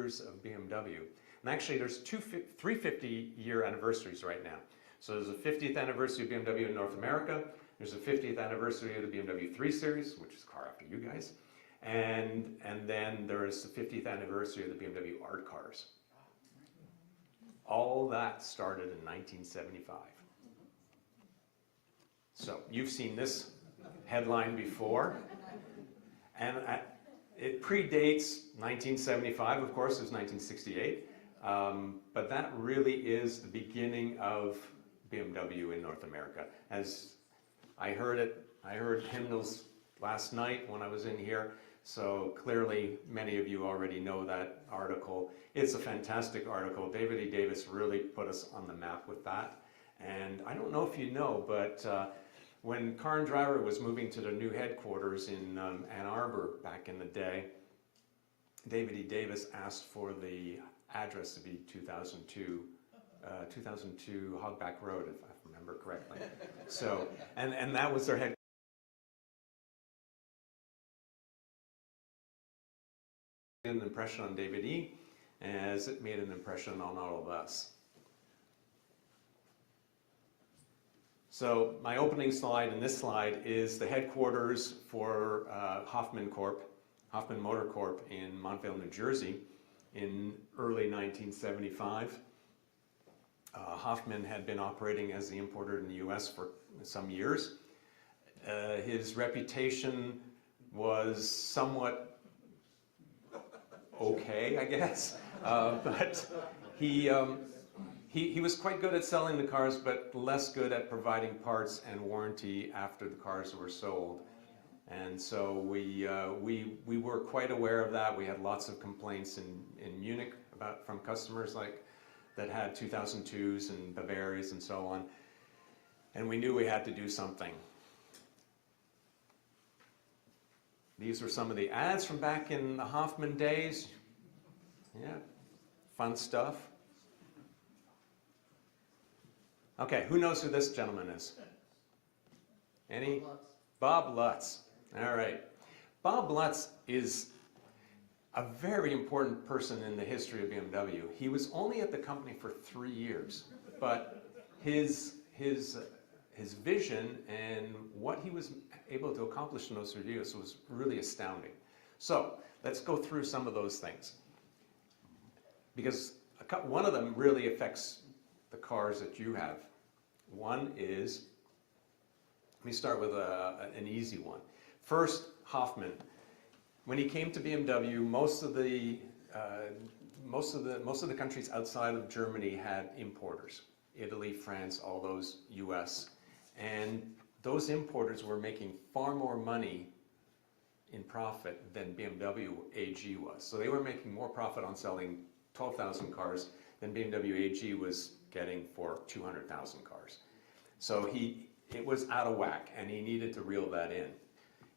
years of BMW. And actually there's three 50-year anniversaries right now. So there's a 50th anniversary of BMW in North America. There's a 50th anniversary of the BMW 3 Series, which is a car after you guys. And then there is the 50th anniversary of the BMW art cars. All that started in 1975. So you've seen this headline before. And it predates 1975, of course, it was 1968. But that really is the beginning of BMW in North America. As I heard hymnals last night when I was in here, so clearly many of you already know that article. It's a fantastic article. David E. Davis really put us on the map with that. And I don't know if you know, but when Car and Driver was moving to their new headquarters in Ann Arbor back in the day, David E. Davis asked for the address to be 2002 Hogback Road, if I remember correctly. So, and that was their headquarters. An impression on David E. as it made an impression on all of us. So my opening slide and this slide is the headquarters for Hoffman Motor Corp in Montvale, New Jersey in early 1975. Hoffman had been operating as the importer in the US for some years. His reputation was somewhat okay, I guess, but he was quite good at selling the cars, but less good at providing parts and warranty after the cars were sold. And so we were quite aware of that. We had lots of complaints in Munich from customers that had 2002s and Bavarias and so on. And we knew we had to do something. These were some of the ads from back in the Hoffman days. Yeah, fun stuff. Okay, who knows who this gentleman is? Any? Bob Lutz. All right. Bob Lutz is a very important person in the history of BMW. He was only at the company for 3 years, but his vision and what he was able to accomplish in those 3 years was really astounding. So let's go through some of those things, because one of them really affects the cars that you have. One is, let me start with an easy one. First, Hoffman. When he came to BMW, most of the countries outside of Germany had importers. Italy, France, all those US. And those importers were making far more money in profit than BMW AG was. So they were making more profit on selling 12,000 cars than BMW AG was getting for 200,000 cars. So it was out of whack, and he needed to reel that in.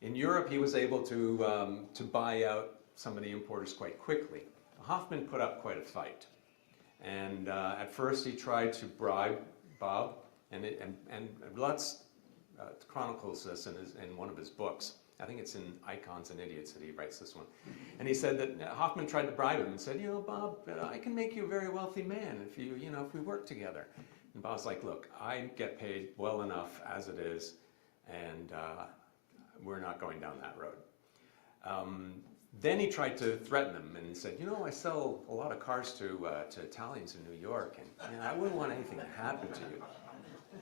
In Europe, he was able to buy out some of the importers quite quickly. Hoffman put up quite a fight. And at first he tried to bribe Bob, and Lutz chronicles this in one of his books. I think it's in Icons and Idiots that he writes this one. And he said that Hoffman tried to bribe him and said, you know, Bob, I can make you a very wealthy man if if we work together. And Bob's like, look, I get paid well enough as it is, and we're not going down that road. Then he tried to threaten them and said, you know, I sell a lot of cars to Italians in New York, and I wouldn't want anything to happen to you.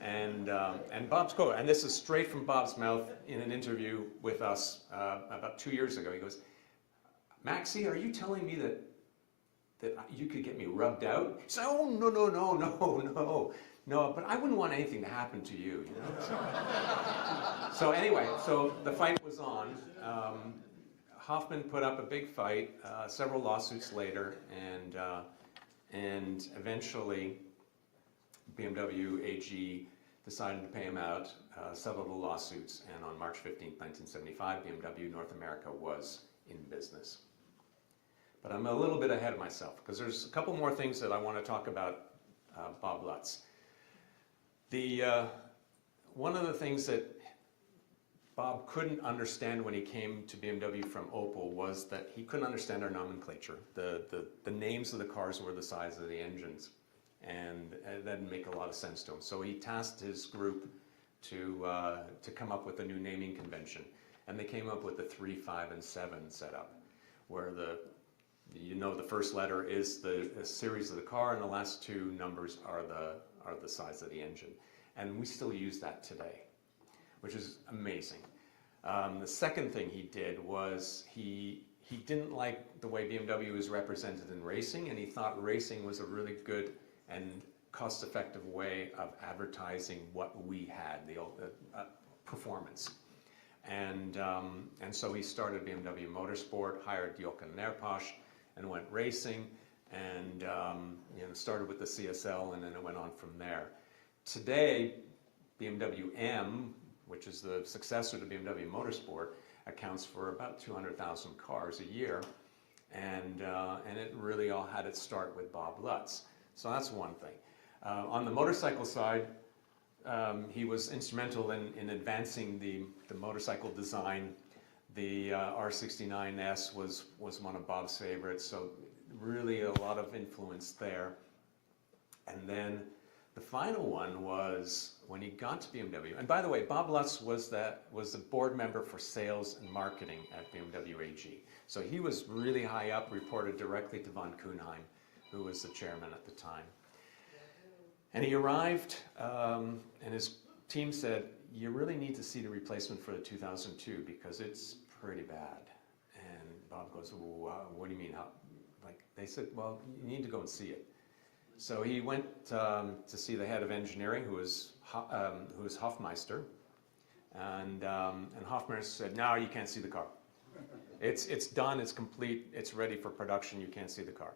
And Bob's quote, and this is straight from Bob's mouth in an interview with us about 2 years ago. He goes, Maxie, are you telling me that you could get me rubbed out? He said, oh, no, but I wouldn't want anything to happen to you, you know? So anyway, so the fight was on. Hoffman put up a big fight, several lawsuits later, and eventually BMW AG decided to pay him out, settled the lawsuits, and on March 15, 1975, BMW North America was in business. But I'm a little bit ahead of myself, because there's a couple more things that I want to talk about Bob Lutz. One of the things that Bob couldn't understand when he came to BMW from Opel was that he couldn't understand our nomenclature. The names of the cars were the size of the engines, and that didn't make a lot of sense to him. So he tasked his group to come up with a new naming convention, and they came up with the 3, 5, and 7 setup, where the first letter is the series of the car, and the last two numbers are the size of the engine, and we still use that today, which is amazing. The second thing he did was he didn't like the way BMW was represented in racing, and he thought racing was a really good and cost-effective way of advertising what we had, the performance. And so he started BMW Motorsport, hired Jochen Nerpasch, and went racing, and started with the CSL, and then it went on from there. Today, BMW M, which is the successor to BMW Motorsport, accounts for about 200,000 cars a year, and it really all had its start with Bob Lutz. So that's one thing. On the motorcycle side, he was instrumental in advancing the motorcycle design. The R69S was one of Bob's favorites, so really a lot of influence there. And then the final one was when he got to BMW. And by the way, Bob Lutz was the board member for sales and marketing at BMW AG. So he was really high up, reported directly to von Kuhnheim, who was the chairman at the time. And he arrived, and his team said, you really need to see the replacement for the 2002 because it's pretty bad. And Bob goes, what do you mean? They said, well, you need to go and see it. So he went to see the head of engineering, who was Hofmeister, and Hofmeister said, no, you can't see the car. It's done, it's complete, it's ready for production, you can't see the car.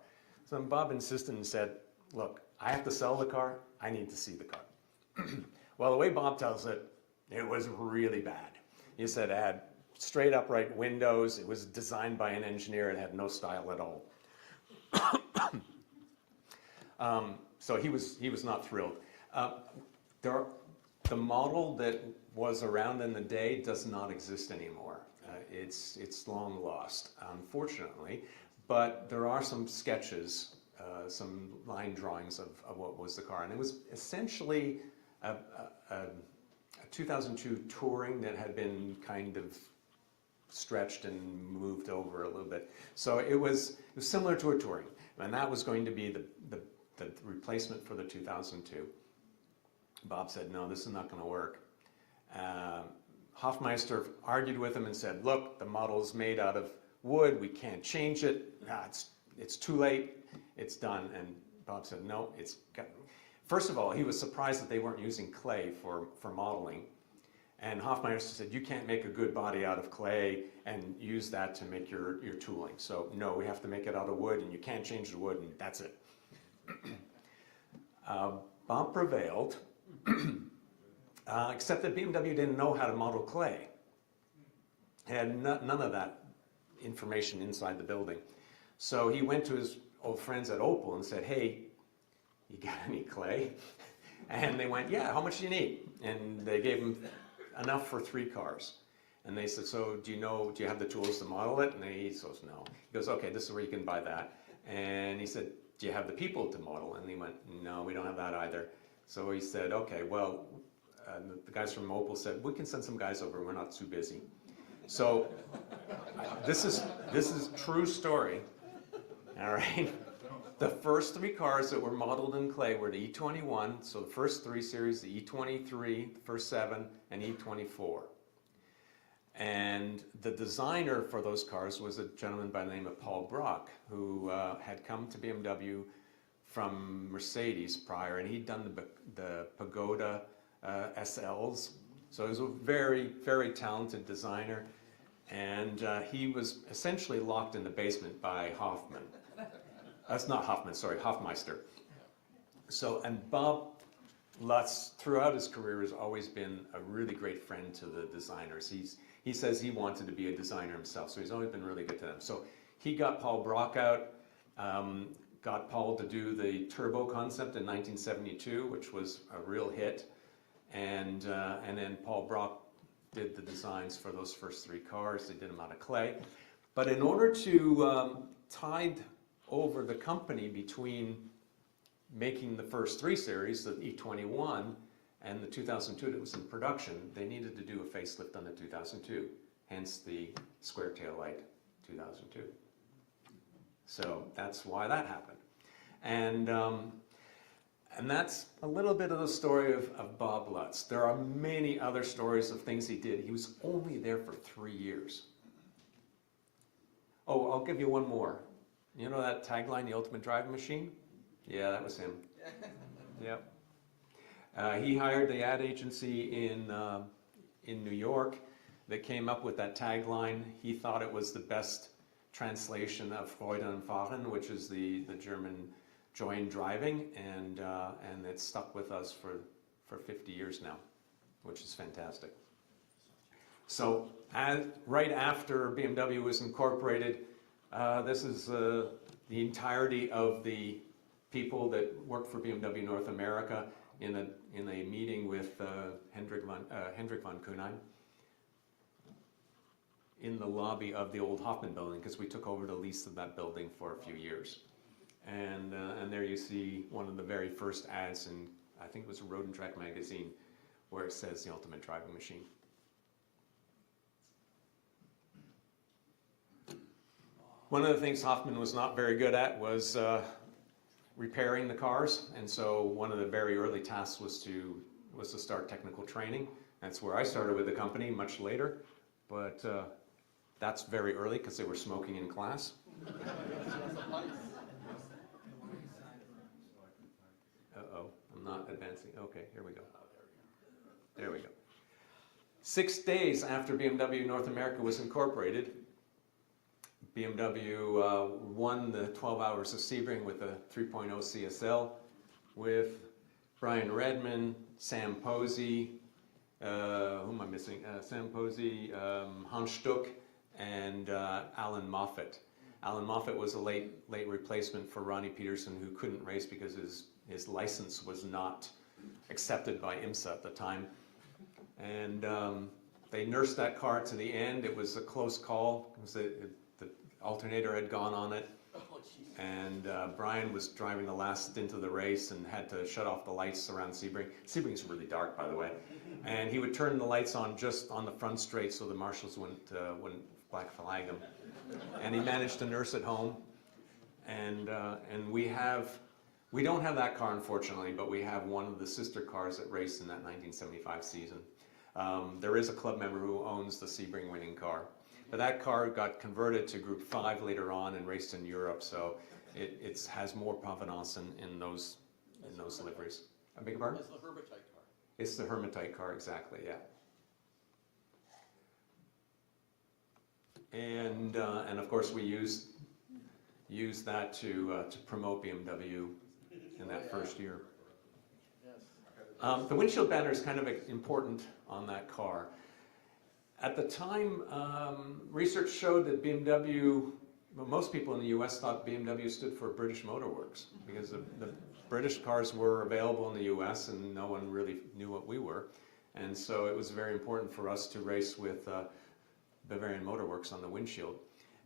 So Bob insisted and said, look, I have to sell the car, I need to see the car. Well, the way Bob tells it, it was really bad. He said it had straight upright windows, it was designed by an engineer, it had no style at all. So he was not thrilled. The model that was around in the day does not exist anymore. It's long lost, unfortunately, but there are some sketches, some line drawings of what was the car, and it was essentially a 2002 Touring that had been kind of stretched and moved over a little bit. So it was similar to a Touring, and that was going to be the replacement for the 2002. Bob said, no, this is not going to work. Hofmeister argued with him and said, look, the model's made out of wood, we can't change it, it's too late, it's done. And Bob said, no, it's got... First of all, he was surprised that they weren't using clay for modeling. And Hofmeister said, you can't make a good body out of clay and use that to make your tooling. So no, we have to make it out of wood, and you can't change the wood, and that's it. Bob prevailed, except that BMW didn't know how to model clay. It had none of that information inside the building. So he went to his old friends at Opel and said, hey, you got any clay? And they went, yeah, how much do you need? And they gave him enough for 3 cars. And they said, so do you have the tools to model it? And he says, no. He goes, okay, this is where you can buy that. And he said, do you have the people to model? And he went, no, we don't have that either. So he said, okay, well, the guys from Opel said, we can send some guys over, we're not too busy. So this is true story, all right? The first 3 cars that were modeled in clay were the E21, so the first 3 series, the E23, the first 7, and E24. And the designer for those cars was a gentleman by the name of Paul Brock, who had come to BMW from Mercedes prior, and he'd done the Pagoda SLs. So he was a very, very talented designer, and he was essentially locked in the basement by Hoffman. That's not Hoffman, sorry, Hofmeister. So, and Bob Lutz, throughout his career, has always been a really great friend to the designers. He says he wanted to be a designer himself, so he's always been really good to them. So he got Paul Brock out, got Paul to do the turbo concept in 1972, which was a real hit. And then Paul Brock did the designs for those first 3 cars. They did them out of clay. But in order to tide over the company between making the first 3 series, the E21 and the 2002 that was in production, they needed to do a facelift on the 2002, hence the square tail light 2002. So that's why that happened. And that's a little bit of the story of Bob Lutz. There are many other stories of things he did. He was only there for 3 years. Oh, I'll give you one more. You know that tagline, the ultimate driving machine? Yeah, that was him. Yep. He hired the ad agency in New York that came up with that tagline. He thought it was the best translation of Freude am Fahren, which is the German joy in driving, and it's stuck with us for 50 years now, which is fantastic. So right after BMW was incorporated, this is the entirety of the people that work for BMW North America in a meeting with Hendrik von Kuenheim in the lobby of the old Hoffman building, because we took over the lease of that building for a few years. And there you see one of the very first ads in, I think it was Road and Track magazine, where it says the ultimate driving machine. One of the things Hoffman was not very good at was repairing the cars, and so one of the very early tasks was to start technical training. That's where I started with the company much later, but that's very early because they were smoking in class. Uh-oh, I'm not advancing. Okay, here we go. There we go. 6 days after BMW North America was incorporated, BMW won the 12 Hours of Sebring with a 3.0 CSL with Brian Redman, Sam Posey, who am I missing? Sam Posey, Hans Stuck, and Alan Moffat. Alan Moffat was a late replacement for Ronnie Peterson, who couldn't race because his license was not accepted by IMSA at the time. And they nursed that car to the end. It was a close call. It was the alternator had gone on it, and Brian was driving the last stint of the race and had to shut off the lights around Sebring. Sebring's really dark, by the way, and he would turn the lights on just on the front straight so the marshals wouldn't black flag him. And he managed to nurse it home, and we don't have that car, unfortunately, but we have one of the sister cars that raced in that 1975 season. There is a club member who owns the Sebring winning car. But that car got converted to Group 5 later on and raced in Europe, so it has more provenance in those liveries. I beg your pardon? It's the Hermitite car. It's the Hermitite car, exactly, yeah. And of course we used that to promote BMW in that first year. The windshield banner is kind of important on that car. At the time, research showed that BMW, well, most people in the US thought BMW stood for British Motor Works, because the British cars were available in the US and no one really knew what we were. And so it was very important for us to race with Bavarian Motor Works on the windshield.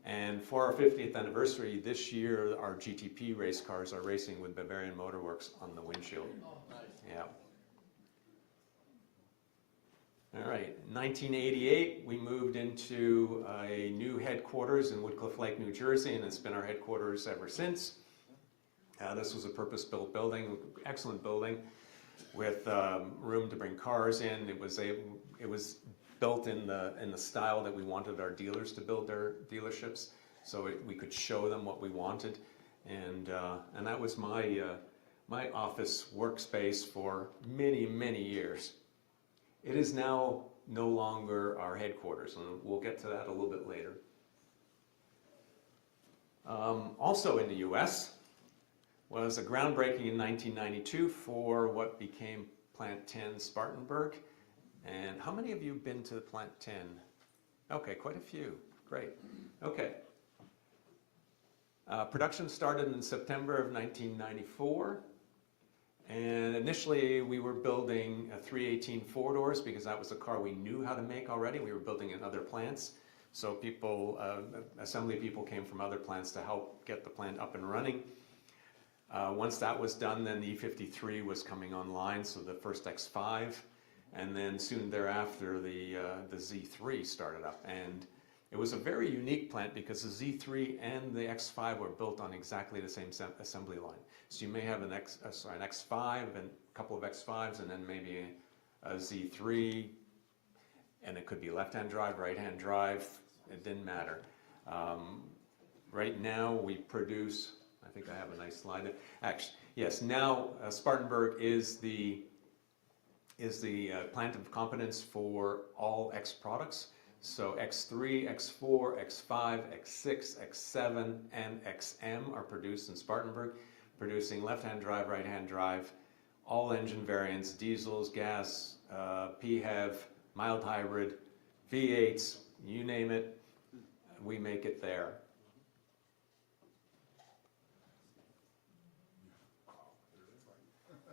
And for our 50th anniversary this year, our GTP race cars are racing with Bavarian Motor Works on the windshield. Oh, nice. Yeah. All right, in 1988, we moved into a new headquarters in Woodcliff Lake, New Jersey, and it's been our headquarters ever since. This was a purpose-built building, excellent building, with room to bring cars in. It was built in the style that we wanted our dealers to build their dealerships, so we could show them what we wanted, and that was my office workspace for many, many years. It is now no longer our headquarters, and we'll get to that a little bit later. Also in the US was a groundbreaking in 1992 for what became Plant 10 Spartanburg. And how many of you have been to the Plant 10? Okay, quite a few. Great. Okay. Production started in September of 1994. And initially we were building a 318 four-doors because that was a car we knew how to make already. We were building in other plants. So people, assembly people came from other plants to help get the plant up and running. Once that was done, then the E53 was coming online, so the first X5. And then soon thereafter, the Z3 started up. And it was a very unique plant because the Z3 and the X5 were built on exactly the same assembly line. So you may have an X5 and a couple of X5s and then maybe a Z3, and it could be left-hand drive, right-hand drive, it didn't matter. Right now we produce, I think I have a nice slide there. Actually, yes, now Spartanburg is the plant of competence for all X products. So X3, X4, X5, X6, X7, and XM are produced in Spartanburg, producing left-hand drive, right-hand drive, all engine variants, diesels, gas, PHEV, mild hybrid, V8s, you name it, we make it there.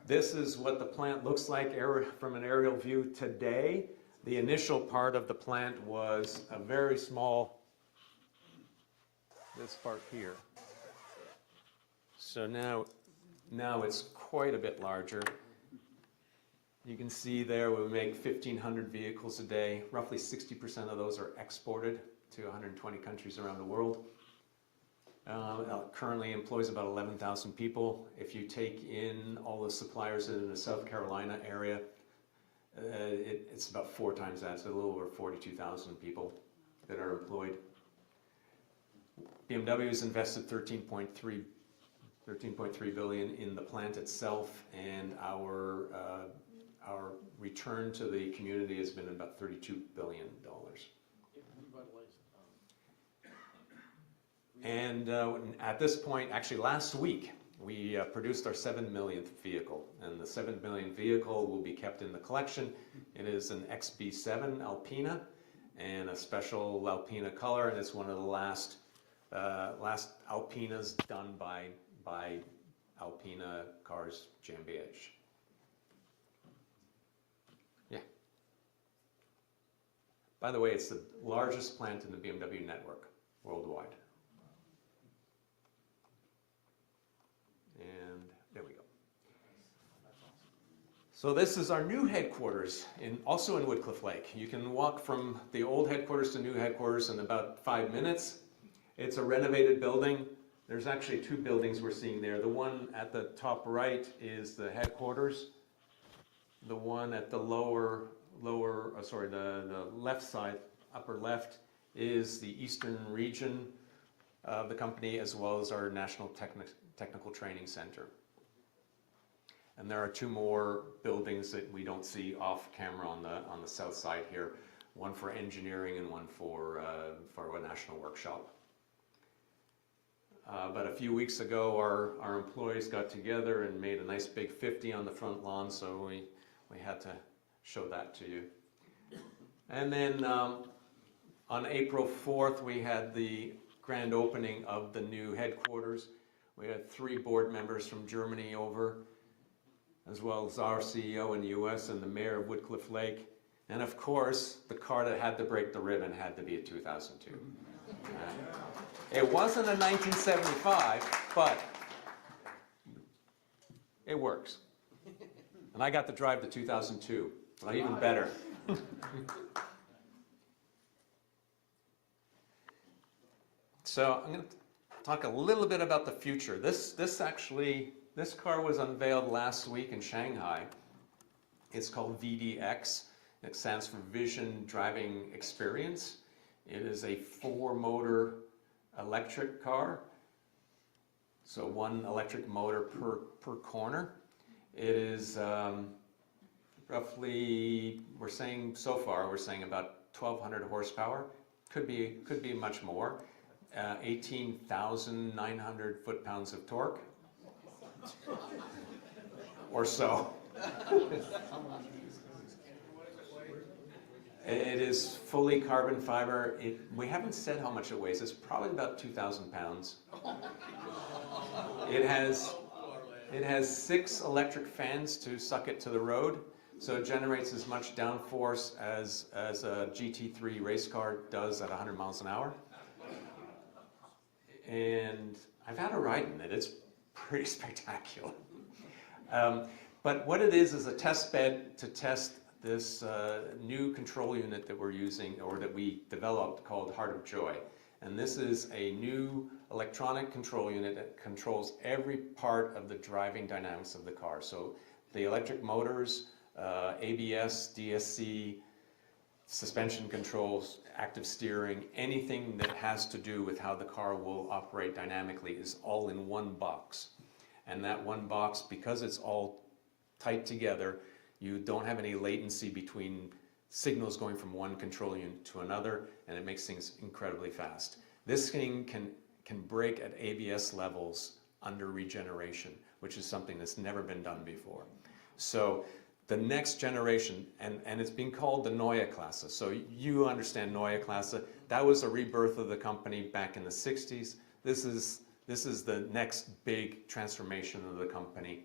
This is what the plant looks like from an aerial view today. The initial part of the plant was a very small, this part here. So now it's quite a bit larger. You can see there we make 1,500 vehicles a day. Roughly 60% of those are exported to 120 countries around the world. Currently employs about 11,000 people. If you take in all the suppliers in the South Carolina area, it's about 4 times that, so a little over 42,000 people that are employed. BMW has invested 13.3 billion in the plant itself, and our return to the community has been about $32 billion. And at this point, actually last week, we produced our 7 millionth vehicle, and the 7 millionth vehicle will be kept in the collection. It is an XB7 Alpina, and a special Alpina color, and it's one of the last Alpinas done by Alpina Cars GmbH. Yeah. By the way, it's the largest plant in the BMW network worldwide. And there we go. So this is our new headquarters, also in Woodcliff Lake. You can walk from the old headquarters to new headquarters in about 5 minutes. It's a renovated building. There's actually 2 buildings we're seeing there. The one at the top right is the headquarters. The one at the the left side, upper left, is the eastern region of the company, as well as our National Technical Training Center. And there are 2 more buildings that we don't see off camera on the south side here. One for engineering and one for a national workshop. But a few weeks ago, our employees got together and made a nice big 50 on the front lawn, so we had to show that to you. And then on April 4th, we had the grand opening of the new headquarters. We had 3 board members from Germany over, as well as our CEO in the US and the mayor of Woodcliff Lake. And of course, the car that had to break the ribbon had to be a 2002. It wasn't a 1975, but it works. And I got to drive the 2002, well, even better. So I'm going to talk a little bit about the future. This car was unveiled last week in Shanghai. It's called VDX. It stands for Vision Driving Experience. It is a 4-motor electric car. So 1 electric motor per corner. It is roughly, we're saying about 1,200 horsepower. Could be much more. 18,900 foot-pounds of torque, or so. It is fully carbon fiber. We haven't said how much it weighs. It's probably about 2,000 pounds. It has It has 6 electric fans to suck it to the road, so it generates as much downforce as a GT3 race car does at 100 miles an hour. And I've had a ride in it. It's pretty spectacular. But what it is a test bed to test this new control unit that we're using, or that we developed, called Heart of Joy. And this is a new electronic control unit that controls every part of the driving dynamics of the car. So the electric motors, ABS, DSC, suspension controls, active steering, anything that has to do with how the car will operate dynamically is all in one box. And that one box, because it's all tight together, you don't have any latency between signals going from one control unit to another, and it makes things incredibly fast. This thing can brake at ABS levels under regeneration, which is something that's never been done before. So the next generation, and it's being called the NA Classic. So you understand NA Classic. That was a rebirth of the company back in the 60s. This is the next big transformation of the company.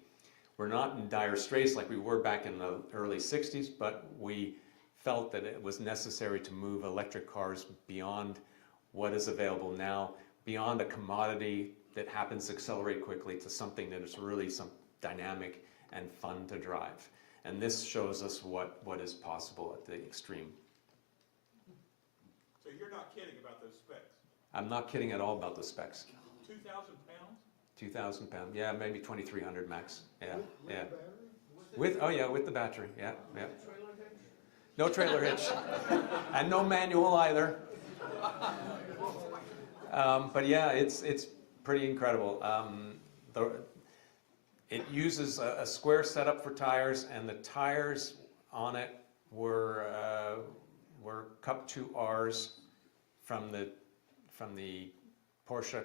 We're not in dire straits like we were back in the early 60s, but we felt that it was necessary to move electric cars beyond what is available now, beyond a commodity that happens to accelerate quickly, to something that is really some dynamic and fun to drive. And this shows us what is possible at the extreme. So you're not kidding about those specs? I'm not kidding at all about the specs. 2,000 pounds? 2,000 pounds, yeah, maybe 2,300 max, yeah, yeah. With With the battery, yeah, yeah. No trailer hitch, and no manual either. But yeah, it's pretty incredible. It uses a square setup for tires, and the tires on it were Cup 2Rs from the Porsche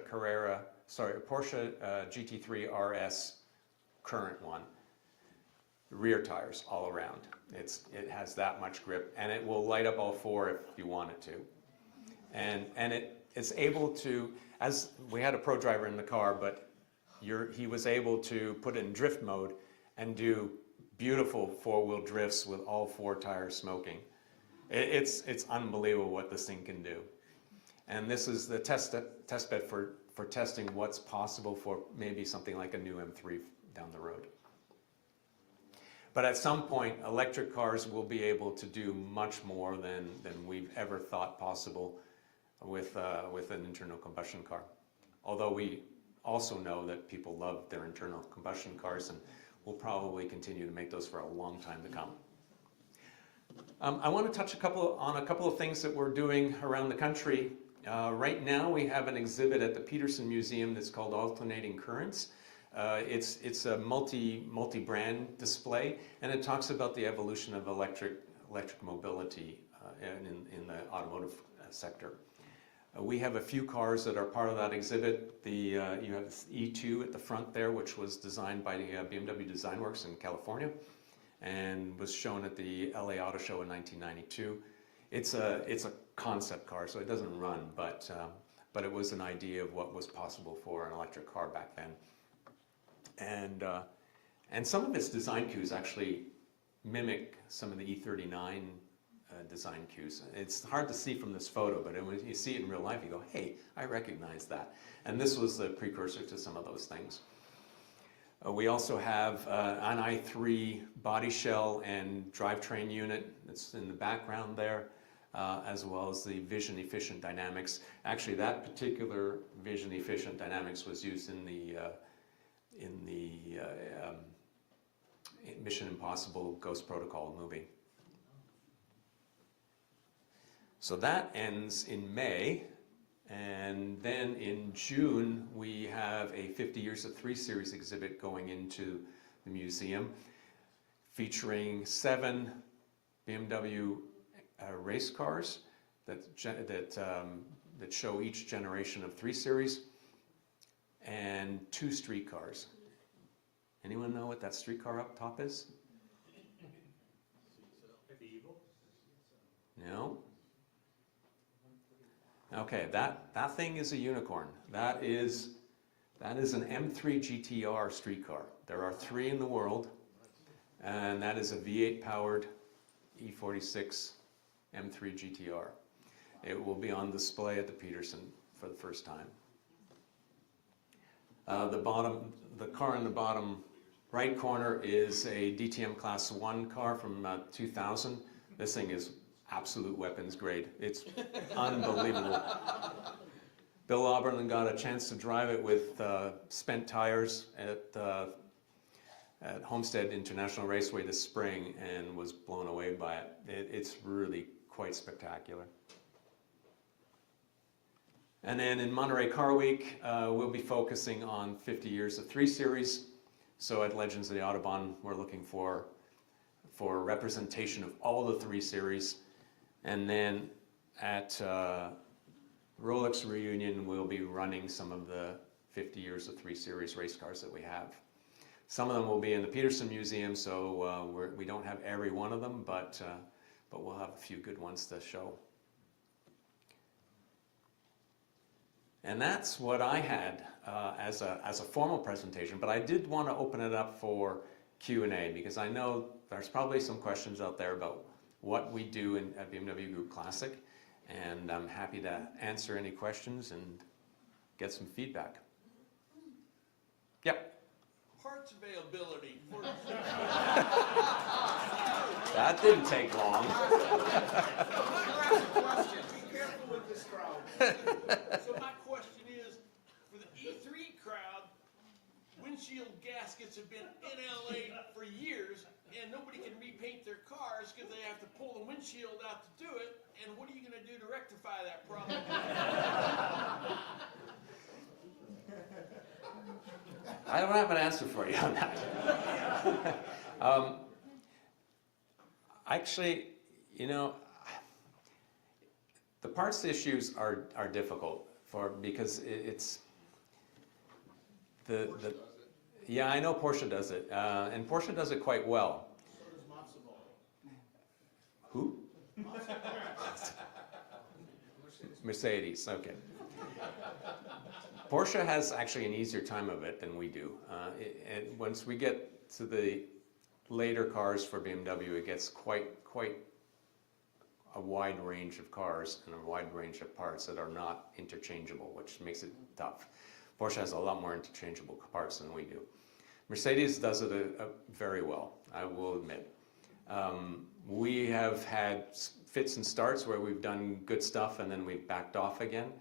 GT3 RS current one. Rear tires all around. It has that much grip, and it will light up all 4 if you want it to. And it's able to, as we had a pro driver in the car, but he was able to put it in drift mode and do beautiful 4-wheel drifts with all 4 tires smoking. It's unbelievable what this thing can do. And this is the test bed for testing what's possible for maybe something like a new M3 down the road. But at some point, electric cars will be able to do much more than we've ever thought possible with an internal combustion car. Although we also know that people love their internal combustion cars, and we'll probably continue to make those for a long time to come. I want to touch on a couple of things that we're doing around the country. Right now we have an exhibit at the Peterson Museum that's called Alternating Currents. It's a multi-brand display, and it talks about the evolution of electric mobility in the automotive sector. We have a few cars that are part of that exhibit. You have this E2 at the front there, which was designed by BMW Design Works in California, and was shown at the LA Auto Show in 1992. It's a concept car, so it doesn't run, but it was an idea of what was possible for an electric car back then. And some of its design cues actually mimic some of the E39 design cues. It's hard to see from this photo, but when you see it in real life, you go, hey, I recognize that. And this was the precursor to some of those things. We also have an i3 body shell and drivetrain unit that's in the background there, as well as the vision efficient dynamics. Actually, that particular vision efficient dynamics was used in the Mission Impossible Ghost Protocol movie. So that ends in May, and then in June we have a 50 Years of 3 Series exhibit going into the museum, featuring 7 BMW race cars that show each generation of 3 Series, and 2 street cars. Anyone know what that street car up top is? No? Okay, that thing is a unicorn. That is That is an M3 GTR street car. There are 3 in the world, and that is a V8 powered E46 M3 GTR. It will be on display at the Peterson for the first time. The car in the bottom right corner is a DTM Class 1 car from 2000. This thing is absolute weapons grade. It's unbelievable. Bill Auberland got a chance to drive it with spent tires at Homestead International Raceway this spring and was blown away by it. It's really quite spectacular. And then in Monterey Car Week, we'll be focusing on 50 years of 3 Series. So at Legends of the Autobahn, we're looking for representation of all the 3 Series. And then at Rolex Reunion, we'll be running some of the 50 years of 3 Series race cars that we have. Some of them will be in the Peterson Museum, so we don't have every one of them, but we'll have a few good ones to show. And that's what I had as a formal presentation, but I did want to open it up for Q&A because I know there's probably some questions out there about what we do at BMW Group Classic, and I'm happy to answer any questions and get some feedback. Yep. Parts availability. That didn't take long. Be careful with this crowd. So my question is, for the E3 crowd, windshield gaskets have been in LA for years, and nobody can repaint their cars because they have to pull the windshield out to do it. And what are you going to do to rectify that problem? I don't have an answer for you on that. Actually, you know, the parts issues are difficult because it's the yeah, I know Porsche does it, and Porsche does it quite well. So does Matsumoto. Who? Mercedes, okay. Porsche has actually an easier time of it than we do. And once we get to the later cars for BMW, it gets quite a wide range of cars and a wide range of parts that are not interchangeable, which makes it tough. Porsche has a lot more interchangeable parts than we do. Mercedes does it very well, I will admit. We have had fits and starts where we've done good stuff and then we've backed off again.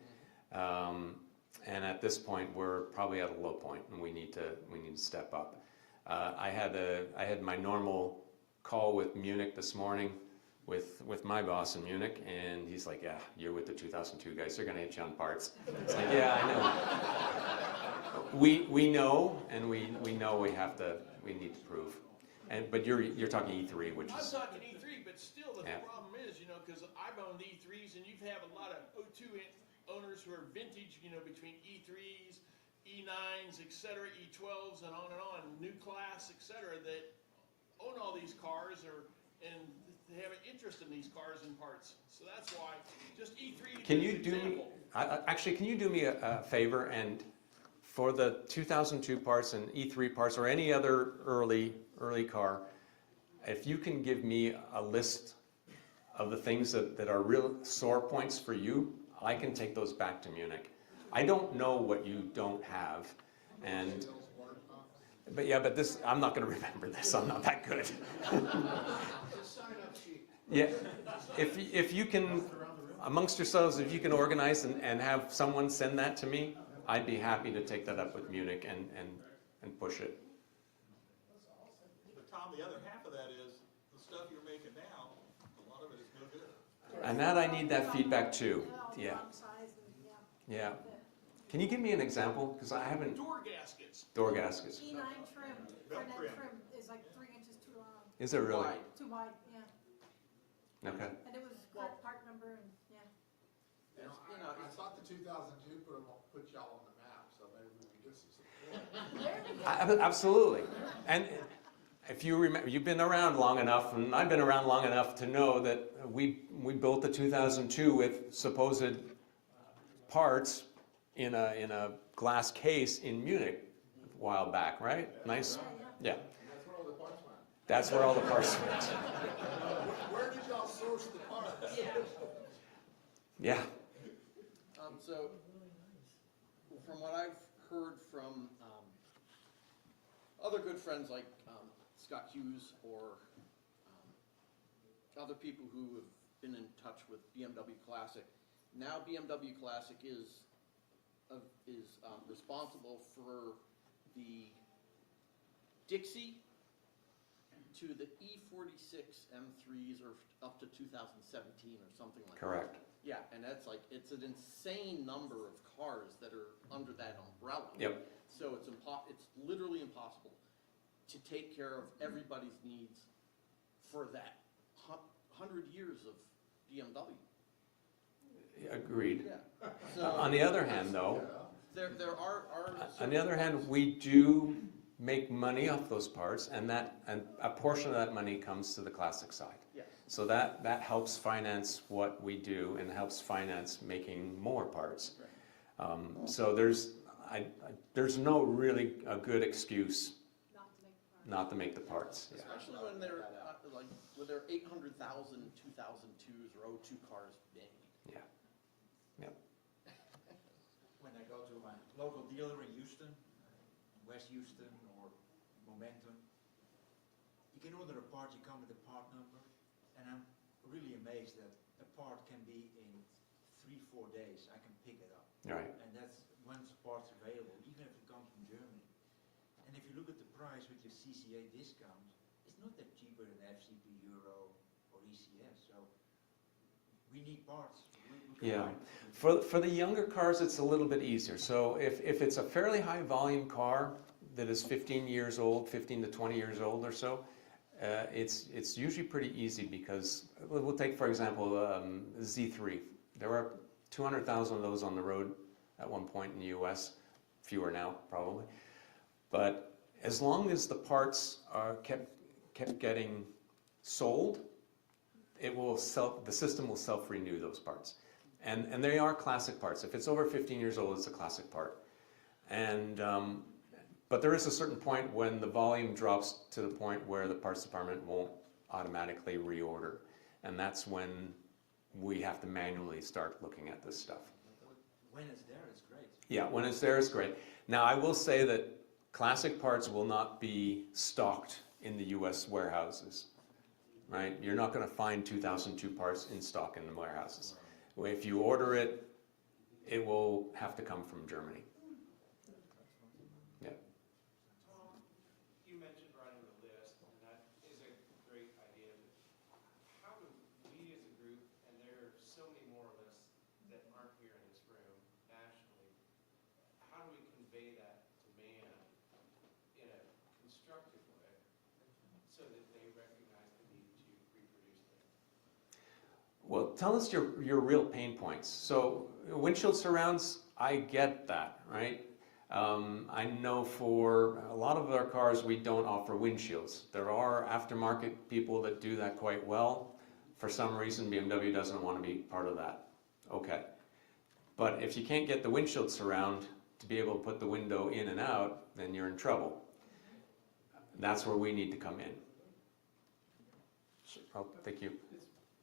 And at this point, we're probably at a low point, and we need to step up. I had my normal call with Munich this morning, with my boss in Munich, and he's like, "Yeah, you're with the 2002 guys. They're going to hit you on parts." It's like, yeah, I know. We know, and we know we need to prove. But you're talking E3, which is. I'm talking E3, but still, the problem is, you know, because I've owned E3s, and you have a lot of 02 owners who are vintage, you know, between E3s, E9s, etc., E12s, and on, new class, etc., that own all these cars and they have an interest in these cars and parts. So that's why just E3. Can you do me? Actually, can you do me a favor and for the 2002 parts and E3 parts or any other early car, if you can give me a list of the things that are real sore points for you, I can take those back to Munich. I don't know what you don't have, but this, I'm not going to remember this. I'm not that good. Yeah, if you can, amongst yourselves, if you can organize and have someone send that to me, I'd be happy to take that up with Munich and push it. But Tom, the other half of that is the stuff you're making now, a lot of it is no good. And that I need that feedback too. Yeah. Yeah. Can you give me an example? Because I haven't. Door gaskets. Door gaskets. E9 trim, front end trim is like 3 inches too long. Is it really? Too wide, yeah. Okay. And it was correct part number and, yeah. You know, I thought the 2002 put y'all on the map, so maybe we can get some support. Absolutely. And if you remember, you've been around long enough, and I've been around long enough to know that we built the 2002 with supposed parts in a glass case in Munich a while back, right? Nice, yeah. And that's where all the parts went. That's where all the parts went. Where did y'all source the parts? Yeah, So, from what I've heard from other good friends like Scott Hughes or other people who have been in touch with BMW Classic, now BMW Classic is responsible for the Dixie to the E46 M3s or up to 2017 or something like that. correct. Yeah, and that's like, it's an insane number of cars that are under that umbrella. Yep. So it's literally impossible to take care of everybody's needs for that 100 years of BMW. Agreed. Yeah. So On the other hand, though, there are on the other hand, we do make money off those parts, and a portion of that money comes to the classic side. Yes. So that helps finance what we do and helps finance making more parts. So there's no really a good excuse not to make the parts. Yeah. Especially when they're when they're 800,000 2002s or 02 cars made. Yeah. Yep. When I go to my local dealer in Houston, West Houston or Momentum, you can order a part, you come with a part number, and I'm really amazed that a part can be in 3-4 days, I can pick it up. Right. And that's once the part's available, even if it comes from Germany. And if you look at the price with your CCA discount, it's not that cheaper than FCP Euro or ECS, so we need parts. We Yeah. can find them. For the younger cars, it's a little bit easier. So if it's a fairly high volume car that is 15 years old, 15 to 20 years old or so, it's usually pretty easy because we'll take, for example, Z3. There were 200,000 of those on the road at one point in the US, fewer now probably. But as long as the parts are kept getting sold, the system will self-renew those parts. And they are classic parts. If it's over 15 years old, it's a classic part. And but there is a certain point when the volume drops to the point where the parts department won't automatically reorder. And that's when we have to manually start looking at this stuff. When it's there, it's great. Yeah, when it's there, it's great. Now, I will say that classic parts will not be stocked in the US warehouses, right? You're not going to find 2002 parts in stock in the warehouses. If you order it, it will have to come from Germany. Yeah. You mentioned writing the list, and that is a great idea. How do we as a group, and there are so many more of us that aren't here in this room nationally, how do we convey that demand in a constructive way so that they recognize the need to reproduce things? Well, tell us your real pain points. So windshield surrounds, I get that, right? I know for a lot of our cars, we don't offer windshields. There are aftermarket people that do that quite well. For some reason, BMW doesn't want to be part of that. Okay. But if you can't get the windshield surround to be able to put the window in and out, then you're in trouble. That's where we need to come in. Oh, thank you.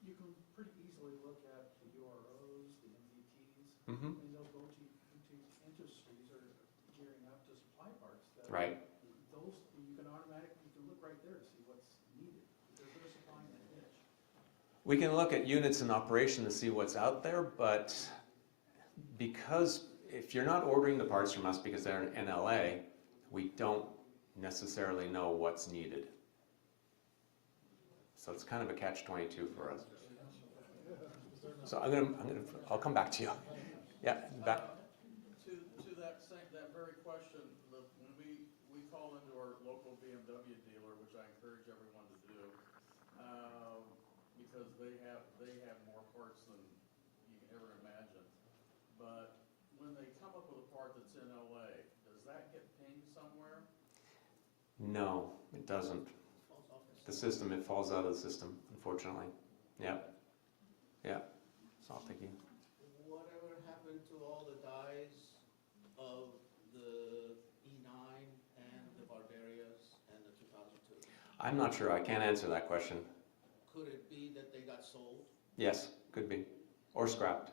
You can pretty easily look at the UROs, the MVTs, Mm-hmm. and those industries are gearing up to supply parts. That Right. Those, you can look right there to see what's needed, because they're supplying that niche. We can look at units in operation to see what's out there, but because if you're not ordering the parts from us because they're in NLA, we don't necessarily know what's needed. So it's kind of a catch-22 for us. So I'll come back to you. Yeah, back. To that very question, when we call into our local BMW dealer, which I encourage everyone to do, because they have more parts than you can ever imagine. But when they come up with a part that's in LA, does that get pinged somewhere? No, it doesn't. It falls out of the system, unfortunately. Yeah. Yeah. So thank you. Whatever happened to all the dies of I'm not sure, I can't answer that question. Could it be that they got sold? Yes, could be, or scrapped.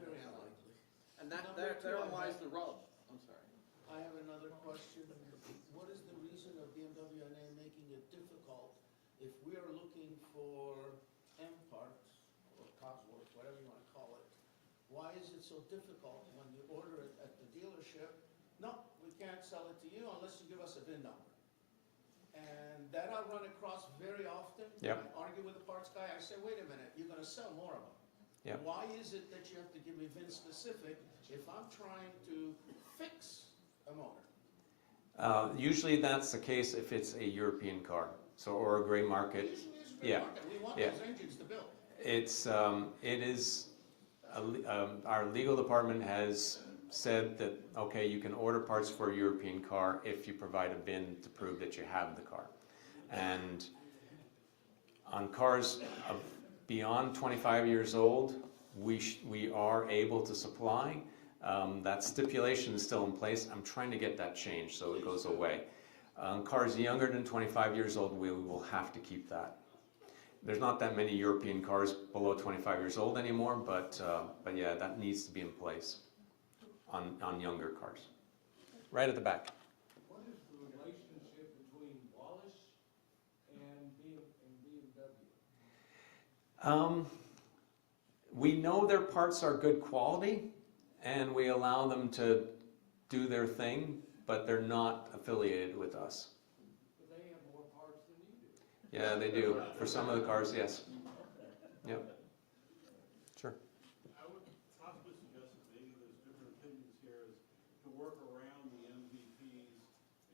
Very unlikely. And therein lies the rub. I'm sorry. I have another question. What is the reason of BMW NA making it difficult if we are looking for M parts or Cosworth, whatever you want to call it? Why is it so difficult when you order it at the dealership? No, we can't sell it to you unless you give us a VIN number. And that I run across very often. Yep. I argue with the parts guy. I say, wait a minute, you're going to sell more of them. Yep. Why is it that you have to give me VIN specific if I'm trying to fix a motor? Usually that's the case if it's a European car, so, or a gray market. Usually it's a good Yeah. market. We want Yeah. those engines to build. It is, our legal department has said that, okay, you can order parts for a European car if you provide a VIN to prove that you have the car. And on cars beyond 25 years old, we are able to supply. That stipulation is still in place. I'm trying to get that changed so it goes away. Cars younger than 25 years old, we will have to keep that. There's not that many European cars below 25 years old anymore, but yeah, that needs to be in place on younger cars. Right at the back. What is the relationship between Wallace and BMW? We know their parts are good quality, and we allow them to do their thing, but they're not affiliated with us. But they have more parts than you do. Yeah, they do. For some of the cars, yes. Yep. Sure. I would possibly suggest that maybe there's different opinions here is to work around the MVPs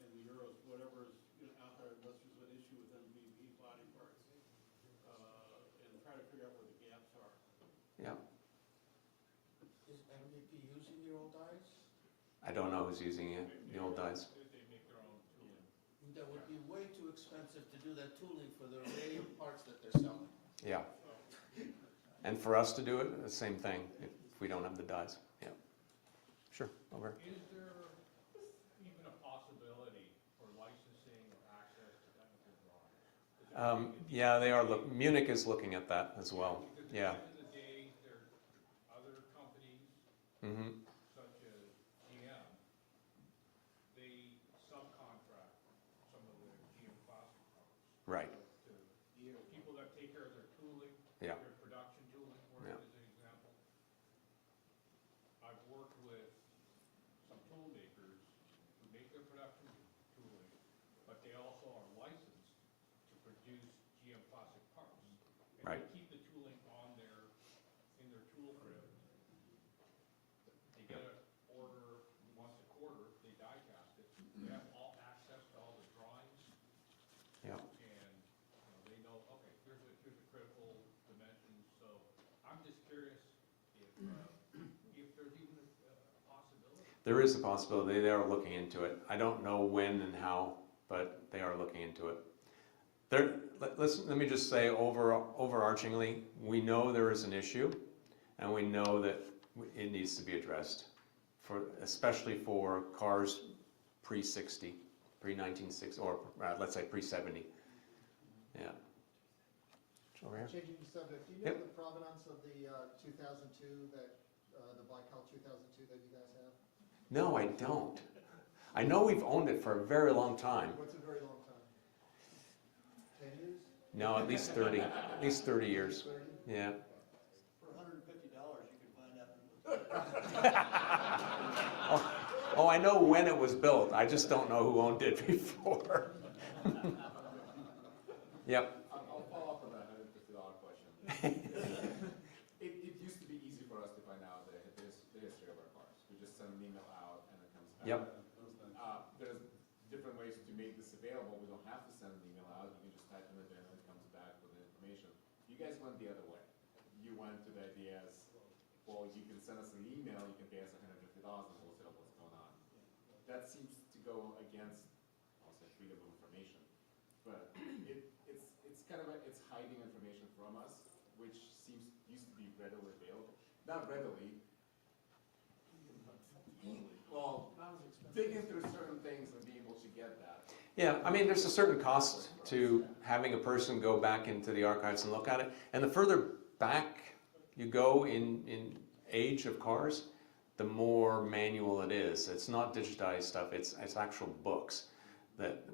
and the Euros, whatever's out there, unless there's an issue with MVP body parts, and try to figure out where the gaps are. Yeah. Is MVP using your old dies? I don't know who's using it, the old dies. They make their own tooling. That would be way too expensive to do that tooling for the array of parts that they're selling. Yeah. And for us to do it, the same thing, if we don't have the dies. Yeah. Sure, over. Is there even a possibility for licensing or access to technical drawings? Yeah, they are. Munich is looking at that as well. Yeah. Because at the end of the day, there are other companies, Mm-hmm. such as GM, they subcontract some of the GM Classic parts. Right. To people that take care of their tooling, Yeah. their production tooling, for Yeah. as an example. I've worked with some tool makers who make their production tooling, but they also are licensed to produce GM Classic parts. And Right. they keep the tooling in their tool crib. They get an order once a quarter, they die cast it. They have all access to all the drawings. Yeah. And they know, okay, here's a critical dimension. So I'm just curious if there's even a possibility. There is a possibility. They are looking into it. I don't know when and how, but they are looking into it. Let me just say overarchingly, we know there is an issue, and we know that it needs to be addressed, especially for cars pre-60, pre-1960, or let's say pre-70. Yeah. Over here. Changing the subject, do you know Yep. the provenance of the 2002, the Baikal 2002 that you guys have? No, I don't. I know we've owned it for a very long time. What's a very long time? 10 years? No, at least 30. At least 30 years. 30? Yeah. For $150, you can find out. Oh, I know when it was built. I just don't know who owned it before. Yep. I'll follow up on that $150 question. It used to be easy for us to find out the history of our cars. We just send an email out and it comes back. Yep. There's different ways to make this available. We don't have to send an email out. You can just type in it in and it comes back with the information. You guys went the other way. You went to the idea as, well, you can send us an email, you can pay us $150 and we'll set up what's going on. That seems to go against, I'll say, freedom of information. But it's kind of it's hiding information from us, which used to be readily available. Not readily. Well, digging through certain things and being able to get that. Yeah, I mean, there's a certain cost to having a person go back into the archives and look at it. And the further back you go in age of cars, the more manual it is. It's not digitized stuff, it's actual books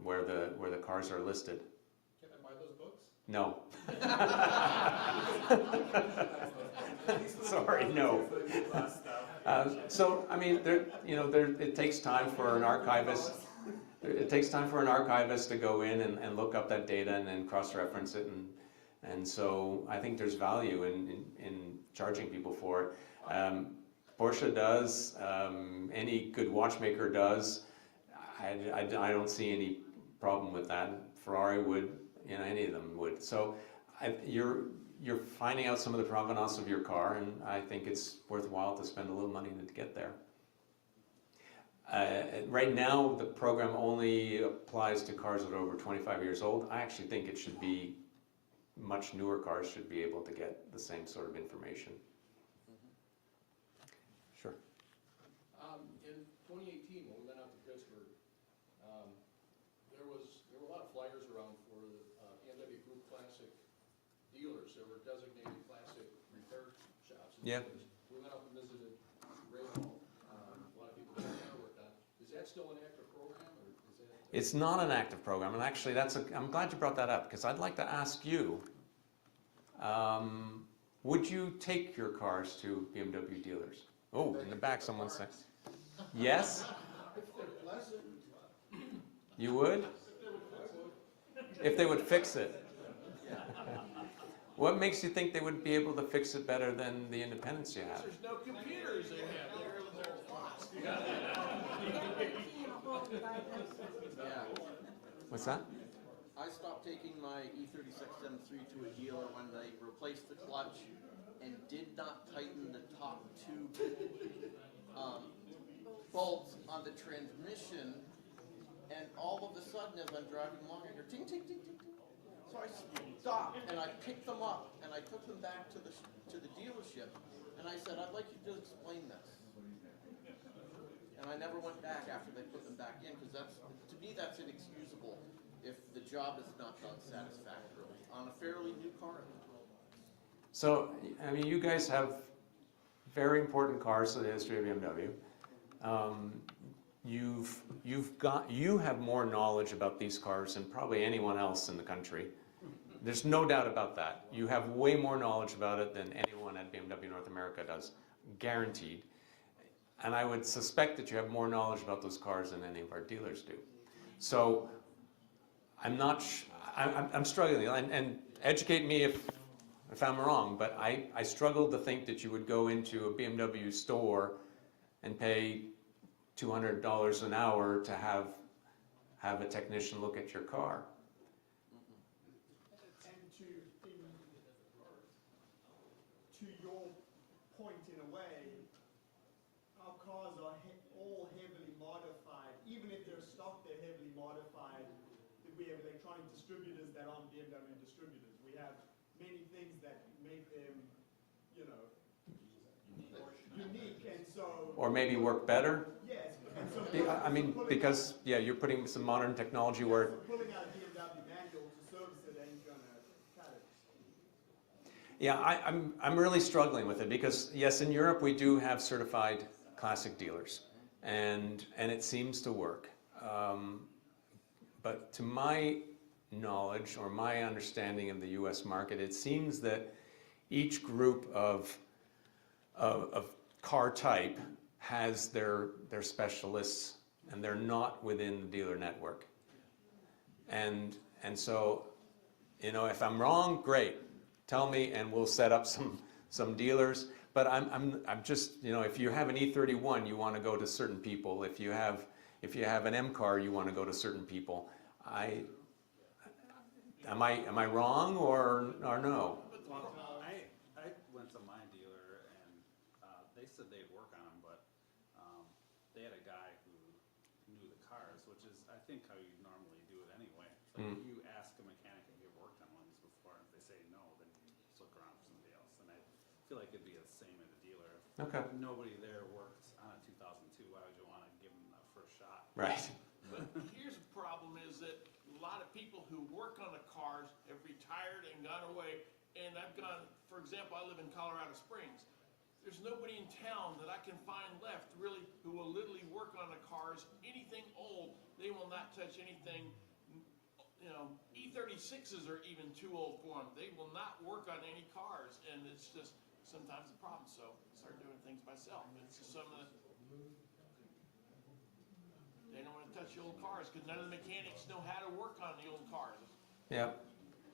where the cars are listed. Can I buy those books? No. Sorry, no. So, I mean, it takes time for an archivist. It takes time for an archivist to go in and look up that data and then cross-reference it, and so I think there's value in charging people for it. Porsche does. Any good watchmaker does. I don't see any problem with that. Ferrari would. Any of them would. So you're finding out some of the provenance of your car, and I think it's worthwhile to spend a little money to get there. Right now, the program only applies to cars that are over 25 years old. I actually think it should be much newer cars should be able to get the same sort of information. Sure. In 2018, when we went out to Pittsburgh, there were a lot of flyers around for BMW Group Classic dealers. There were designated classic repair shops. Yeah. We went up and visited Ray Hall. A lot of people there worked on. Is that still an active program, or is that? It's not an active program, and actually, I'm glad you brought that up because I'd like to ask you. Would you take your cars to BMW dealers? Oh, in the back, someone said. Yes? You would? If they would fix it. What makes you think they would be able to fix it better than the independents you have? There's no computers they have. They're lost. What's that? I stopped taking my E36 M3 to a dealer when they replaced the clutch and did not tighten the top two bolts on the transmission, and all of a sudden as I'm driving along I hear ting, ting, ting, ting, ting. So I stopped and I picked them up and I took them back to the dealership and I said, I'd like you to explain this. And I never went back after they put them back in, because to me that's inexcusable if the job is not done satisfactorily on a fairly new car. So, I mean, you guys have very important cars in the history of BMW. You have more knowledge about these cars than probably anyone else in the country. There's no doubt about that. You have way more knowledge about it than anyone at BMW North America does, guaranteed. And I would suspect that you have more knowledge about those cars than any of our dealers do. So, I'm struggling, and educate me if I'm wrong, but I struggle to think that you would go into a BMW store and pay $200 an hour to have a technician look at your car. And to your point, in a way, our cars are all heavily modified. Even if they're stock, they're heavily modified. We have electronic distributors that aren't BMW distributors. We have many things that make them, unique, and so. Or maybe work better. Yes, and so. I mean, because you're putting some modern technology where. Pulling out a BMW manual to service it ain't gonna cut it. Yeah, I'm really struggling with it because yes, in Europe we do have certified classic dealers, and it seems to work. But to my knowledge or my understanding of the U.S. market, it seems that each group of car type has their specialists, and they're not within the dealer network. And so, if I'm wrong, great, tell me, and we'll set up some dealers. But I'm just, if you have an E31, you want to go to certain people. If you have an M car, you want to go to certain people. Am I wrong or no? Well, I went to my dealer and they said they'd work on them, but they had a guy who knew the cars, which is I think how you normally do it anyway. It's like you ask a mechanic if you've worked on one of these before, and if they say no, then you just look around for somebody else. And I feel like it'd be the same at a dealer. Okay. If nobody there worked on a 2002, why would you want to give them a first shot? Right. But here's the problem is that example, I live in Colorado Springs. There's nobody in town that I can find left really who will literally work on the cars. Anything old, they will not touch anything. You know, E36s are even too old for them. They will not work on any cars, and it's just sometimes a problem. So I started doing things myself. It's just some of the, they don't want to touch the old cars because none of the mechanics know how to work on the old cars. Yeah.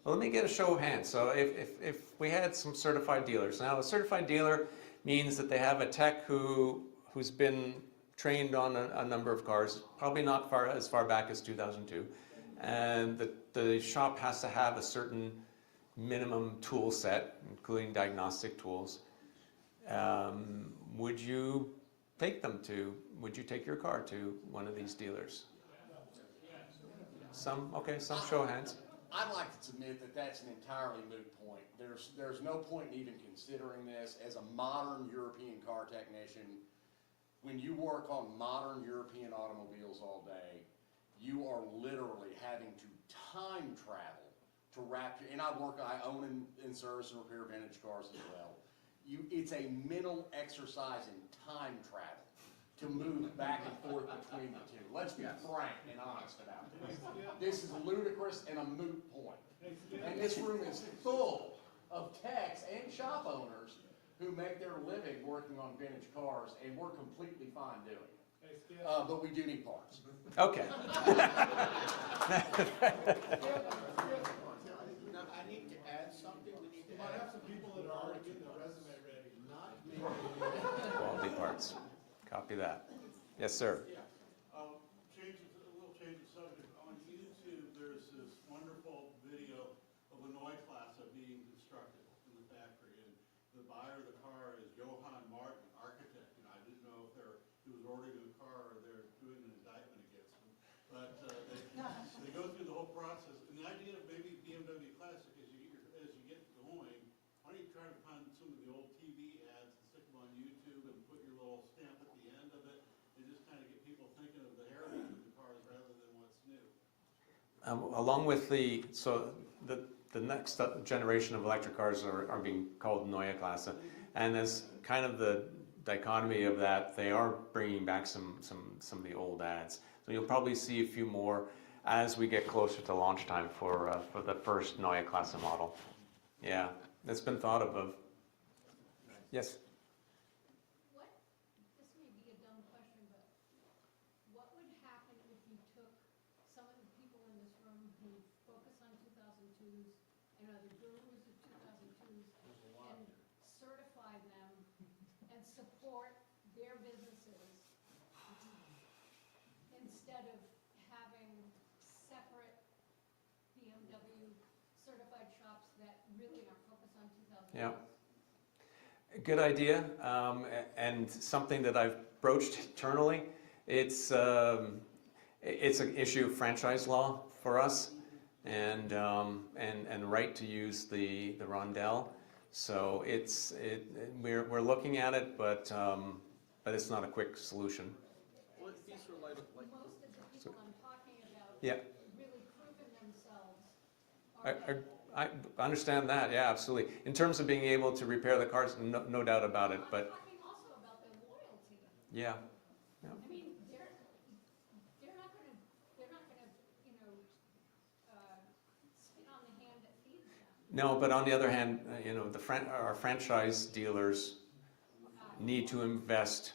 Well, let me get a show of hands. So if we had some certified dealers. Now, a certified dealer means that they have a tech who's been trained on a number of cars, probably not as far back as 2002. And the shop has to have a certain minimum tool set, including diagnostic tools. Would you take your car to one of these dealers? Some show of hands. I'd like to submit that that's an entirely moot point. There's no point in even considering this as a modern European car technician. When you work on modern European automobiles all day, you are literally having to time travel to wrap your, and I own and service and repair vintage cars as well. It's a mental exercise in time travel to move back and forth between the two. Let's be frank and honest about this. This is ludicrous and a moot point. And this room is full of techs and shop owners who make their living working on vintage cars, and we're completely fine doing it. But we do need parts. Okay. Now, I need to add something. We need to might have some people that are already getting their resume ready. Not me. Quality parts. Copy that. Yes, sir. Yeah. A little change of subject. On YouTube, there's this wonderful video of a NA Classic being constructed in the factory, and the buyer of the car is Johann Martin, architect. I didn't know if he was ordering a car or they're doing an indictment against him. But they go through the whole process. And the idea of maybe BMW Classic, as you get going, why don't you try to find some of the old TV ads and stick them on YouTube and put your little stamp at the end of it, and just kind of get people thinking of the heritage of the cars rather than what's new. Along with the next generation of electric cars are being called NA Classic, and as kind of the dichotomy of that, they are bringing back some of the old ads. So you'll probably see a few more as we get closer to launch time for the first NA Classic model. Yeah, it's been thought of. Yes. This may be a dumb question, but what would happen if you took some of the people in this room who focus on 2002s and are the gurus of 2002s and certify them and support their businesses instead of having separate BMW certified shops that really are focused on 2002s? Yeah. Good idea, and something that I've broached internally. It's an issue of franchise law for us, and right to use the rondelle. So we're looking at it, but it's not a quick solution. Most of the people I'm talking about Yeah. really proven themselves. I understand that, yeah, absolutely. In terms of being able to repair the cars, no doubt about it, but I'm talking also about their loyalty. yeah. I mean, they're not gonna, spit on the hand that feeds them. No, but on the other hand, our franchise dealers need to invest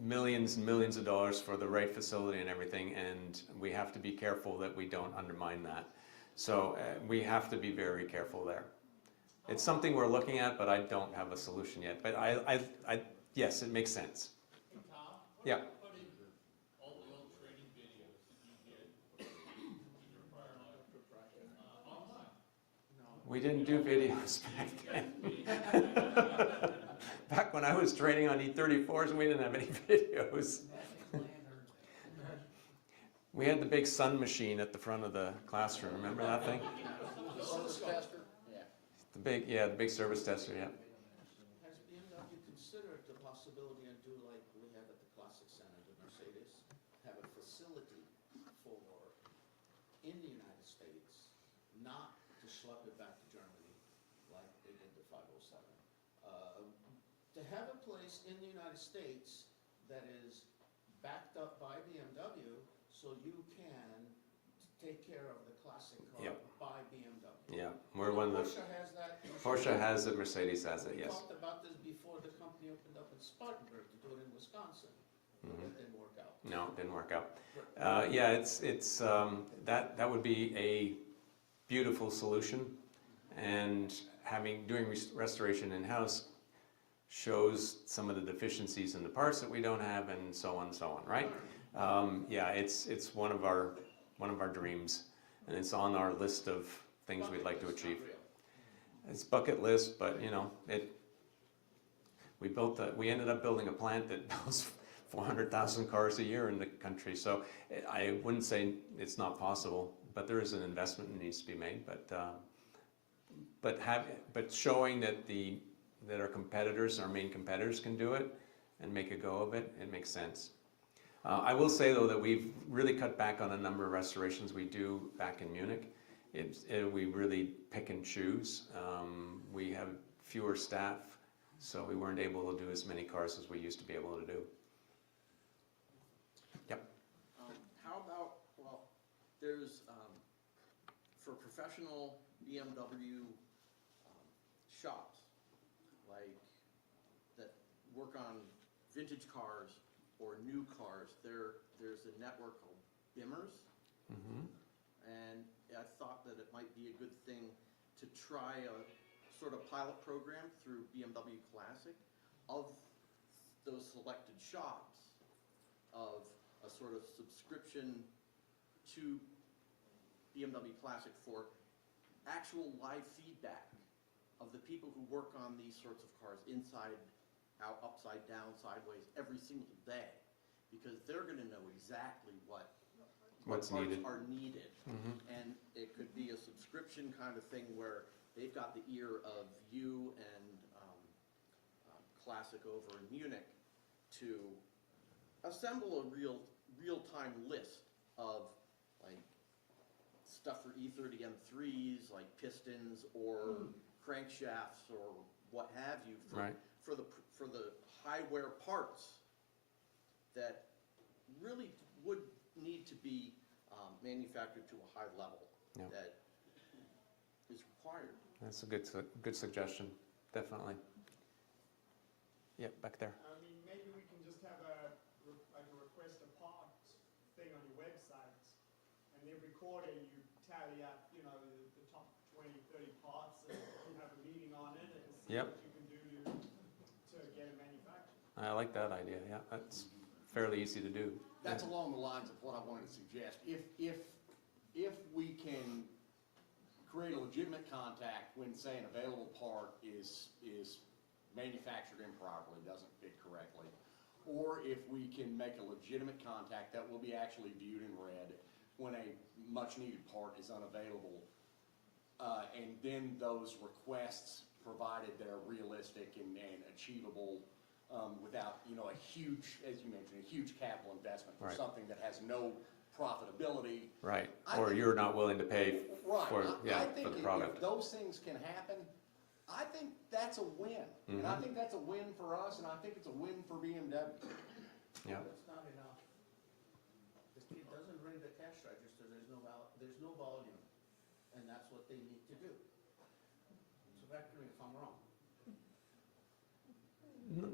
millions and millions of dollars for the right facility and everything, and we have to be careful that we don't undermine that. So we have to be very careful there. It's something we're looking at, but I don't have a solution yet. But yes, it makes sense. Hey, Tom, what Yeah. about putting all the old training videos that you did in your prior life online? We didn't do videos back then. Back when I was training on E34s, we didn't have any videos. We had the big sun machine at the front of the classroom. Remember that thing? The service tester? Yeah. The big service tester, yeah. Has BMW considered the possibility and do like we have at the Classic Center, the Mercedes, have a facility for in the United States, not to schlep it back to Germany, like 507. To have a place in the United States that is backed up by BMW, so you can take care of the classic car Yep. by BMW. Yeah, we're one of the, Porsche has that. Porsche has it, Mercedes has it, We yes. talked about this before the company opened up in Spartanburg to do it in Wisconsin. But that didn't work out. No, it didn't work out. Yeah, it's that would be a beautiful solution, and doing restoration in-house shows some of the deficiencies in the parts that we don't have, and so on, right? Yeah, it's one of our dreams, and it's on our list of things we'd like to achieve. It's bucket list, but you know, we ended up building a plant that builds 400,000 cars a year in the country, so I wouldn't say it's not possible, but there is an investment that needs to be made. But showing that our competitors, our main competitors, can do it and make a go of it, it makes sense. I will say though that we've really cut back on a number of restorations we do back in Munich. We really pick and choose. We have fewer staff, so we weren't able to do as many cars as we used to be able to do. Yep. How about, well, there's, for professional BMW shops, like, that work on vintage cars or new cars, there's a network called BIMMers. And I thought that it might be a good thing to try a sort of pilot program through BMW Classic of those selected shops, of a sort of subscription to BMW Classic for actual live feedback of the people who work on these sorts of cars, inside, out, upside down, sideways, every single day, because they're going to know exactly what What's parts needed. are needed. And it could be a subscription kind of thing where they've got the ear of you and Classic over in Munich to assemble a real-time list of like stuff for E30 M3s, like pistons or crankshafts or what have you, for the high-wear parts that really would need to be manufactured to a high level that is required. That's a good suggestion, definitely. Yep, back there. I mean, maybe we can just have a request a parts thing on your website, and every quarter you tally up, you know, the top 20, 30 parts, and have a meeting on it, and see what you can do to get it manufactured. I like that idea, yeah, that's fairly easy to do. That's along the lines of what I wanted to suggest. If we can create a legitimate contact when, say, an available part is manufactured improperly, doesn't fit correctly, or if we can make a legitimate contact that will be actually viewed and read when a much-needed part is unavailable, and then those requests, provided they're realistic and achievable, without, you know, a huge, as you mentioned, a huge capital investment for something that has no profitability. Right, or you're not willing to pay for the product. If those things can happen, I think that's a win. And I think that's a win for us, and I think it's a win for BMW. Yeah. That's not enough. If it doesn't ring the cash register, there's no volume, and that's what they need to do. So correct me if I'm wrong.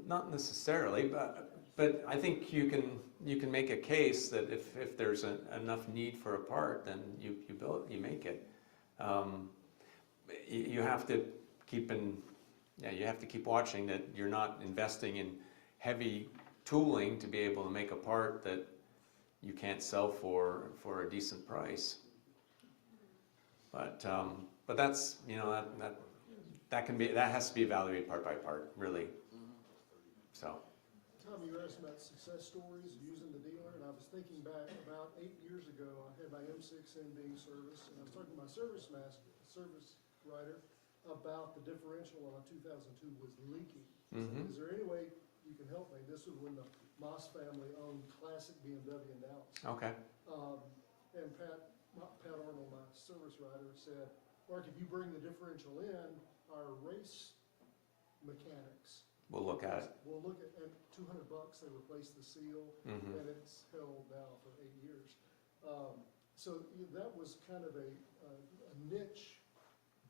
Not necessarily, but I think you can make a case that if there's enough need for a part, then you build it, you make it. You have to keep watching that you're not investing in heavy tooling to be able to make a part that you can't sell for a decent price. But that's, you know, that has to be evaluated part by part, really. So. Tom, you asked about success stories using the dealer, and I was thinking back about 8 years ago. I had my M6N being serviced, and I was talking to my service writer about the differential on a 2002 was leaking. Is there any way you can help me? This was when the Moss family owned classic BMW in Dallas. Okay. And Pat Arnold, my service writer, said, Mark, if you bring the differential in, our race mechanics. We'll look at it. We'll look at $200, they replace the seal, Mhm. and it's held now for 8 years. So that was kind of a niche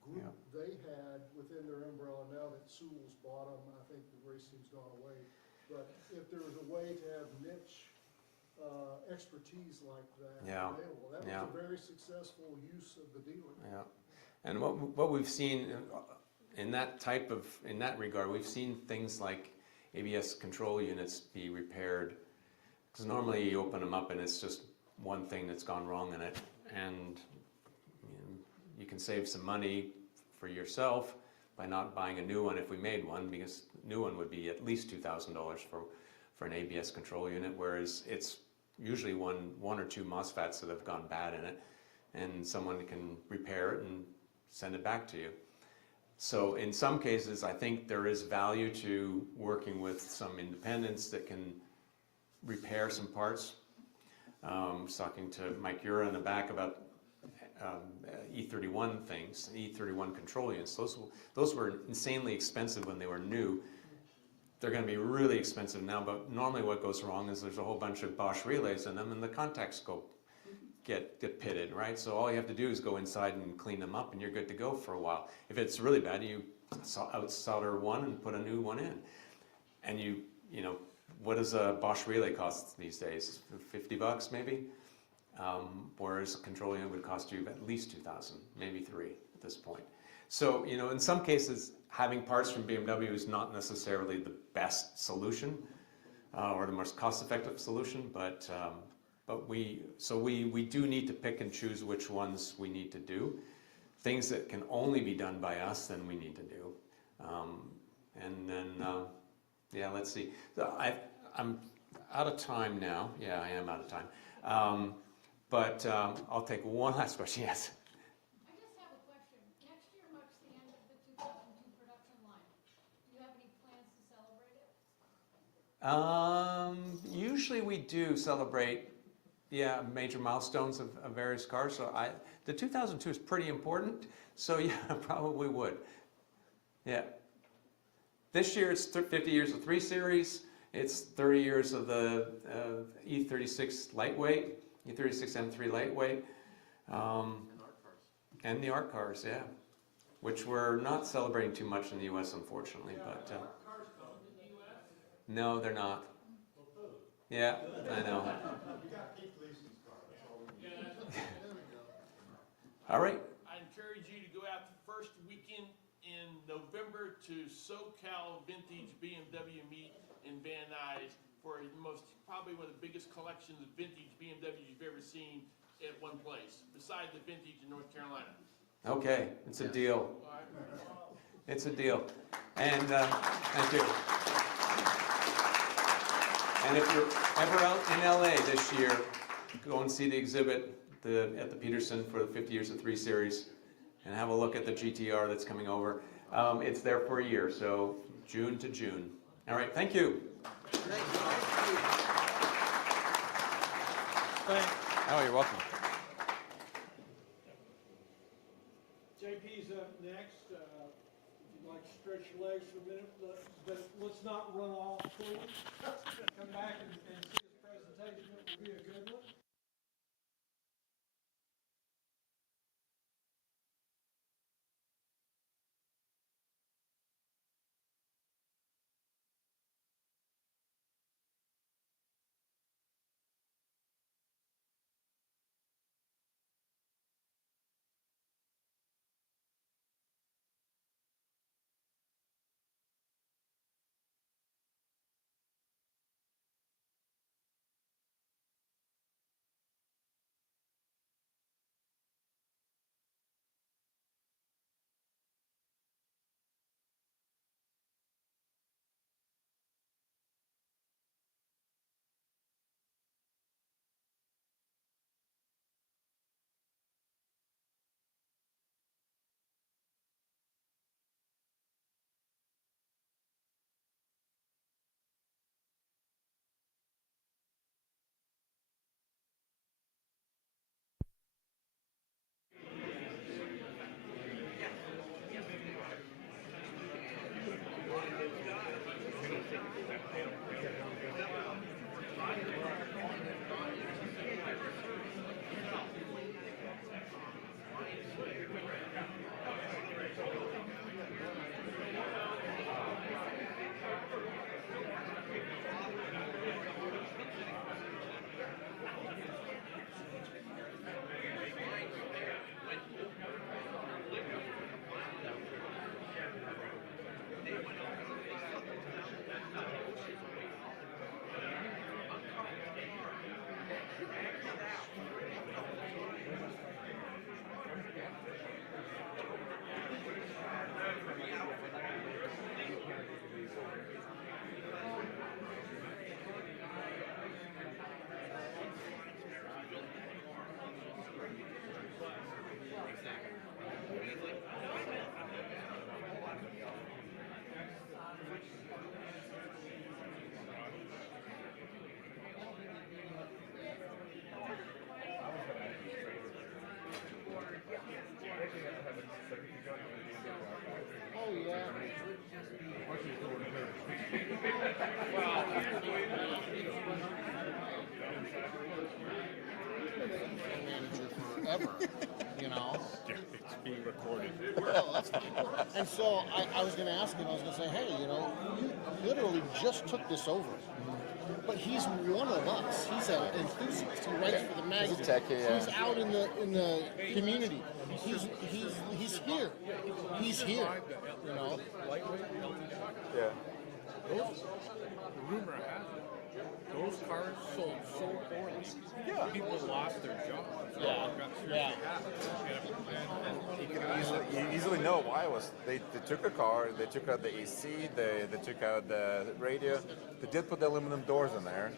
group Yeah. they had within their umbrella. Now that Sewell's bought them, I think the racing's gone away. But if there was a way to have niche expertise like that Yeah. available, that Yeah. was a very successful use of the dealer. Yeah, and what we've seen in that regard, we've seen things like ABS control units be repaired, because normally you open them up and it's just one thing that's gone wrong in it, and you can save some money for yourself by not buying a new one if we made one, because a new one would be at least $2,000 for an ABS control unit, whereas it's usually one or two MOSFETs that have gone bad in it, and someone can repair it and send it back to you. So in some cases, I think there is value to working with some independents that can repair some parts. I was talking to Mike Ura in the back about E31 things, E31 control units. Those were insanely expensive when they were new. They're going to be really expensive now, but normally what goes wrong is there's a whole bunch of Bosch relays in them and the contacts get pitted, right? So all you have to do is go inside and clean them up and you're good to go for a while. If it's really bad, you out solder one and put a new one in. And you know, what does a Bosch relay cost these days? $50 maybe? Whereas a control unit would cost you at least $2,000, maybe $3,000 at this point. So, you know, in some cases, having parts from BMW is not necessarily the best solution or the most cost-effective solution, but we do need to pick and choose which ones we need to do. Things that can only be done by us, then we need to do. And then, yeah, let's see. So I'm out of time now. Yeah, I am out of time. But I'll take one last question. Yes. I just have a question. Next year marks the end of the 2002 production line. Do you have any plans to celebrate it? Usually we do celebrate, yeah, major milestones of various cars. So the 2002 is pretty important. So yeah, probably would. Yeah. This year it's 50 years of 3 Series. It's 30 years of the E36 lightweight, E36 M3 lightweight. And the art cars, yeah. Which we're not celebrating too much in the U.S., unfortunately. But no, they're not. Yeah, I know. You got Pete Gleason's car, that's all we need. All right. I encourage you to go out the first weekend in November to SoCal Vintage BMW Meet in Van Nuys for probably one of the biggest collections of vintage BMWs you've ever seen at one place, besides the vintage in North Carolina. Okay, it's a deal. All right. It's a deal. And thank you. And if you're ever out in LA this year, go and see the exhibit at the Peterson for the 50 years of 3 Series and have a look at the GTR that's coming over. It's there for a year, so June to June. All right, thank you. Oh, you're welcome. JP's up next. If you'd like to stretch your legs for a minute, but let's not run off, please. Come back and see his presentation. It will be a good one. ever, you know? It's being recorded. Well, that's fine. And so I was going to ask him, I was going to say, hey, you know, you literally just took this over. But he's one of us. He's an enthusiast. He writes for the magazine. He's a techie, yeah. He's out in the community. He's here. He's here. You know. Yeah. Rumor has it, those cars sold so poorly, people lost their jobs. Yeah. You easily know why it was. They took a car, they took out the AC, they took out the radio. They did put the aluminum doors in there,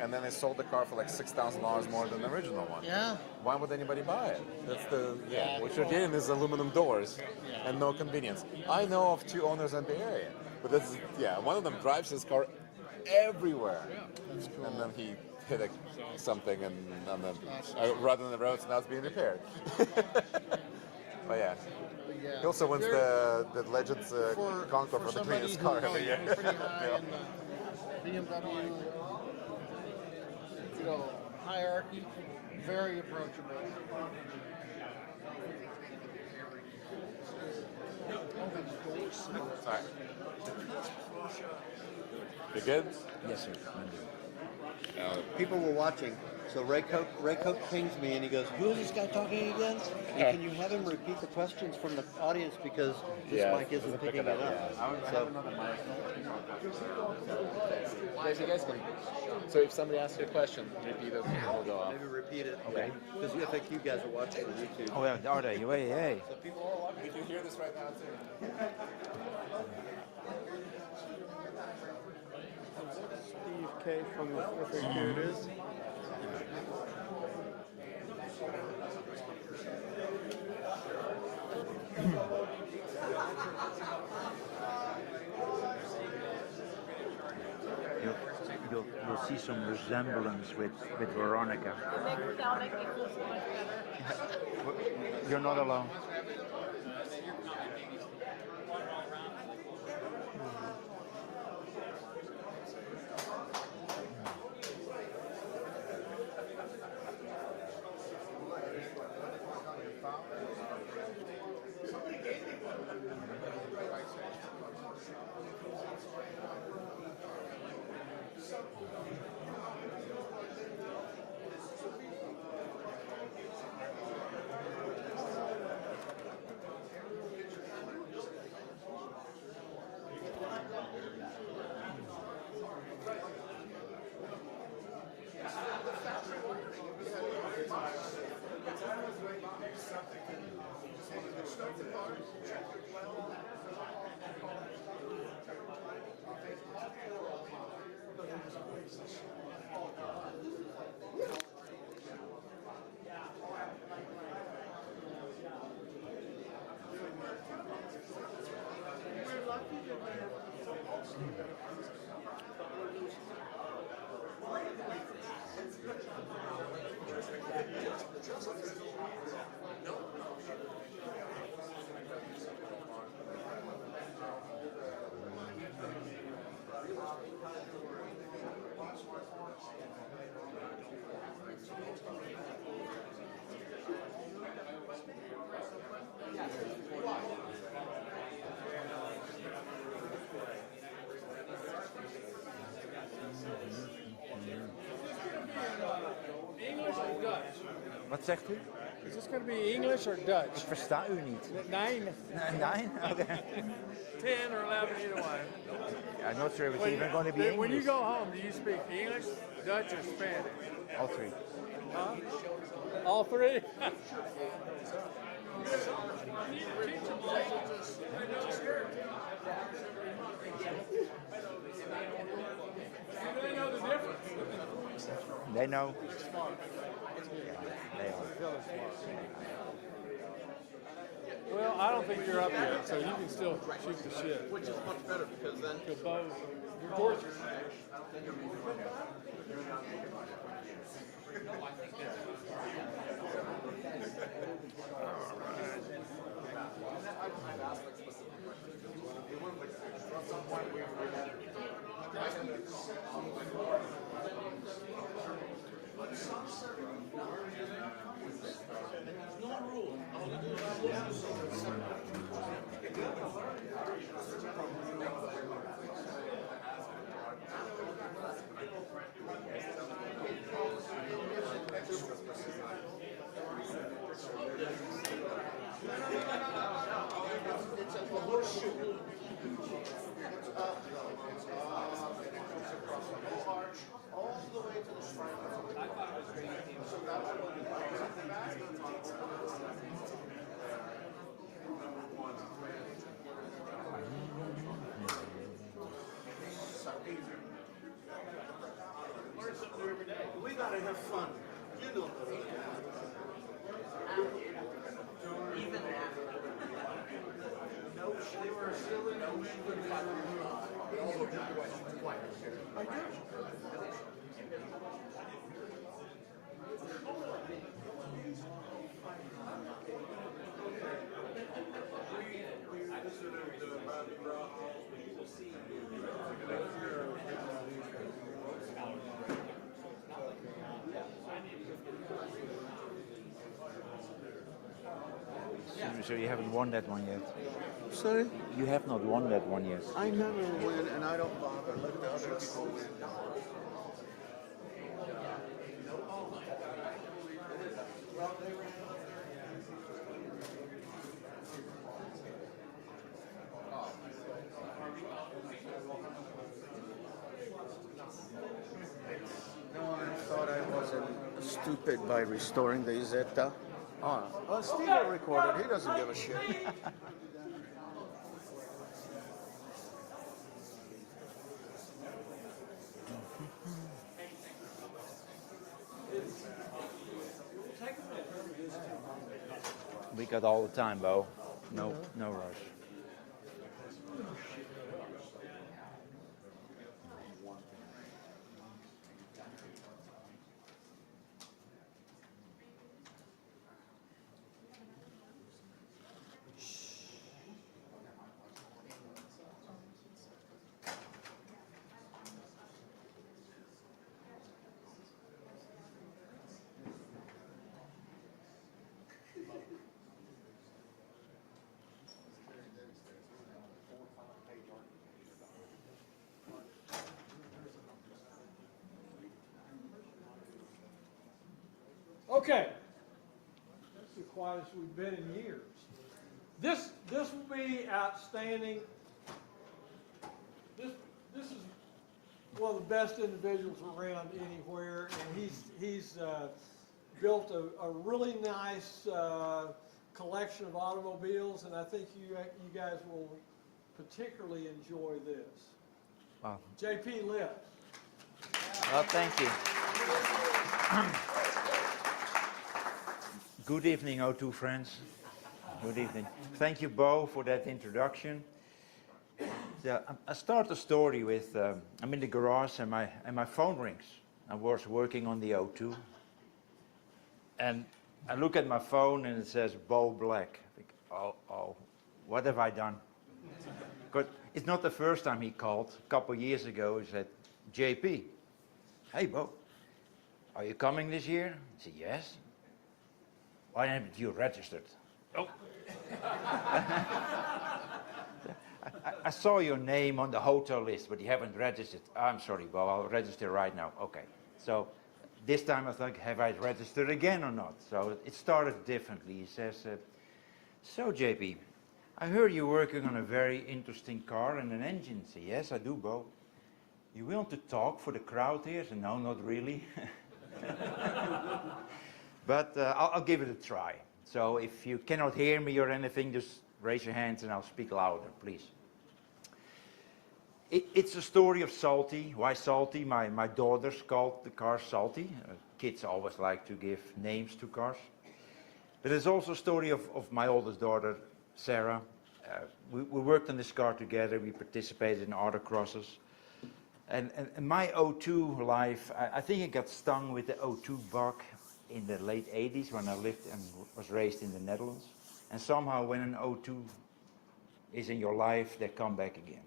and then they sold the car for like $6,000 more than the original one. Yeah. Why would anybody buy it? That's what you're getting is aluminum doors and no convenience. I know of 2 owners in the Bay Area, but this is one of them drives his car everywhere, and then he hit something and right on the road, so now it's being repaired. But yeah. He also wins the Legends Concours for the cleanest car every year. Pretty high in the BMW, hierarchy, very approachable. All right. You good? Yes, sir. People were watching, so Ray Coke pings me and he goes, "Who is this guy talking again? And can you have him repeat the questions from the audience because this mic isn't picking it up?" So, Guys, you guys can. So if somebody asks you a question, repeat it. We'll go off. maybe repeat it. Okay. Because I think you guys are watching on YouTube. Oh, yeah, are they? Hey. So people are watching. We can hear this right now too. Steve K from the here it is. You'll see some resemblance with Veronica. That'll make me feel so much better. You're not alone. Wat zegt u? Is this going to be English or Dutch? Ik versta u niet. Nine. Nine? Okay. 10 or 11, either one. I'm not sure if it's even going to be English. When you go home, do you speak English, Dutch, or Spanish? All three. Huh? All three? They know. Well, I don't think you're up yet, so you can still shoot the shit. Which is much better because then You're gorgeous. so you haven't won that one yet. Sorry? You have not won that one yet. I never win, and I don't bother. Let the other people win. No, I thought I wasn't stupid by restoring the Isetta. Oh, well, Steve will record it. He doesn't give a shit. We got all the time, Bo. No rush. Okay. That's the quietest we've been in years. This will be outstanding. This is one of the best individuals around anywhere, and he's built a really nice collection of automobiles, and I think you guys will particularly enjoy this. Wow. JP lives. Well, thank you. Good evening, O2 friends. Good evening. Thank you, Bo, for that introduction. I start the story with, I'm in the garage and my phone rings. I was working on the O2. And I look at my phone and it says Bo Black. I think, oh, what have I done? Because it's not the first time he called. A couple of years ago, he said, JP, hey, Bo, are you coming this year? I said, yes. Why haven't you registered? Oh. I saw your name on the hotel list, but you haven't registered. I'm sorry, Bo, I'll register right now. Okay. So this time I thought, have I registered again or not? So it started differently. He says, so JP, I heard you're working on a very interesting car and an engine. I say, yes, I do, Bo. You want to talk for the crowd here? I said, no, not really. But I'll give it a try. So if you cannot hear me or anything, just raise your hands and I'll speak louder, please. It's a story of Salty. Why Salty? My daughters called the car Salty. Kids always like to give names to cars. But it's also a story of my oldest daughter, Sarah. We worked on this car together. We participated in autocrosses. And my O2 life, I think I got stung with the O2 bug in the late 80s when I lived and was raised in the Netherlands. And somehow when an O2 is in your life, they come back again.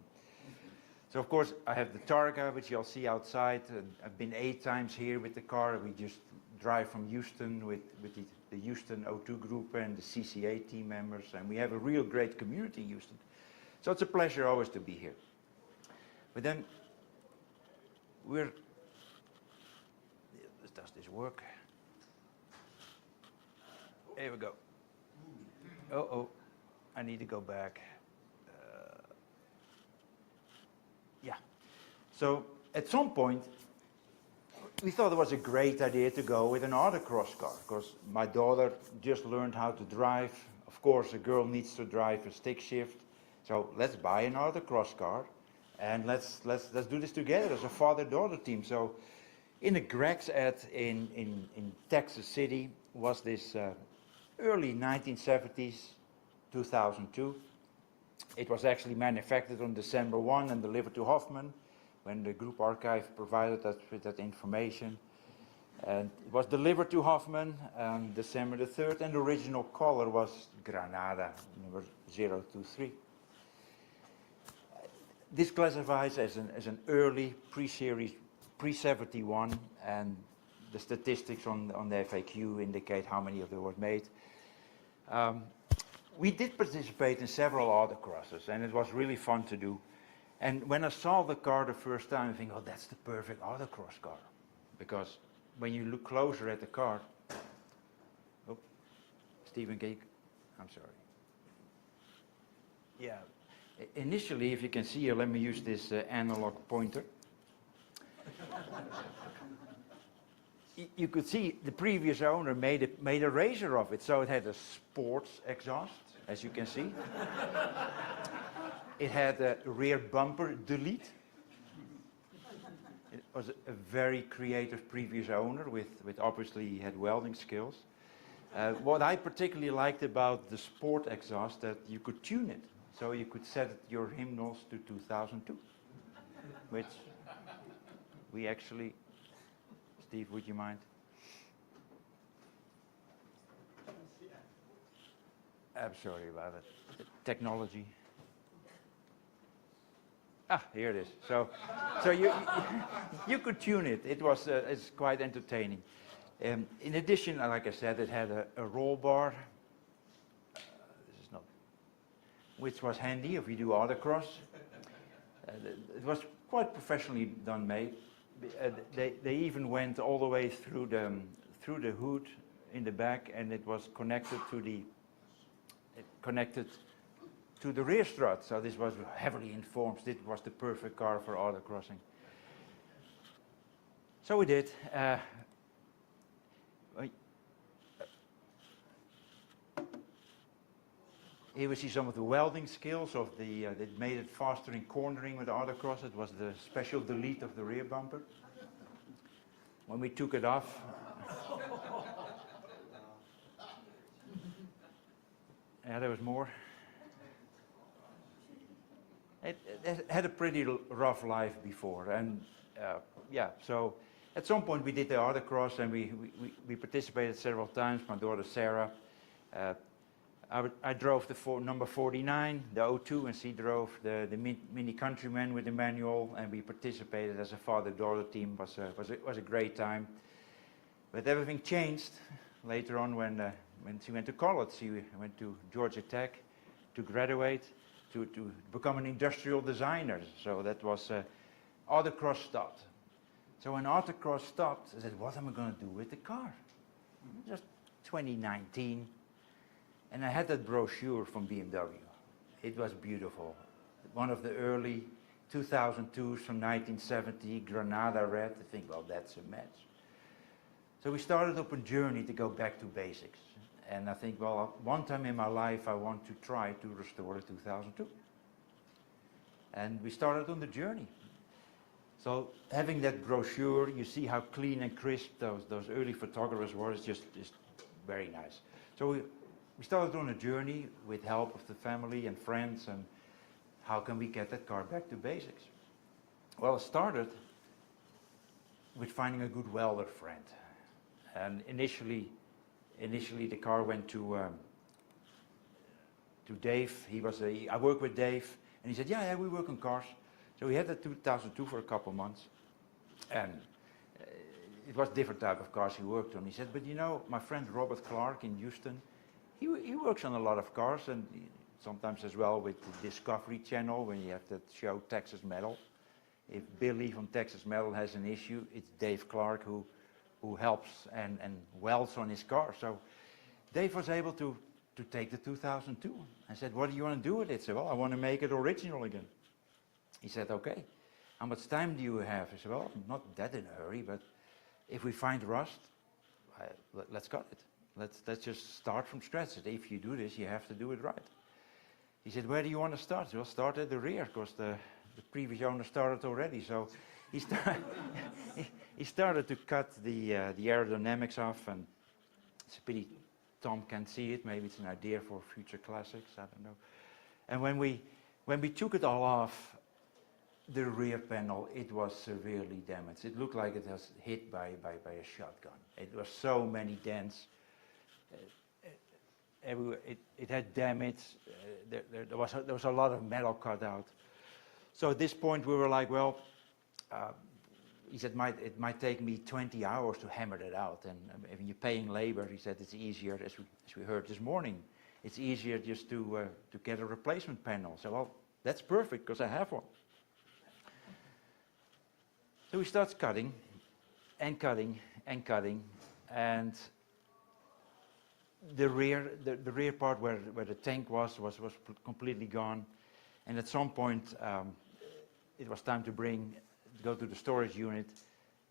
So of course I have the Targa, which you'll see outside. I've been 8 times here with the car. We just drive from Houston with the Houston O2 group and the CCA team members. And we have a real great community in Houston. So it's a pleasure always to be here. But then does this work? Here we go. Oh, I need to go back. Yeah. So at some point, we thought it was a great idea to go with an autocross car because my daughter just learned how to drive. Of course, a girl needs to drive a stick shift. So let's buy an autocross car and let's do this together as a father-daughter team. So in the Greg's ad in Texas City was this early 1970s, 2002. It was actually manufactured on December 1 and delivered to Hoffman when the group archive provided us with that information. And it was delivered to Hoffman on December the 3rd, and the original color was Granada, number 023. This classifies as an early pre-series, pre-71, and the statistics on the FAQ indicate how many of them were made. We did participate in several autocrosses, and it was really fun to do. And when I saw the car the first time, I think, oh, that's the perfect autocross car. Because when you look closer at the car, oh, Stephen Gake, I'm sorry. Yeah, initially, if you can see here, let me use this analog pointer. You could see the previous owner made a razor of it, so it had a sports exhaust, as you can see. It had a rear bumper delete. It was a very creative previous owner with obviously he had welding skills. What I particularly liked about the sport exhaust, that you could tune it. So you could set your hymnals to 2002, which we actually, Steve, would you mind? I'm sorry about it. Technology. Ah, here it is. So you could tune it. It's quite entertaining. In addition, like I said, it had a roll bar. This is not, which was handy if you do autocross. It was quite professionally done, made. They even went all the way through the hood in the back, and it was connected to the rear strut. So this was heavily informed. This was the perfect car for autocrossing. So we did. Here we see some of the welding skills of that made it faster in cornering with the autocross. It was the special delete of the rear bumper. When we took it off, yeah, there was more. It had a pretty rough life before, and yeah, so at some point we did the autocross, and we participated several times. My daughter Sarah, I drove the number 49, the 02, and she drove the Mini Countryman with the manual, and we participated as a father-daughter team. Was a great time. But everything changed later on when she went to college. She went to Georgia Tech to graduate, to become an industrial designer. So that was autocross stopped. So when autocross stopped, I said, what am I going to do with the car? Just 2019. And I had that brochure from BMW. It was beautiful. One of the early 2002s from 1970, Granada red. I think, well, that's a match. So we started up a journey to go back to basics. And I think, well, one time in my life, I want to try to restore a 2002. And we started on the journey. So having that brochure, you see how clean and crisp those early photographers were. It's just very nice. So we started on a journey with help of the family and friends, and how can we get that car back to basics? Well, it started with finding a good welder friend. And initially the car went to Dave. I worked with Dave, and he said, yeah, we work on cars. So we had that 2002 for a couple months, and it was different type of cars he worked on. He said, but you know, my friend Robert Clark in Houston, he works on a lot of cars, and sometimes as well with the Discovery Channel when you have that show Texas Metal. If Billy from Texas Metal has an issue, it's Dave Clark who helps and welds on his car. So Dave was able to take the 2002. I said, what do you want to do with it? He said, well, I want to make it original again. He said, okay, how much time do you have? I said, well, I'm not that in a hurry, but if we find rust, let's cut it. Let's just start from scratch. If you do this, you have to do it right. He said, where do you want to start? Well, start at the rear, because the previous owner started already. So he started to cut the aerodynamics off, and it's a pity Tom can't see it. Maybe it's an idea for future classics, I don't know. And when we took it all off, the rear panel, it was severely damaged. It looked like it was hit by a shotgun. It was so many dents. Everywhere. It had damage. There was a lot of metal cut out. So at this point we were like, well, he said it might take me 20 hours to hammer that out. And if you're paying labor, he said it's easier, as we heard this morning. it's easier just to get a replacement panel. So, well, that's perfect because I have one. So he starts cutting and cutting and cutting, and the rear part where the tank was completely gone. And at some point, it was time to go to the storage unit,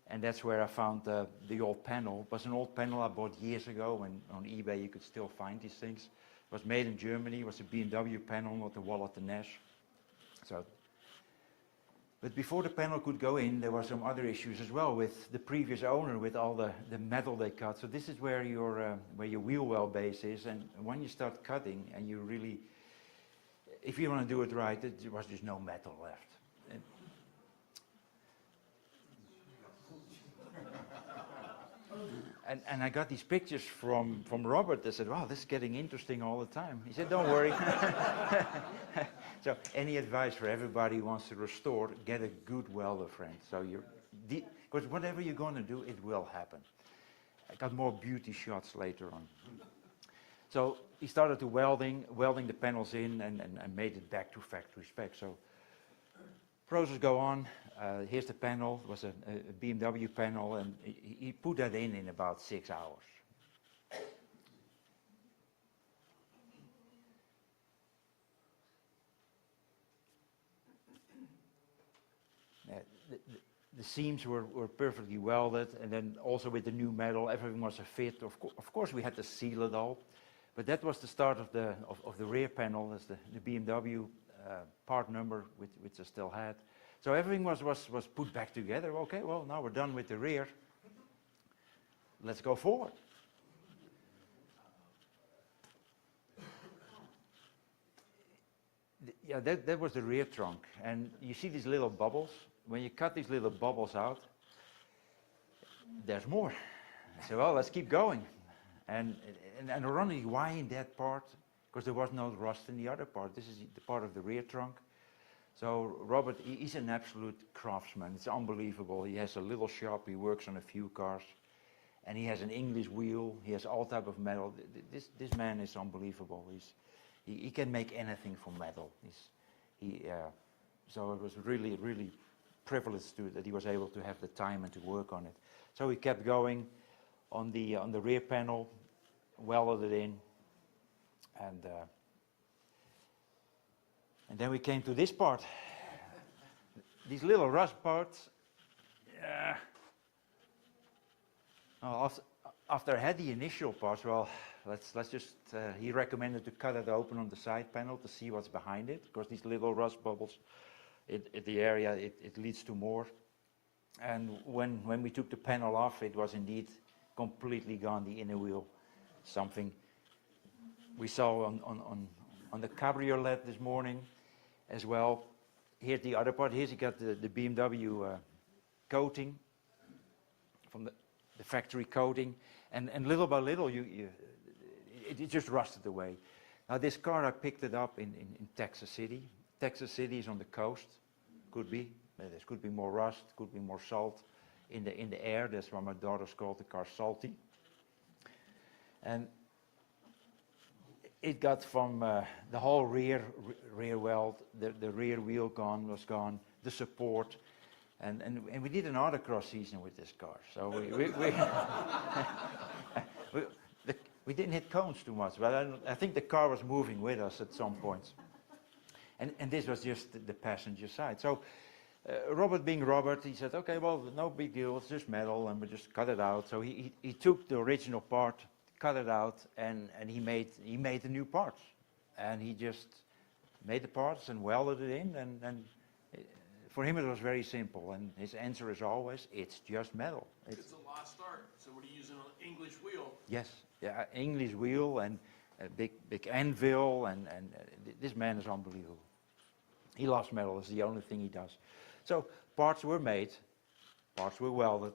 and that's where I found the old panel. It was an old panel I bought years ago, and on eBay you could still find these things. It was made in Germany. It was a BMW panel, not the Wallet and Nash. So, but before the panel could go in, there were some other issues as well with the previous owner, with all the metal they cut. So this is where your wheel well base is, and when you start cutting, and you really, if you want to do it right, there was just no metal left. And I got these pictures from Robert. They said, wow, this is getting interesting all the time. He said, don't worry. So any advice for everybody who wants to restore, get a good welder friend. So because whatever you're going to do, it will happen. I got more beauty shots later on. So he started to welding the panels in and made it back to factory spec. So process go on. Here's the panel. It was a BMW panel, and he put that in about 6 hours. The seams were perfectly welded, and then also with the new metal, everything was a fit. Of course, we had to seal it all, but that was the start of the rear panel. That's the BMW part number, which I still had. So everything was put back together. Okay, well, now we're done with the rear. Let's go forward. Yeah, that was the rear trunk. And you see these little bubbles? When you cut these little bubbles out, there's more. I said, well, let's keep going. And ironically, why in that part? Because there was no rust in the other part. This is the part of the rear trunk. So Robert, he's an absolute craftsman. It's unbelievable. He has a little shop. He works on a few cars. And he has an English wheel. He has all type of metal. This man is unbelievable. He can make anything from metal. So it was really, really privileged that he was able to have the time and to work on it. So he kept going on the rear panel, welded it in, and then we came to this part. These little rust parts. After I had the initial parts, well, let's just. He recommended to cut it open on the side panel to see what's behind it, because these little rust bubbles, the area it leads to more. And when we took the panel off, it was indeed completely gone. The inner wheel, something we saw on the cabriolet this morning, as well. Here's the other part. Here's you got the BMW coating from the factory coating, and little by little it just rusted away. Now this car, I picked it up in Texas City. Texas City is on the coast. Could be. There could be more rust. Could be more salt in the air. That's why my daughters called the car salty. And it got from the whole rear weld, the rear wheel was gone, the support, and we did an autocross season with this car. So we didn't hit cones too much, but I think the car was moving with us at some points. And this was just the passenger side. So Robert being Robert, he said, okay, well, no big deal, it's just metal, and we just cut it out. So he took the original part, cut it out, and he made the new parts. And he just made the parts and welded it in, and for him it was very simple. And his answer is always, it's just metal. It's a lost art. So what are you using, an English wheel? Yes, yeah, English wheel and a big anvil, and this man is unbelievable. He loves metal, it's the only thing he does. So parts were made, parts were welded,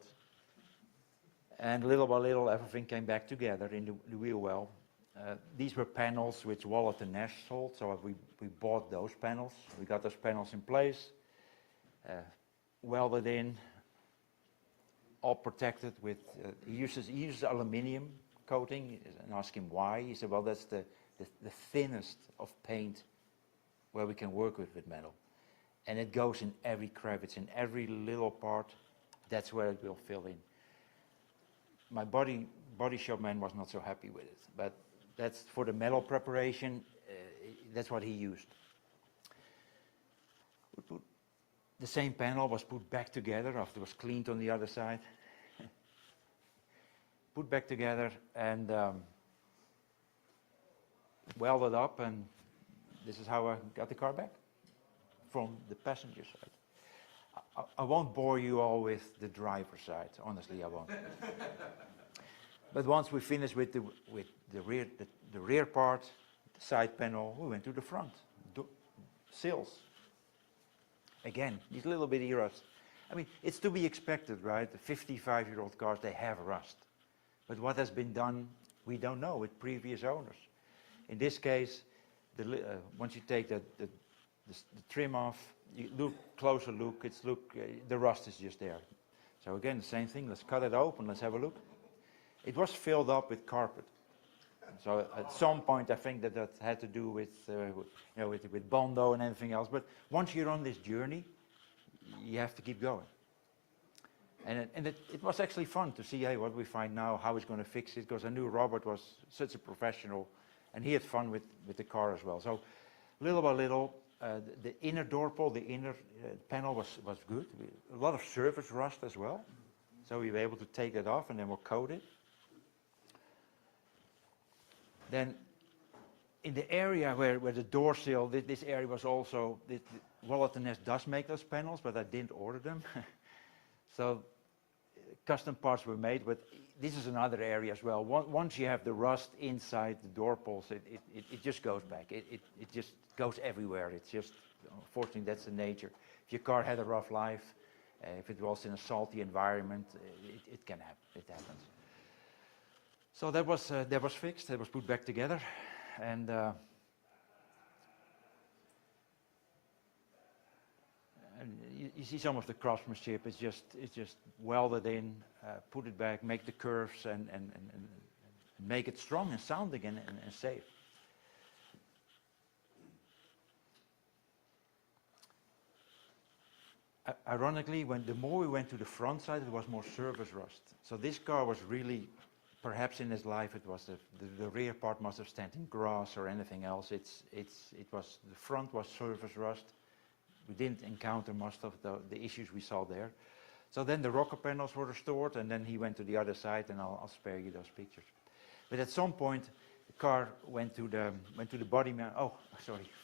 and little by little everything came back together in the wheel well. These were panels which Wallet and Nash sold, so we bought those panels. We got those panels in place, welded in, all protected with, he uses aluminium coating, and asked him why. He said, well, that's the the thinnest of paint where we can work with metal. And it goes in every crevice, in every little part. That's where it will fill in. My body shop man was not so happy with it, but that's for the metal preparation. That's what he used. The same panel was put back together after it was cleaned on the other side. Put back together and welded up, and this is how I got the car back from the passenger side. I won't bore you all with the driver's side, honestly I won't. But once we finished with the rear part, the side panel, we went to the front. Sills. Again, these little bitty rust. I mean, it's to be expected, right? The 55-year-old cars, they have rust. But what has been done, we don't know with previous owners. In this case, once you take the trim off, you closer look, the rust is just there. So again, the same thing, let's cut it open, let's have a look. It was filled up with carpet. So at some point, I think that had to do with Bondo and everything else. But once you're on this journey, you have to keep going. And it was actually fun to see, hey, what we find now, how he's going to fix it, because I knew Robert was such a professional, and he had fun with the car as well. So little by little, the inner door pull, the inner panel was good. A lot of surface rust as well. So we were able to take that off, and then we'll coat it. Then in the area where the door sill, this area was also, Wallet and Ness does make those panels, but I didn't order them. So custom parts were made, but this is another area as well. Once you have the rust inside the door pulls, it just goes back. It just goes everywhere. It's just, unfortunately, that's the nature. If your car had a rough life, if it was in a salty environment, it can happen. It happens. So that was fixed. That was put back together, and you see some of the craftsmanship. It's just welded in, put it back, make the curves, and make it strong and sound again and safe. Ironically, the more we went to the front side, it was more surface rust. So this car was really, perhaps in his life, it was the rear part must have stand in grass or anything else. It was the front was surface rust. We didn't encounter most of the issues we saw there. So then the rocker panels were restored, and then he went to the other side, and I'll spare you those pictures. But at some point, the car went to the body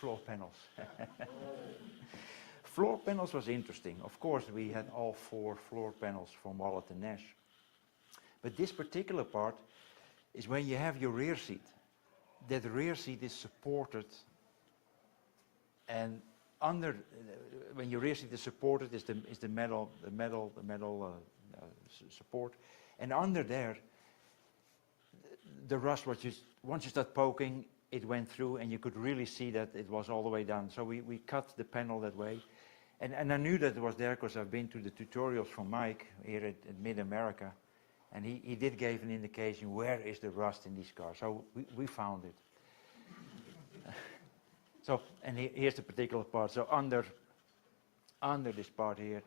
floor panels. Floor panels was interesting. Of course, we had all 4 floor panels from Wallet and Ness. But this particular part is when you have your rear seat. That rear seat is supported, and under when your rear seat is supported is the metal support, and under there the rust was just, once you start poking, it went through, and you could really see that it was all the way down. So we cut the panel that way. And I knew that it was there because I've been to the tutorials from Mike here at MidAmerica, and he did give an indication where is the rust in these cars. So we found it. So, and here's the particular part. So under this part here,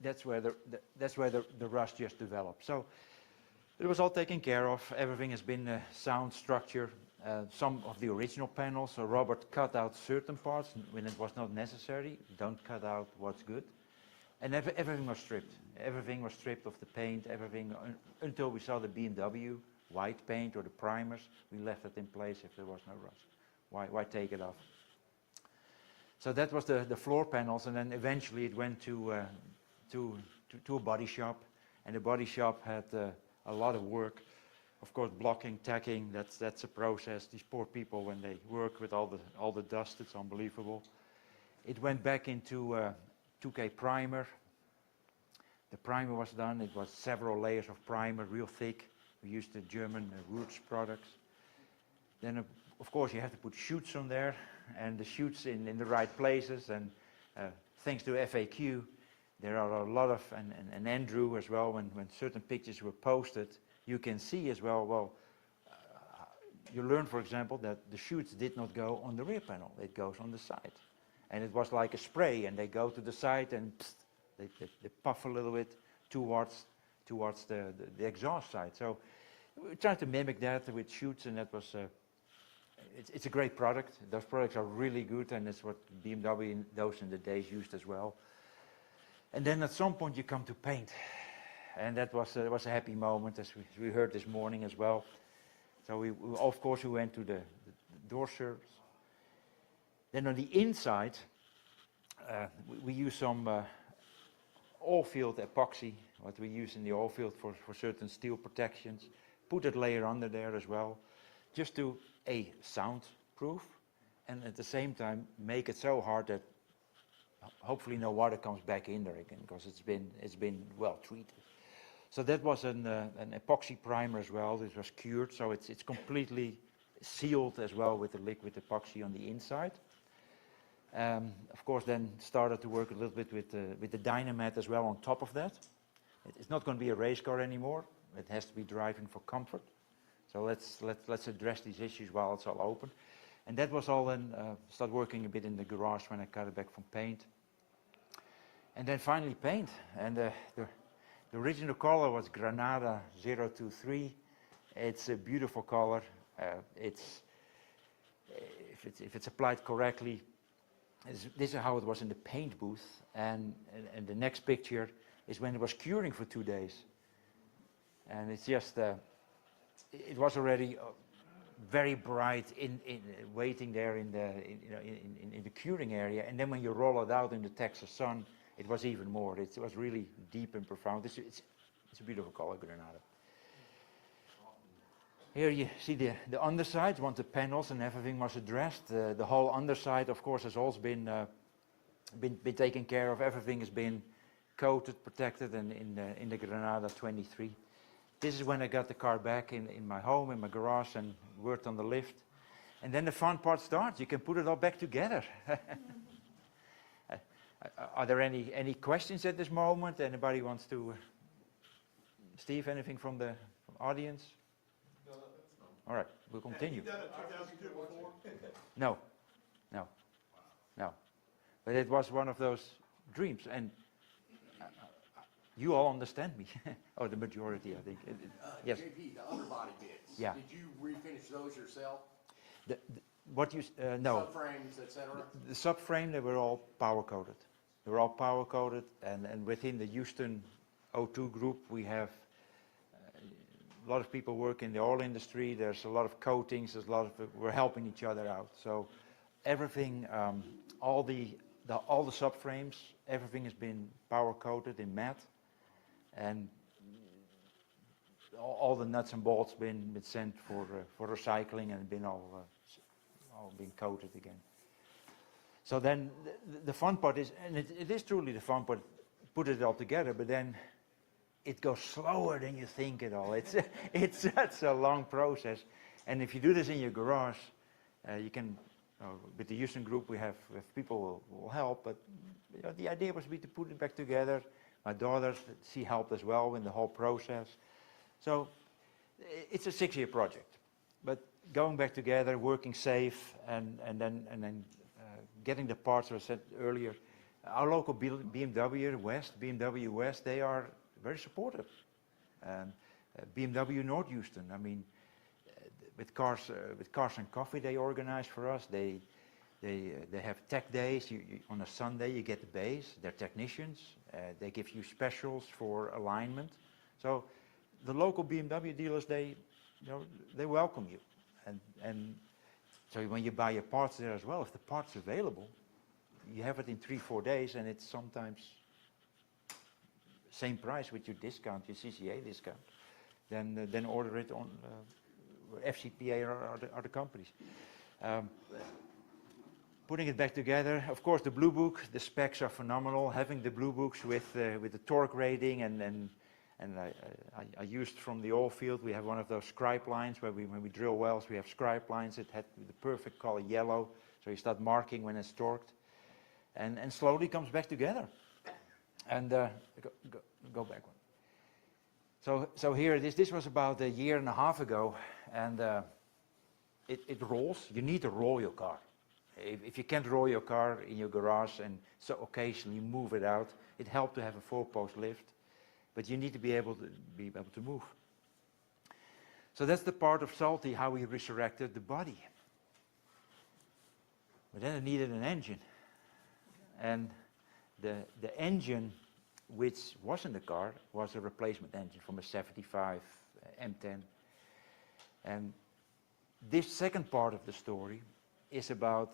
that's where the rust just developed. So it was all taken care of. Everything has been sound structure. Some of the original panels, so Robert cut out certain parts when it was not necessary. Don't cut out what's good. And everything was stripped. Everything was stripped of the paint, everything, until we saw the BMW white paint or the primers. We left it in place if there was no rust. Why take it off? So that was the floor panels, and then eventually it went to a body shop, and the body shop had a lot of work. Of course, blocking, tacking, that's a process. These poor people, when they work with all the dust, it's unbelievable. It went back into 2K primer. The primer was done. It was several layers of primer, real thick. We used the German Roots products. Then, of course, you have to put chutes on there, and the chutes in the right places. And thanks to FAQ, there are a lot of, and Andrew as well, when certain pictures were posted, you can see as well, you learn, for example, that the chutes did not go on the rear panel. It goes on the side. And it was like a spray, and they go to the side and psst, they puff a little bit towards the exhaust side. So we tried to mimic that with chutes, and that was it's a great product. Those products are really good, and it's what BMW in the days used as well. And then at some point you come to paint, and that was a happy moment, as we heard this morning as well. So we of course we went to the door service. Then on the inside, we use some all-field epoxy, what we use in the all-field for certain steel protections. Put that layer under there as well, just to soundproof, and at the same time make it so hard that hopefully no water comes back in there again, because it's been well treated. So that was an epoxy primer as well. This was cured, so it's completely sealed as well with the liquid epoxy on the inside. Of course, then started to work a little bit with the Dynamat as well on top of that. It's not going to be a race car anymore. It has to be driving for comfort. So let's address these issues while it's all open. And that was all then start working a bit in the garage when I got it back from paint. And then finally paint. And the original color was Granada 023. It's a beautiful color. If it's applied correctly, this is how it was in the paint booth. And the next picture is when it was curing for 2 days. And it's just, it was already very bright in waiting there in the curing area. And then when you roll it out in the Texas sun, it was even more. It was really deep and profound. It's a beautiful color, Granada. Here you see the underside, once the panels and everything was addressed. The whole underside, of course, has also been taken care of. Everything has been coated, protected, and in the Granada 23. This is when I got the car back in my home, in my garage, and worked on the lift. And then the fun part starts. You can put it all back together. Are there any questions at this moment? Anybody wants to? Steve, anything from the audience? No, that's fine. All right, we'll continue. Have you done a 2002 before? No. But it was one of those dreams, and you all understand me, or the majority, I think. Yes. JP, the underbody bits. Yeah. Did you refinish those yourself? No. Subframes, etc. The subframe, they were all power coated. They were all power coated, and within the Houston O2 group, we have a lot of people work in the oil industry. There's a lot of coatings. There's a lot of we're helping each other out. So everything, all the subframes, everything has been power coated in matte, and all the nuts and bolts been sent for recycling and been all been coated again. So then the fun part is, and it is truly the fun part, put it all together, but then it goes slower than you think at all. It's such a long process. And if you do this in your garage, you can, with the Houston group, we have people who will help, but the idea was to put it back together. My daughter, she helped as well in the whole process. So it's a 6-year project, but going back together, working safe, and then getting the parts, as I said earlier. Our local BMW West, they are very supportive. BMW North Houston, I mean, with Cars and Coffee, they organize for us. They have tech days. On a Sunday, you get the base. They're technicians. They give you specials for alignment. So the local BMW dealers, they welcome you. And so when you buy your parts there as well, if the part's available, you have it in 3-4 days, and it's sometimes same price with your discount, your CCA discount. Then order it on FCPA or other companies. Putting it back together, of course, the Blue Book, the specs are phenomenal. Having the Blue Books with the torque rating, and I used from the oil field. We have one of those scribe lines where when we drill wells, we have scribe lines. It had the perfect color yellow, so you start marking when it's torqued, and slowly comes back together. And go back one. So here it is. This was about a year and a half ago, and it rolls. You need to roll your car. If you can't roll your car in your garage and so occasionally move it out, it helps to have a 4-post lift, but you need to be able to move. So that's the part of Salty, how we resurrected the body. But then it needed an engine. And the engine which was in the car was a replacement engine from a 75 M10. And this second part of the story is about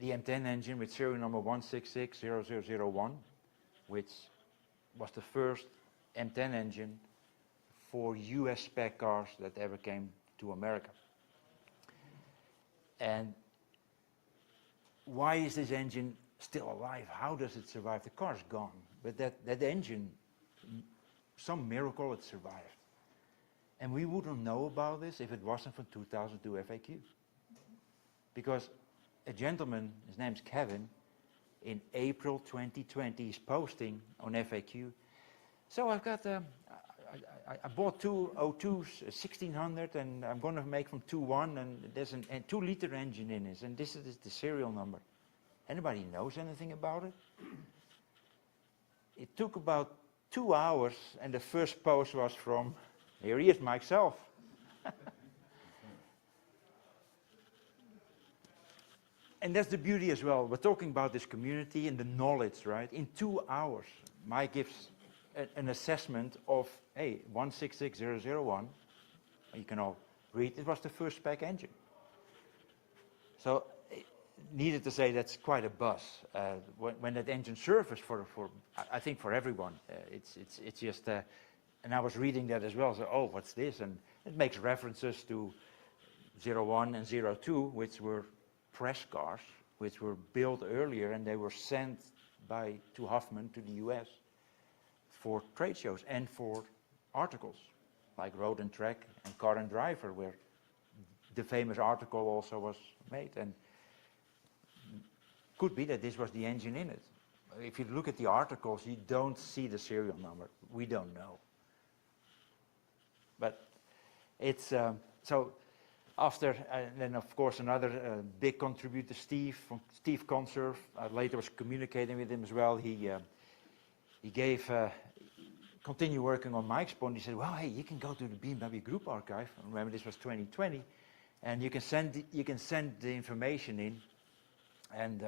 the M10 engine with serial number 1660001, which was the first M10 engine for US spec cars that ever came to America. And why is this engine still alive? How does it survive? The car's gone, but that engine, some miracle it survived. And we wouldn't know about this if it wasn't for 2002 FAQ. Because a gentleman, his name's Kevin, in April 2020 is posting on FAQ. So I've got, I bought two 02s, 1600, and I'm going to make from 2.1, and there's a 2-liter engine in it, and this is the serial number. Anybody knows anything about it? It took about 2 hours, and the first post was from, here he is, myself. And that's the beauty as well. We're talking about this community and the knowledge, right? In 2 hours, Mike gives an assessment of, hey, 166001. You can all read, it was the first spec engine. So, needed to say that's quite a buzz. When that engine surfaced I think for everyone, it's just, and I was reading that as well, so, oh, what's this? And it makes references to 01 and 02, which were press cars, which were built earlier, and they were sent to Huffman to the US for trade shows and for articles, like Road and Track and Car and Driver, where the famous article also was made. And could be that this was the engine in it. If you look at the articles, you don't see the serial number. We don't know. But it's, so after, then of course another big contributor, Steve Conserve, later was communicating with him as well. He gave, continue working on Mike's point. He said, well, hey, you can go to the BMW Group archive. Remember, this was 2020. And you can send the information in, and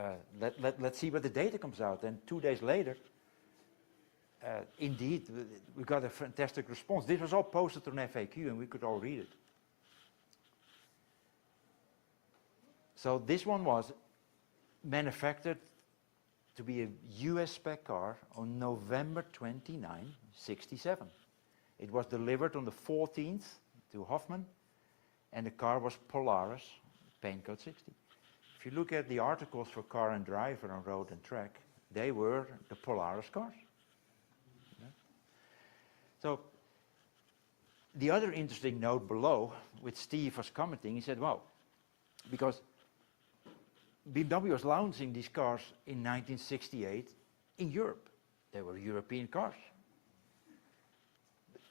let's see what the data comes out. And 2 days later, indeed, we got a fantastic response. This was all posted on FAQ, and we could all read it. So this one was manufactured to be a US spec car on November 29, 67. It was delivered on the 14th to Hoffman, and the car was Polaris, paint code 60. If you look at the articles for Car and Driver on Road and Track, they were the Polaris cars. Yeah. So the other interesting note below, which Steve was commenting, he said, well, because BMW was launching these cars in 1968 in Europe. They were European cars.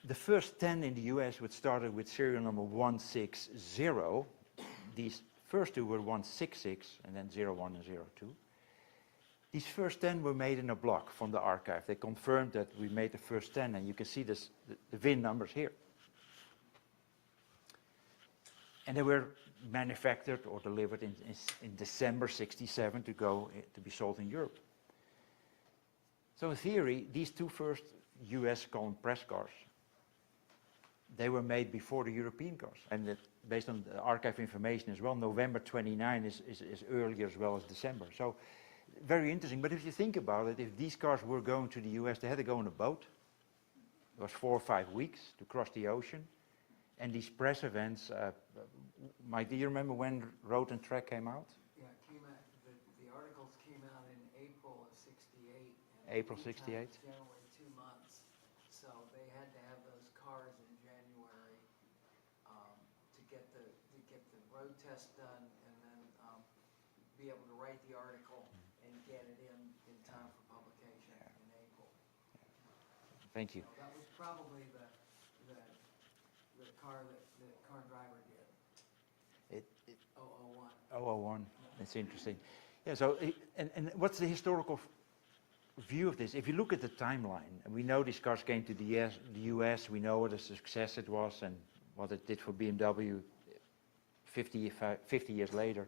The first 10 in the US, which started with serial number 160, these first two were 166, and then 01 and 02. These first 10 were made in a block from the archive. They confirmed that we made the first 10, and you can see this, the VIN numbers here. And they were manufactured or delivered in December 67 to be sold in Europe. So in theory, these two first US press cars, they were made before the European cars. And based on the archive information as well, November 29 is earlier as well as December. So very interesting. But if you think about it, if these cars were going to the US, they had to go on a boat. It was 4 or 5 weeks to cross the ocean. And these press events, Mike, do you remember when Road and Track came out? Yeah, it came out, the articles came out in April of 68. April 68? Generally 2 months. So they had to have those cars in January to get the road test done, and then be able to write the article and get it in time for publication in April. Thank you. So that was probably the car 001. It's interesting. Yeah, so, and what's the historical view of this? If you look at the timeline, and we know these cars came to the US, we know what a success it was and what it did for BMW 50 years later.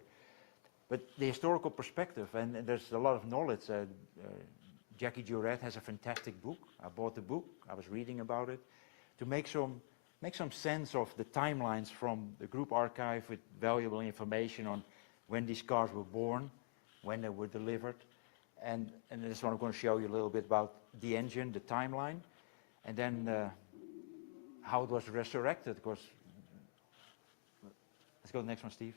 But the historical perspective, and there's a lot of knowledge. Jackie Juret has a fantastic book. I bought the book. I was reading about it to make some sense of the timelines from the group archive with valuable information on when these cars were born, when they were delivered. And this one I'm going to show you a little bit about the engine, the timeline, and then how it was resurrected. Because let's go to the next one, Steve.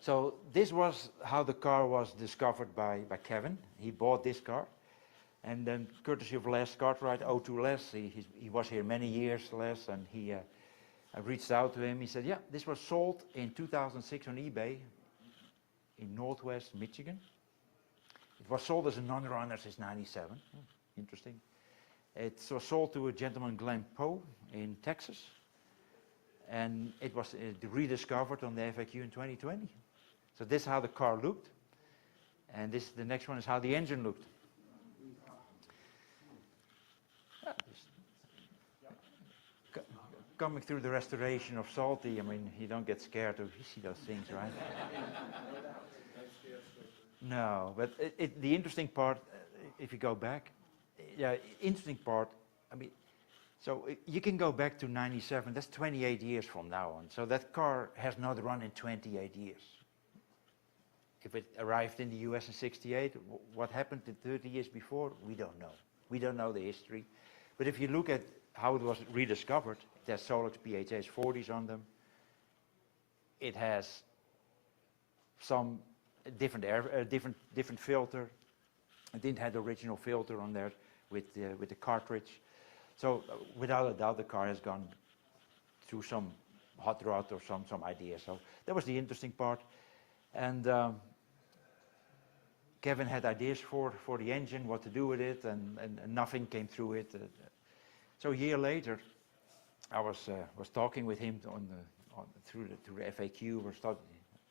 So this was how the car was discovered by Kevin. He bought this car. And then courtesy of Les Cartwright, O2 Les, he was here many years, Les, and I reached out to him. He said, yeah, this was sold in 2006 on eBay in Northwest Michigan. It was sold as a non-runner since 97. Interesting. It was sold to a gentleman, Glenn Poe, in Texas. And it was rediscovered on the FAQ in 2020. So this is how the car looked. And the next one is how the engine looked. Coming through the restoration of Salty, I mean, you don't get scared of, you see those things, right? No, but the interesting part, if you go back, interesting part, I mean, so you can go back to 97, that's 28 years from now on. So that car has not run in 28 years. If it arrived in the US in 68, what happened in 30 years before, we don't know. We don't know the history. But if you look at how it was rediscovered, it has Solex PHS 40s on them. It has some different filter. It didn't have the original filter on there with the cartridge. So without a doubt, the car has gone through some hot rod or some idea. So that was the interesting part. And Kevin had ideas for the engine, what to do with it, and nothing came through it. So a year later, I was talking with him through the FAQ.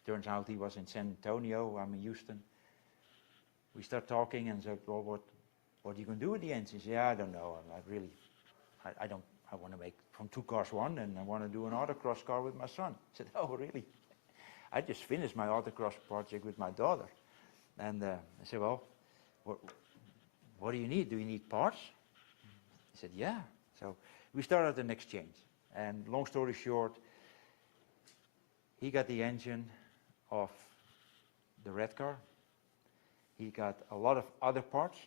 Turns out he was in San Antonio. I'm in Houston. We start talking and said, "Well, what are you going to do with the engine?" He said, "Yeah, I don't know. I want to make from 2 cars one, and I want to do an autocross car with my son." I said, "Oh, really?" I just finished my autocross project with my daughter. And I said, "Well, what do you need? Do you need parts?" He said, "Yeah." So we started an exchange. And long story short, he got the engine of the red car. He got a lot of other parts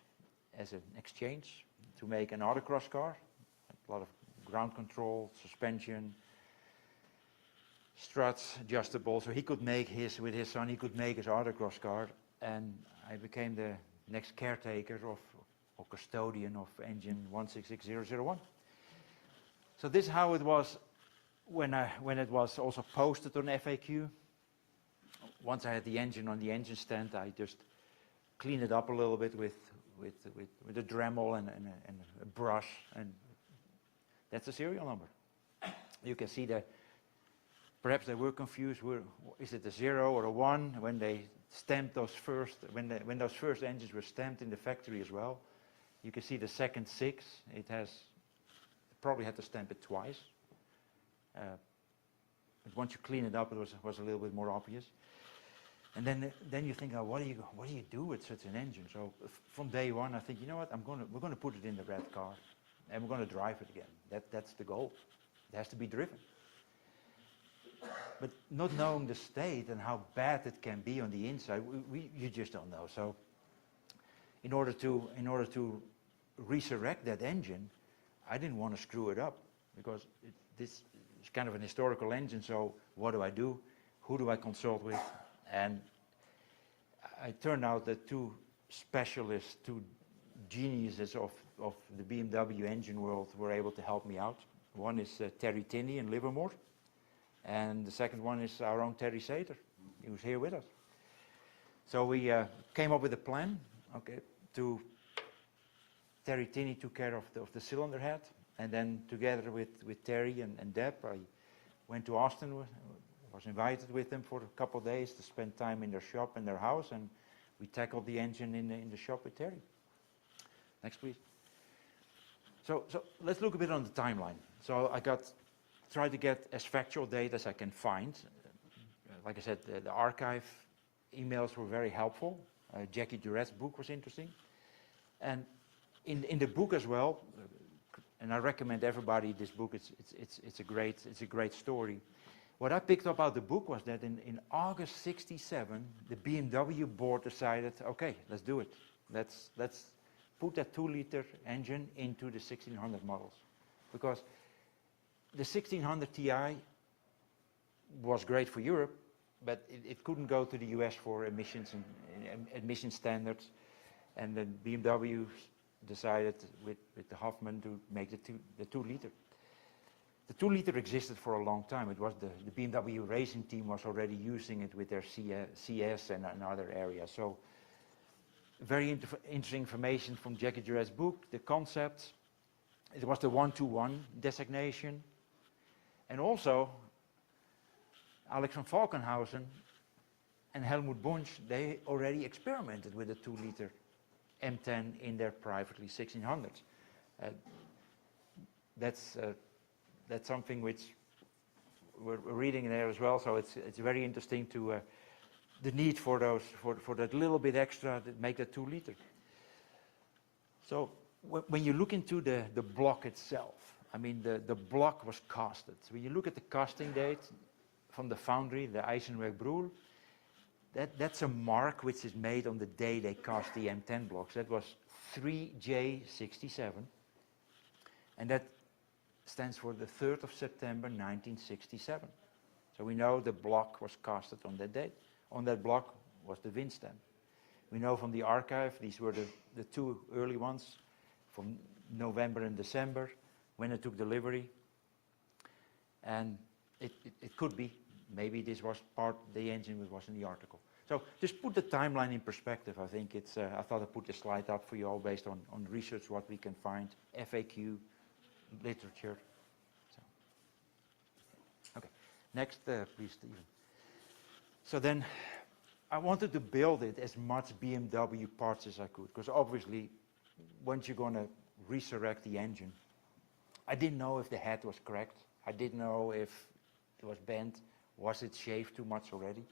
as an exchange to make an autocross car. A lot of ground control, suspension, struts, adjustable. So he could make with his son, he could make his autocross car. And I became the next caretaker or custodian of engine 166001. So this is how it was when it was also posted on FAQ. Once I had the engine on the engine stand, I just cleaned it up a little bit with a Dremel and a brush, and that's the serial number. You can see that perhaps they were confused. Is it a 0 or a 1 when they stamped those first, when those first engines were stamped in the factory as well. You can see the second 6. It probably had to stamp it twice. But once you clean it up, it was a little bit more obvious. And then you think, oh, what do you do with such an engine? So from day one, I think, you know what? We're going to put it in the red car, and we're going to drive it again. That's the goal. It has to be driven. But not knowing the state and how bad it can be on the inside, you just don't know. So in order to resurrect that engine, I didn't want to screw it up, because this is kind of an historical engine. So what do I do? Who do I consult with? And it turned out that 2 specialists, 2 geniuses of the BMW engine world were able to help me out. One is Terry Tinney in Livermore, and the second one is our own Terry Sater, who's here with us. So we came up with a plan. Terry Tinney took care of the cylinder head, and then together with Terry and Deb, I went to Austin was invited with them for a couple of days to spend time in their shop and their house, and we tackled the engine in the shop with Terry. Next, please. So let's look a bit on the timeline. So I tried to get as factual data as I can find. Like I said, the archive emails were very helpful. Jackie Durett's book was interesting. And in the book as well, and I recommend everybody this book, it's a great story. What I picked up out the book was that in August '67, the BMW board decided, okay, let's do it. Let's put that 2-liter engine into the 1600 models. Because the 1600 Ti was great for Europe, but it couldn't go to the US for emissions and emission standards. And then BMW decided with the Hoffman to make the 2-liter. The 2-liter existed for a long time. It was the BMW racing team was already using it with their CS and other areas. So very interesting information from Jackie Durett's book, the concepts. It was the 1-to-1 designation. And also, Alex van Valkenhausen and Helmut Bunch, they already experimented with a 2-liter M10 in their privately 1600s. That's something which we're reading there as well, so it's very interesting to the need for that little bit extra that make that 2-liter. So when you look into the block itself, I mean the block was casted. So when you look at the casting date from the foundry, the Eisenwerk-Brühl, that's a mark which is made on the day they cast the M10 blocks. That was 3J67, and that stands for the 3rd of September 1967. So we know the block was casted on that date. On that block was the wind stem. We know from the archive, these were the 2 early ones from November and December when it took delivery. And it could be, maybe this was part of the engine that was in the article. So just put the timeline in perspective. I think it's, I thought I'd put the slide up for you all based on research, what we can find, FAQ, literature. So. Okay, next please, Stephen. So then I wanted to build it as much BMW parts as I could, because obviously once you're going to resurrect the engine, I didn't know if the head was cracked. I didn't know if it was bent. Was it shaved too much already?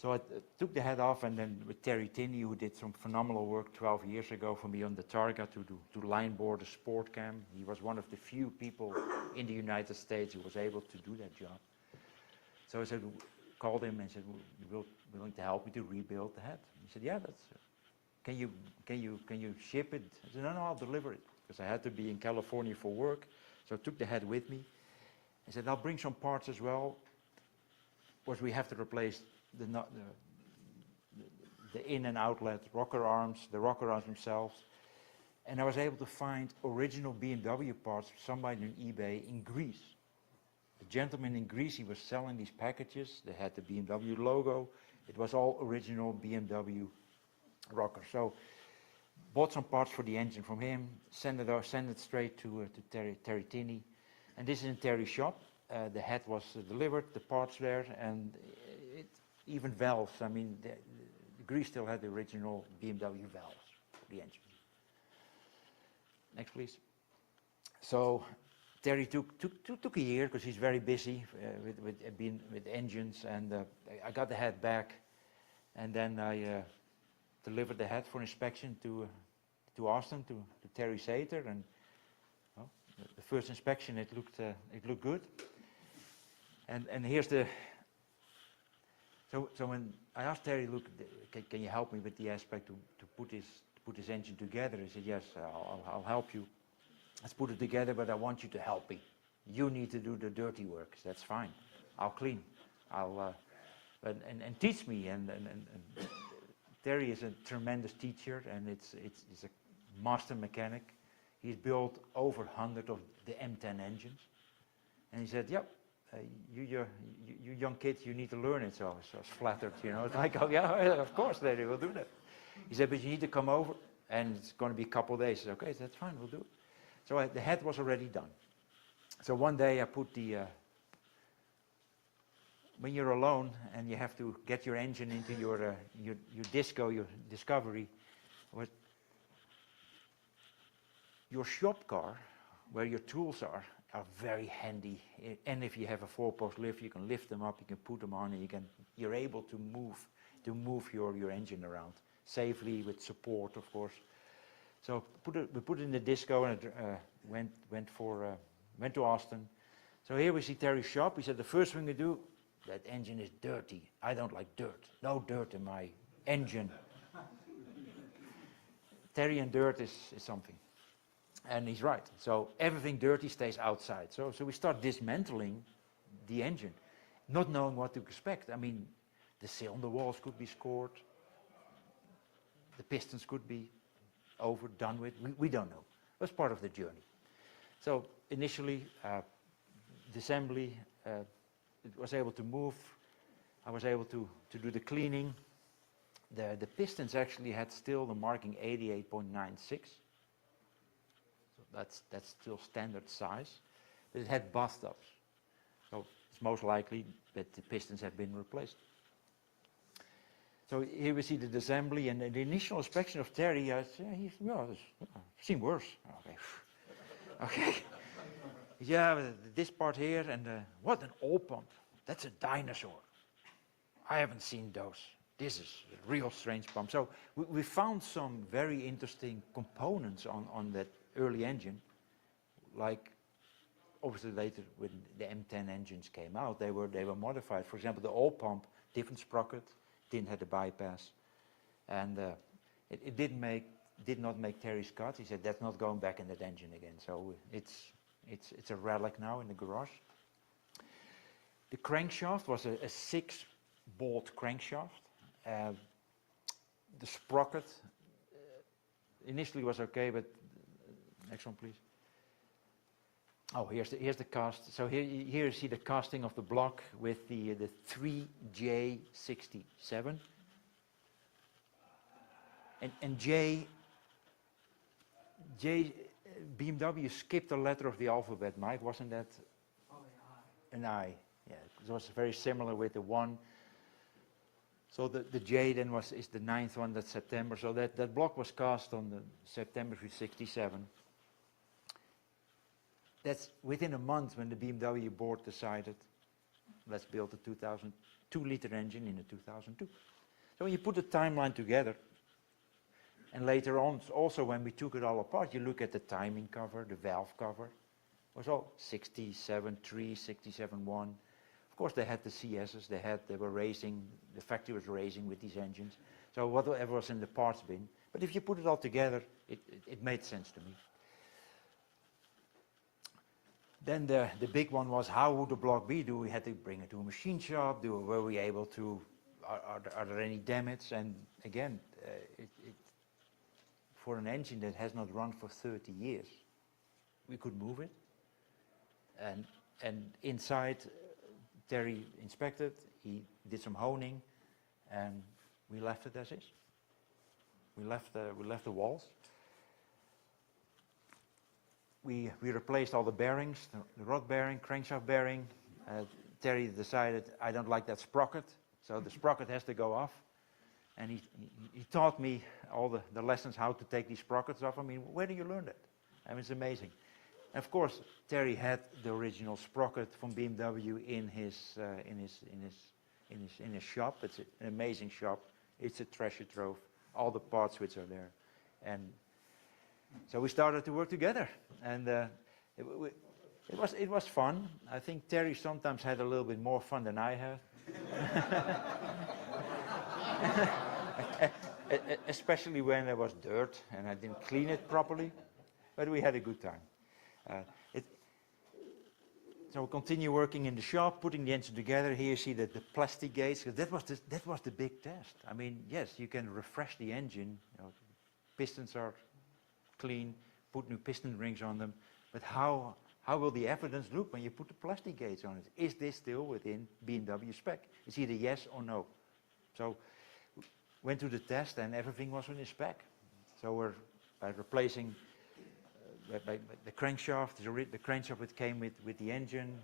So I took the head off, and then with Terry Tinney, who did some phenomenal work 12 years ago for me on the Targa to line bore the sport cam. He was one of the few people in the United States who was able to do that job. So I said, called him and said, "We're willing to help me to rebuild the head." He said, "Yeah, that's. Can you ship it?" I said, "No, I'll deliver it," because I had to be in California for work. So I took the head with me. I said, "I'll bring some parts as well." Of course, we have to replace the in and outlet rocker arms, the rocker arms themselves. And I was able to find original BMW parts, somebody on eBay in Greece. The gentleman in Greece, he was selling these packages. They had the BMW logo. It was all original BMW rocker. So bought some parts for the engine from him, send it straight to Terry Tinney. And this is in Terry's shop. The head was delivered, the parts there, and even valves. I mean, Greece still had the original BMW valves for the engine. Next, please. So Terry took a year because he's very busy with engines, and I got the head back, and then I delivered the head for inspection to Austin, to Terry Sater, and well, the first inspection it looked good. And here's the. So when I asked Terry, look, can you help me with the aspect to put this engine together? He said, yes, I'll help you. Let's put it together, but I want you to help me. You need to do the dirty work. That's fine. I'll clean. And teach me. And Terry is a tremendous teacher, and he's a master mechanic. He's built over 100 of the M10 engines. And he said, yep. You young kids, you need to learn it. So I was flattered, you know. It's like, oh yeah, of course, Larry, we'll do that. He said, but you need to come over, and it's going to be a couple of days. I said, okay, that's fine, we'll do it. So the head was already done. So one day I put the when you're alone and you have to get your engine into your Discovery, your shop car, where your tools are very handy. And if you have a 4-post lift, you can lift them up, you can put them on, and you're able to move your engine around safely with support, of course. So we put it in the Disco, and it went to Austin. So here we see Terry's shop. He said the first thing we do, that engine is dirty. I don't like dirt. No dirt in my engine. Terry and dirt is something. And he's right. So everything dirty stays outside. So we start dismantling the engine, not knowing what to expect. I mean, the cylinder walls could be scored. The pistons could be done with. We don't know. That's part of the journey. So initially, the assembly, it was able to move. I was able to do the cleaning. The pistons actually had still the marking 88.96. So that's still standard size. But it had bust-ups. So it's most likely that the pistons have been replaced. So here we see the assembly and the initial inspection of Terry. I've seen worse. Okay. Okay. Yeah, this part here, and what an oil pump. That's a dinosaur. I haven't seen those. This is a real strange pump. So we found some very interesting components on that early engine, like obviously later when the M10 engines came out, they were modified. For example, the oil pump, different sprocket, didn't have the bypass, and it did not make Terry's cut. He said that's not going back in that engine again. So it's a relic now in the garage. The crankshaft was a 6-bolt crankshaft. The sprocket initially was okay, but next one, please. Oh, here's the cast. So here you see the casting of the block with the 3J67. And J BMW skipped a letter of the alphabet, Mike, wasn't that? An I. Yeah, it was very similar with the 1. So the J then is the 9th one, that's September. So that block was cast on the September 67. That's within a month when the BMW board decided, let's build a 2-liter engine in a 2002. So when you put the timeline together, and later on, also when we took it all apart, you look at the timing cover, the valve cover. It was all 67.3, 67.1. Of course, they had the CSs, they were racing, the factory was racing with these engines. So whatever was in the parts bin. But if you put it all together, it made sense to me. Then the big one was, how would the block be? Do we have to bring it to a machine shop? Were we able to, are there any damage? And again, for an engine that has not run for 30 years, we could move it. And inside, Terry inspected, he did some honing, and we left it as is. We left the walls. We replaced all the bearings, the rod bearing, crankshaft bearing. Terry decided, I don't like that sprocket, so the sprocket has to go off. And he taught me all the lessons how to take these sprockets off. I mean, where do you learn that? I mean, it's amazing. And of course, Terry had the original sprocket from BMW in his shop. It's an amazing shop. It's a treasure trove. All the parts which are there, and so we started to work together, and it was fun. I think Terry sometimes had a little bit more fun than I had, especially when there was dirt and I didn't clean it properly. But we had a good time. So we continue working in the shop, putting the engine together. Here you see the plastic gates. That was the big test. I mean, yes, you can refresh the engine. Pistons are clean, put new piston rings on them. But how will the evidence look when you put the plastic gates on it? Is this still within BMW spec? It's either yes or no. So went to the test and everything was within spec. So we're replacing the crankshaft, the crankshaft that came with the engine,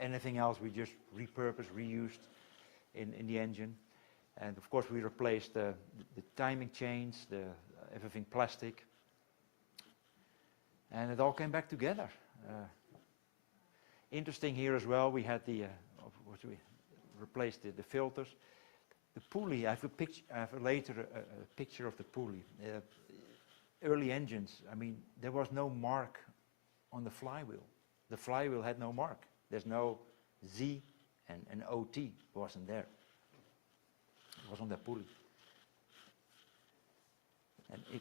anything else we just repurposed, reused in the engine. And of course we replaced the timing chains, everything plastic. And it all came back together. Interesting here as well, we had we replaced the filters. The pulley, I have later a picture of the pulley. Early engines, I mean, there was no mark on the flywheel. The flywheel had no mark. There's no Z and OT wasn't there. It was on the pulley. And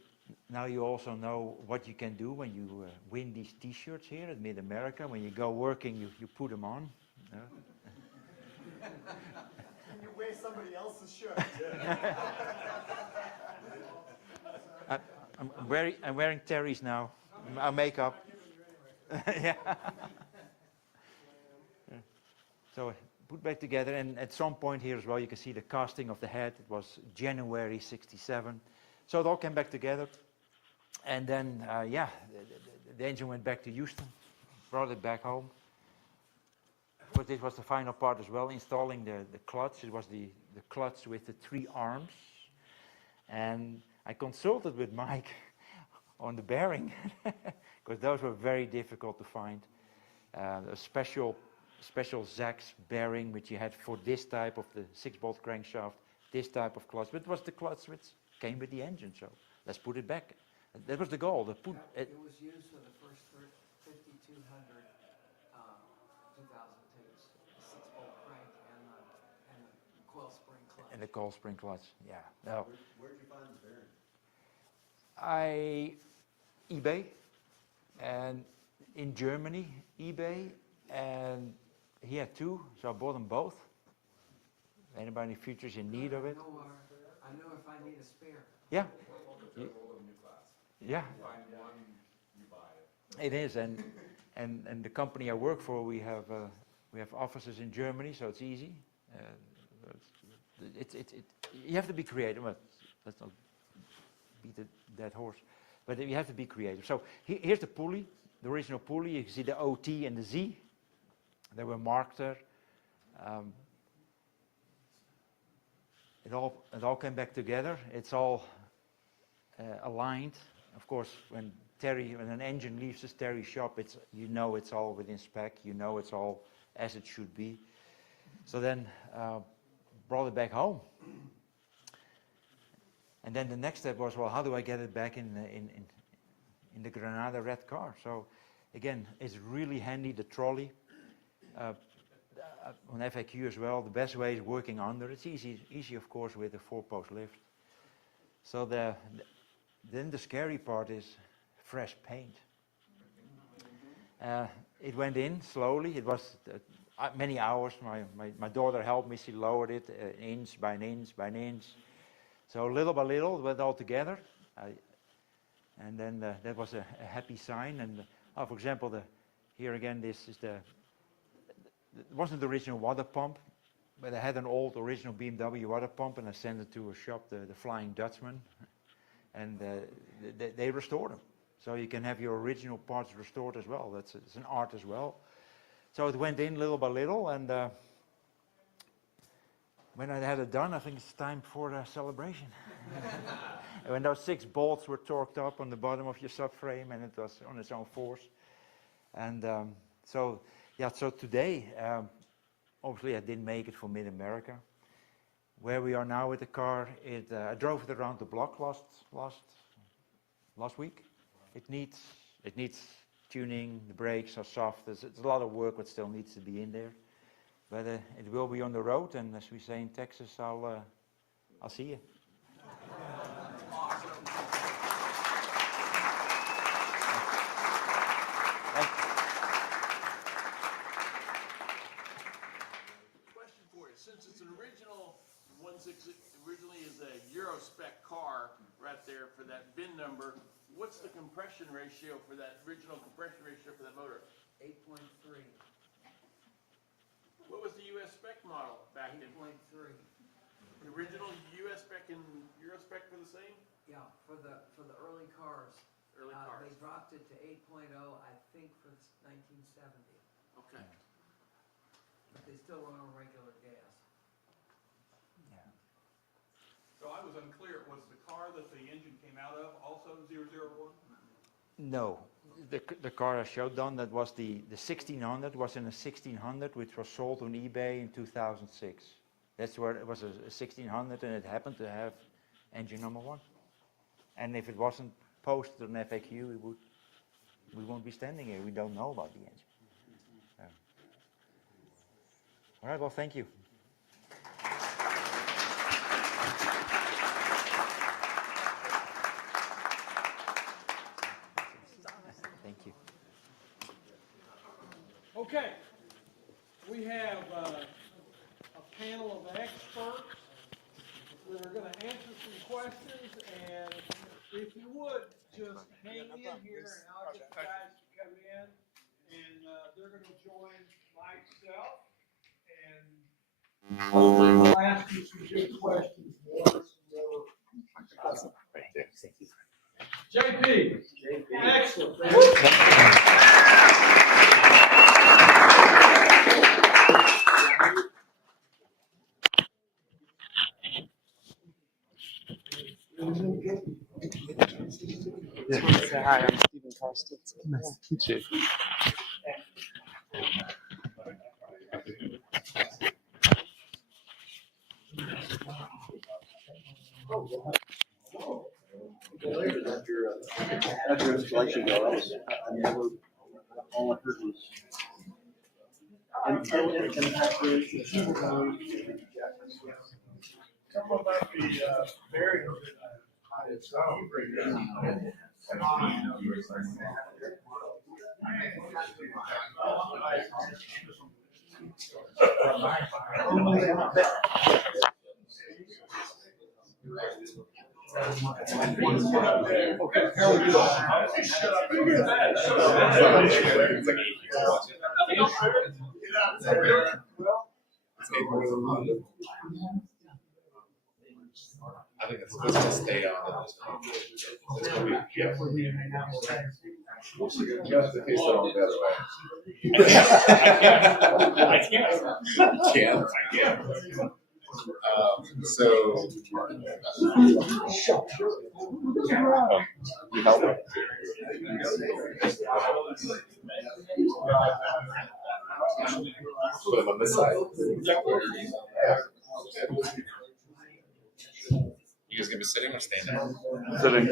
now you also know what you can do when you win these T-shirts here at MidAmerica. When you go working, you put them on. Can you wear somebody else's shirt? I'm wearing Terry's now. Our makeup. Yeah. So put back together, and at some point here as well, you can see the casting of the head. It was January '67. So it all came back together. And then, the engine went back to Houston, brought it back home. But this was the final part as well, installing the clutch. It was the clutch with the 3 arms. And I consulted with Mike on the bearing, because those were very difficult to find. A special Zax bearing, which you had for this type of the 6-bolt crankshaft, this type of clutch. But it was the clutch which came with the engine, so let's put it back. That was the goal. It was used for the first 5,200 2002s, the 6-bolt crank and the coil spring clutch. And the coil spring clutch, yeah. No. Where'd you find the bearing? eBay, and in Germany, eBay, and he had 2, so I bought them both. Anybody in the future is in need of it? I know if I need a spare. Yeah. Yeah. You find one, you buy it. It is, and the company I work for, we have offices in Germany, so it's easy. You have to be creative. Well, let's not beat a dead horse, but you have to be creative. So here's the pulley, the original pulley. You can see the OT and the Z. They were marked there. It all came back together. It's all aligned. Of course, when an engine leaves the Terry shop, it's all within spec. It's all as it should be. So then brought it back home. And then the next step was, well, how do I get it back in the Granada red car? So again, it's really handy, the trolley. On FAQ as well, the best way is working under. It's easy of course with a 4-post lift. So then the scary part is fresh paint. It went in slowly. It was many hours. My daughter helped me. She lowered it inch by an inch by an inch. So little by little it went all together. And then that was a happy sign. And for example, here again, this is it wasn't the original water pump, but I had an old original BMW water pump, and I sent it to a shop, the Flying Dutchman, and they restored them. So you can have your original parts restored as well. It's an art as well. So it went in little by little, and when I had it done, I think it's time for a celebration. When those 6 bolts were torqued up on the bottom of your subframe, and it was on its own force. And so today, obviously I didn't make it for MidAmerica. Where we are now with the car, I drove it around the block last week. It needs tuning. The brakes are soft. It's a lot of work that still needs to be in there, but it will be on the road. And as we say in Texas, I'll see you. Question for you. Since it's an original 1.6, originally is a Euro spec car right there for that VIN number, what's the compression ratio for that original compression ratio for that motor? 8.3. What was the US spec model back then? 8.3. The original US spec and Euro spec for the same? Yeah, for the early cars. Early cars. They dropped it to 8.0, I think, for 1970. Okay. still run on regular gas. So I was unclear, was the car that the engine came out of also 001? No, the car I showed Don, that was the 1600, was in a 1600 which was sold on eBay in 2006. That's where it was a 1600 and it happened to have engine number 1. And if it wasn't posted on FAQ, we won't be standing here. We don't know about the engine. So. All right, well, thank you. Thank you. Okay, we have a panel of experts that are going to answer some questions, and if you would, just hang in here and I'll get the guys to come in, and they're going to join myself, and I'll ask you some good questions. JP. Excellent. Say hi, I'm Stephen Carstens. Nice to meet you. How'd your installation go? I never, all I heard was impact rates and super times. Tell them about the barrier that it's I think it's supposed to stay on. It's going to be careful. You have to face it on the other way. I can't. So, you help me. Put them on this side. You guys gonna be sitting or staying there? Sitting.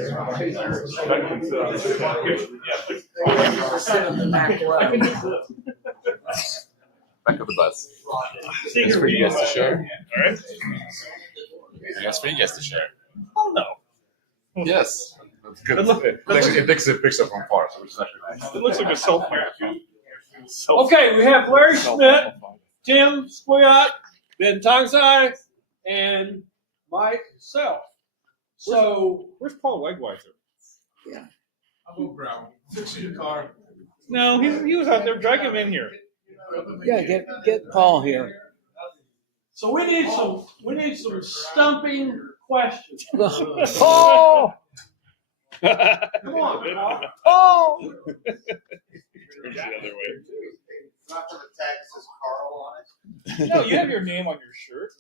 Back of the bus. It's for you guys to share. All right. It's for you guys to share. Oh no. Yes. That's good. It takes a picture from far, so which is actually nice. It looks like a cell phone. Okay, we have Larry Schmidt, Tim Squiat, Ben Tongsai, and myself. So where's Paul Wegweiser? Yeah. I'll go grab him. Fix your car. No, he was out there. Drag him in here. Yeah, get Paul here. So we need some stumping questions. Paul! Come on, Paul. Paul! Turns the other way. Not going to tag says Carl on it. No, you have your name on your shirt.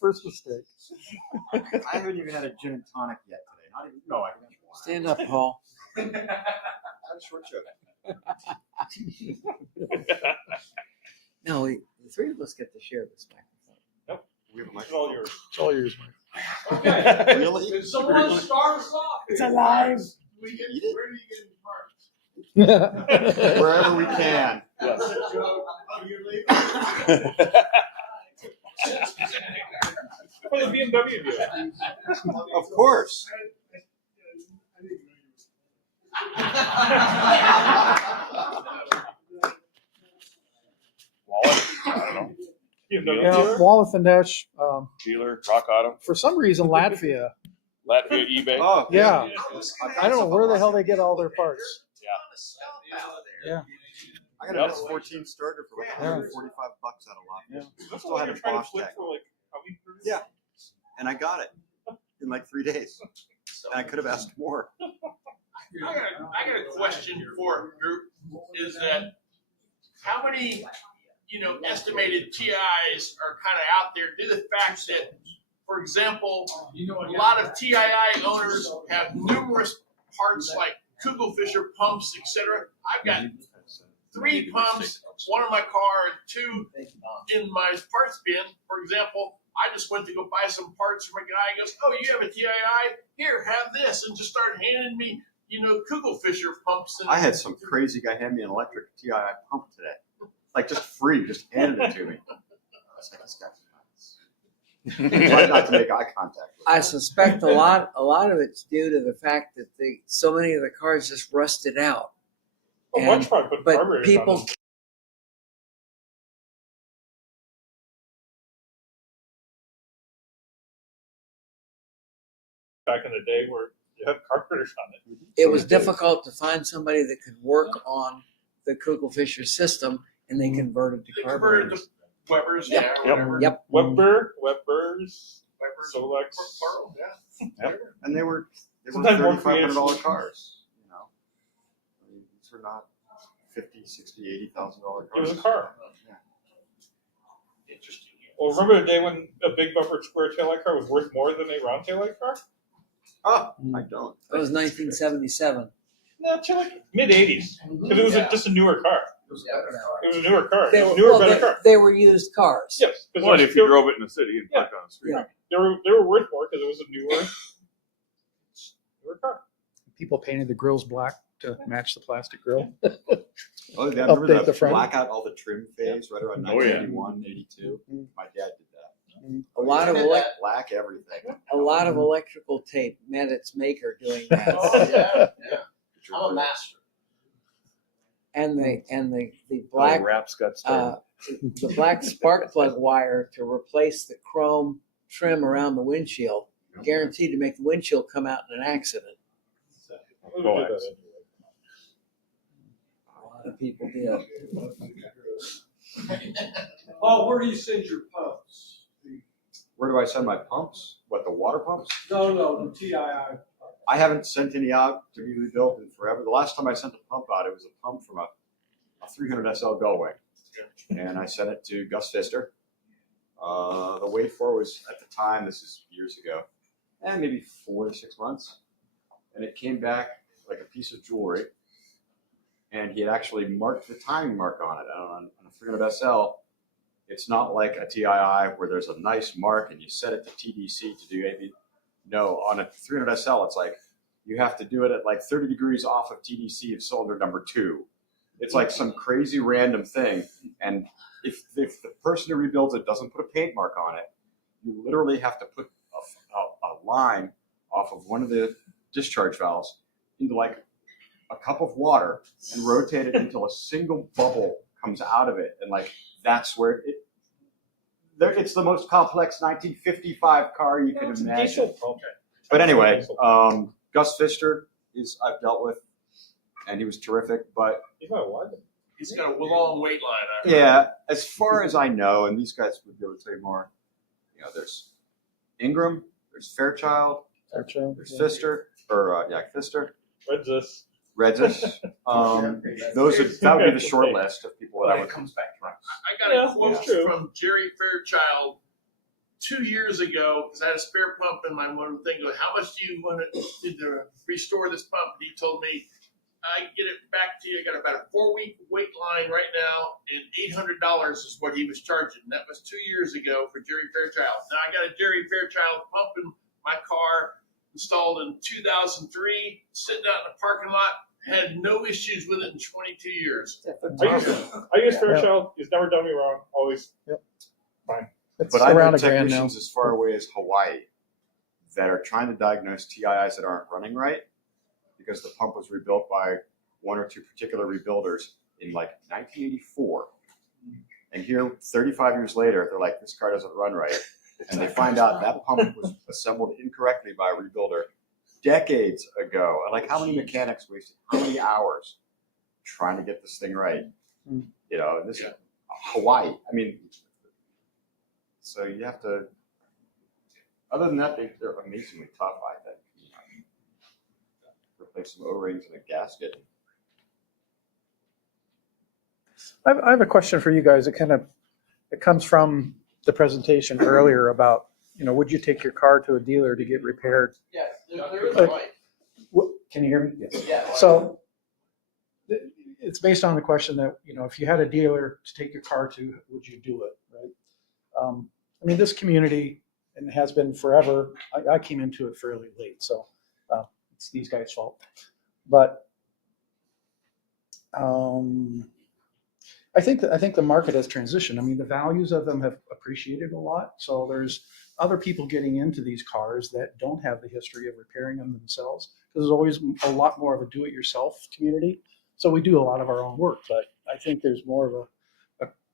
First mistake. I haven't even had a gin and tonic yet today. Not even. No, I haven't. Stand up, Paul. I'm short joke. No, the three of us get to share this microphone. Nope. We have a It's all yours. It's all yours, Mike. Okay. Really? Did someone start us off? It's alive. Where do you get parts? Wherever we can. Yes. Oh, you're leaving? For the BMW deal. Of course. Yeah, Wallace and Dash. Dealer, Rock Auto. For some reason, Latvia. Latvia, eBay. Oh, yeah. I don't know where the hell they get all their parts. Yeah. I got an S14 starter for like $145 out of Latvia. I still had a Bosch tag. Yeah. And I got it in like 3 days. And I could have asked more. I got a question for a group. Is that how many, estimated TIs are kind of out there due to the fact that, for example, a lot of TII owners have numerous parts like Kugelfischer pumps, etc. I've got 3 pumps, 1 in my car and 2 in my parts bin. For example, I just went to go buy some parts from a guy. He goes, "Oh, you have a TII? Here, have this," and just started handing me, Kugelfischer pumps. And I had some crazy guy hand me an electric TII pump today, like just free, just handed it to me. I was like, this guy's nuts. Tried not to make eye contact. I suspect a lot of it's due to the fact that so many of the cars just rusted out. Well, but people back in the day where you had carburetors on it. It was difficult to find somebody that could work on the Kugelfischer system, and they converted to carburetors. Weber's, Yep. Yep. Weber's, Solex. Yep. And they were Sometimes more $3,500 cars. I mean, these were not $50,000, $60,000, $80,000 cars. It was a car. Yeah. Interesting. Well, remember the day when a big bumper square taillight car was worth more than a round taillight car? Oh, I don't. That was 1977. No, to like mid-'80s. Because it was just a newer car. It was a newer car. They It was were, a newer, well, better car. they were used cars. Yes. Well, if you drove it in the city and parked on the street. Yeah. They were worth more because it was a newer car. People painted the grills black to match the plastic grill. Oh, yeah, remember Update the the front. blackout, all the trim phase, right around Oh, yeah. 1981, 82? My dad did that. A lot of Black everything. a lot of electrical tape met its maker doing that. Oh, yeah. I'm a master. And the black wraps got started. the black spark plug wire to replace the chrome trim around the windshield, guaranteed to make the windshield come out in an accident. A lot of people did. Paul, where do you send your pumps? Where do I send my pumps? What, the water pumps? No, the TII. I haven't sent any out to be rebuilt in forever. The last time I sent a pump out, it was a pump from a 300 SL Gullwing. And I sent it to Gus Pfister. The wait for was, at the time, this is years ago, maybe 4 to 6 months. And it came back like a piece of jewelry. And he had actually marked the timing mark on it. On a 300 SL, it's not like a TII where there's a nice mark and you set it to TDC to do AB. No, on a 300 SL, it's like you have to do it at like 30 degrees off of TDC of cylinder number 2. It's like some crazy random thing. And if the person who rebuilds it doesn't put a paint mark on it, you literally have to put a line off of one of the discharge valves into like a cup of water and rotate it until a single bubble comes out of it. And like, that's where it's the most complex 1955 car you can imagine. But anyway, Gus Pfister I've dealt with, and he was terrific. But he's got a long wait line. Yeah, as far as I know, and these guys would be able to tell you more. There's Ingram, there's Fairchild, there's Pfister, Pfister. Redzus. That would be the short list of people that I would come back from. I got a quote from Jerry Fairchild 2 years ago because I had a spare pump in my motor thing. How much do you want to restore this pump? And he told me, I get it back to you. I got about a 4-week wait line right now, and $800 is what he was charging. That was 2 years ago for Jerry Fairchild. Now I got a Jerry Fairchild pump in my car, installed in 2003, sitting out in the parking lot, had no issues with it in 22 years. I use Fairchild. He's never done me wrong. Always fine. But I know technicians as far away as Hawaii that are trying to diagnose TIIs that aren't running right because the pump was rebuilt by 1 or 2 particular rebuilders in like 1984. And here, 35 years later, they're like, this car doesn't run right. And they find out that pump was assembled incorrectly by a rebuilder decades ago. And like, how many mechanics wasted how many hours trying to get this thing right? This is Hawaii. I mean, so you have to. Other than that, they're amazingly tough. I think. Replace some O-rings and a gasket. I have a question for you guys. It comes from the presentation earlier about, would you take your car to a dealer to get repaired? Yes, there is a right. Can you hear me? Yes. Yeah. So it's based on the question that, if you had a dealer to take your car to, would you do it, right? I mean, this community, and has been forever, I came into it fairly late, so it's these guys' fault. But I think the market has transitioned. I mean, the values of them have appreciated a lot. So there's other people getting into these cars that don't have the history of repairing them themselves. There's always a lot more of a do-it-yourself community. So we do a lot of our own work, but I think there's more of a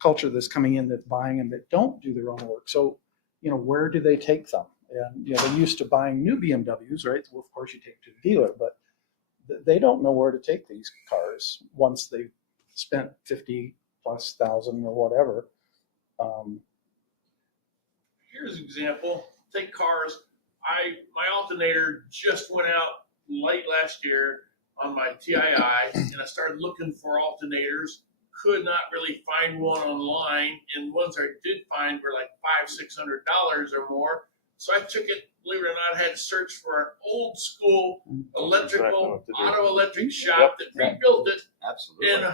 culture that's coming in that buying them that don't do their own work. So, where do they take them? And, they're used to buying new BMWs, right? Well, of course you take to the dealer, but they don't know where to take these cars once they've spent 50,000+ or whatever. Here's an example. Take cars. My alternator just went out late last year on my TII, and I started looking for alternators. Could not really find one online, and ones I did find were like $500-600 or more. So I took it, believe it or not, I had to search for an old school electrical, auto electric shop that rebuilt it in $150.